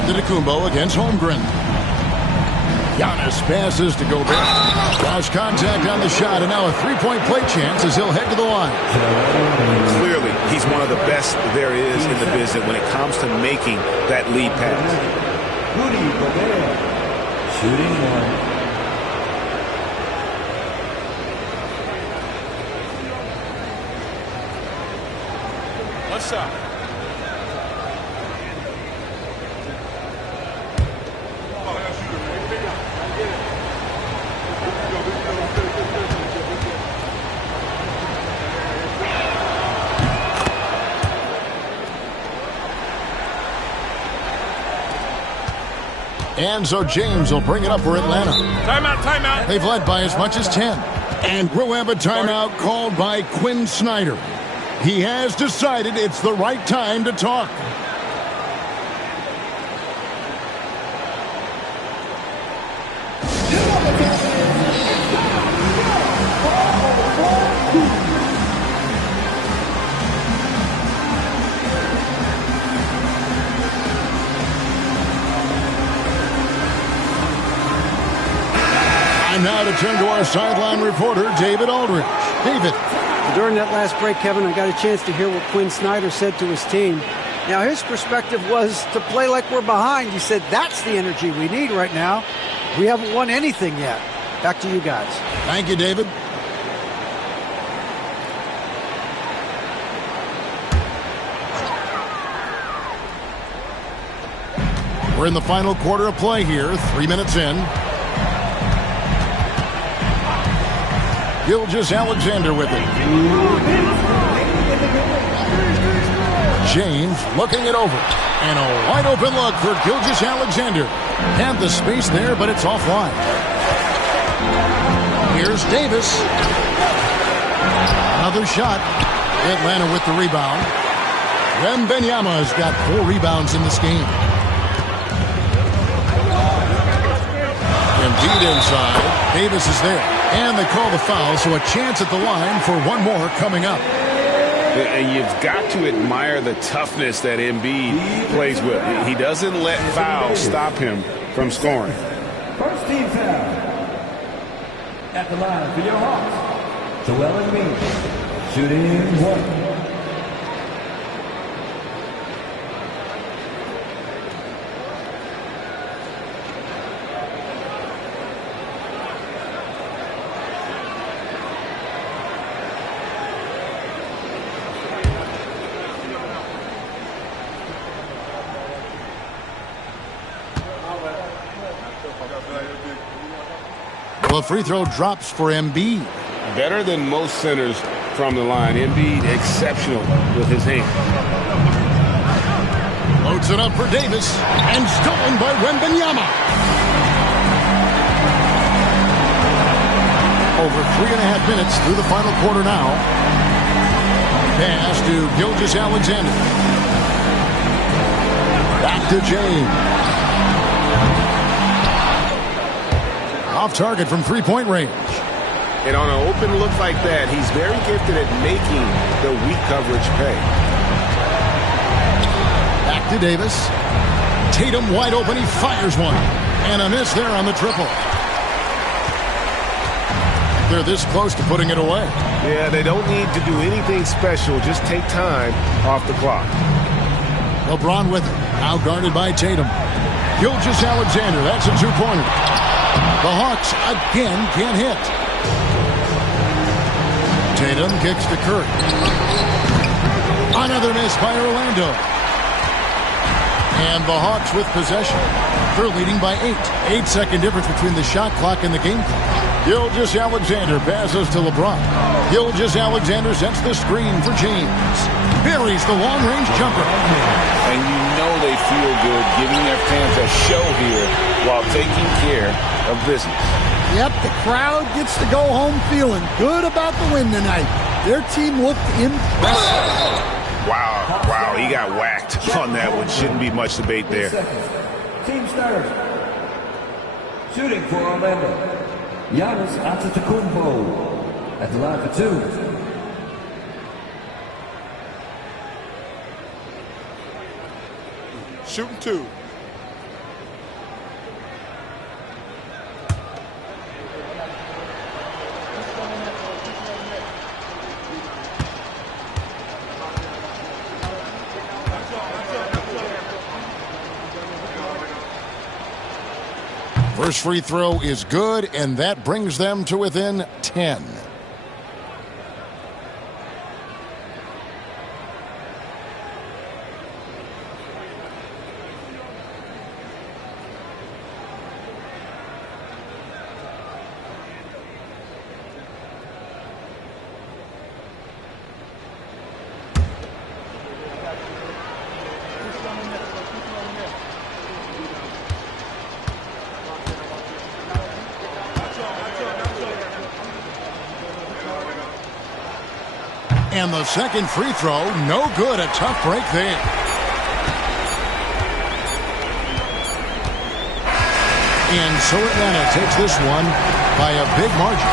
Antetokounmpo against Holmgren. Giannis passes to Gobert. Cross contact on the shot, and now a three-point play chance as he'll head to the line. Clearly, he's one of the best there is in the business when it comes to making that lead pass. Rudy Gobert, shooting one. What's up? And so James will bring it up for Atlanta. Timeout, timeout. They've led by as much as 10. And we'll have a timeout called by Quinn Snyder. He has decided it's the right time to talk. Now to turn to our sideline reporter, David Aldridge. David. During that last break, Kevin, I got a chance to hear what Quinn Snyder said to his team. Now, his perspective was to play like we're behind. He said that's the energy we need right now. We haven't won anything yet. Back to you guys. Thank you, David. We're in the final quarter of play here, 3 minutes in. Gilgeous-Alexander with it. James looking it over. And a wide open look for Gilgeous-Alexander. Had the space there, but it's offline. Here's Davis. Another shot. Atlanta with the rebound. Wembanyama has got 4 rebounds in this game. Embiid inside. Davis is there. And they call the foul, so a chance at the line for one more coming up. And you've got to admire the toughness that Embiid plays with. He doesn't let fouls stop him from scoring. First team foul. At the line for your Hawks, Joel Embiid, shooting one. Well, free throw drops for Embiid. Better than most centers from the line. Embiid exceptional with his hand. Loads it up for Davis. And stolen by Wembanyama. Over 3.5 minutes through the final quarter now. Pass to Gilgeous-Alexander. Back to James. Off target from three-point range. And on an open look like that, he's very gifted at making the weak coverage pay. Back to Davis. Tatum wide open. He fires one. And a miss there on the triple. They're this close to putting it away. Yeah, they don't need to do anything special. Just take time off the clock. LeBron with it. Now guarded by Tatum. Gilgeous-Alexander, that's a two-pointer. The Hawks again can't hit. Tatum kicks to Curry. Another miss by Orlando. And the Hawks with possession. They're leading by 8. 8-second difference between the shot clock and the game clock. Gilgeous-Alexander passes to LeBron. Gilgeous-Alexander sets the screen for James. Buries the long-range jumper. And you know they feel good giving their fans a show here while taking care of business. Yep, the crowd gets to go home feeling good about the win tonight. Their team looked impressive. Wow, he got whacked on that one. Shouldn't be much debate there. Team starters. Shooting for Orlando, Giannis Antetokounmpo. At the line for 2. Shooting 2. First free throw is good, and that brings them to within 10. And the second free throw, no good. A tough break there. And so Atlanta takes this one by a big margin.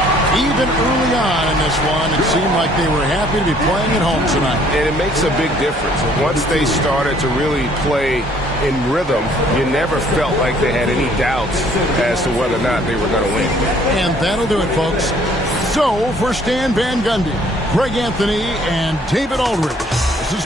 Even early on in this one, it seemed like they were happy to be playing at home tonight. And it makes a big difference. Once they started to really play in rhythm, you never felt like they had any doubts as to whether or not they were going to win. And that'll do it, folks. So, for Stan Van Gundy, Greg Anthony, and David Aldridge, this is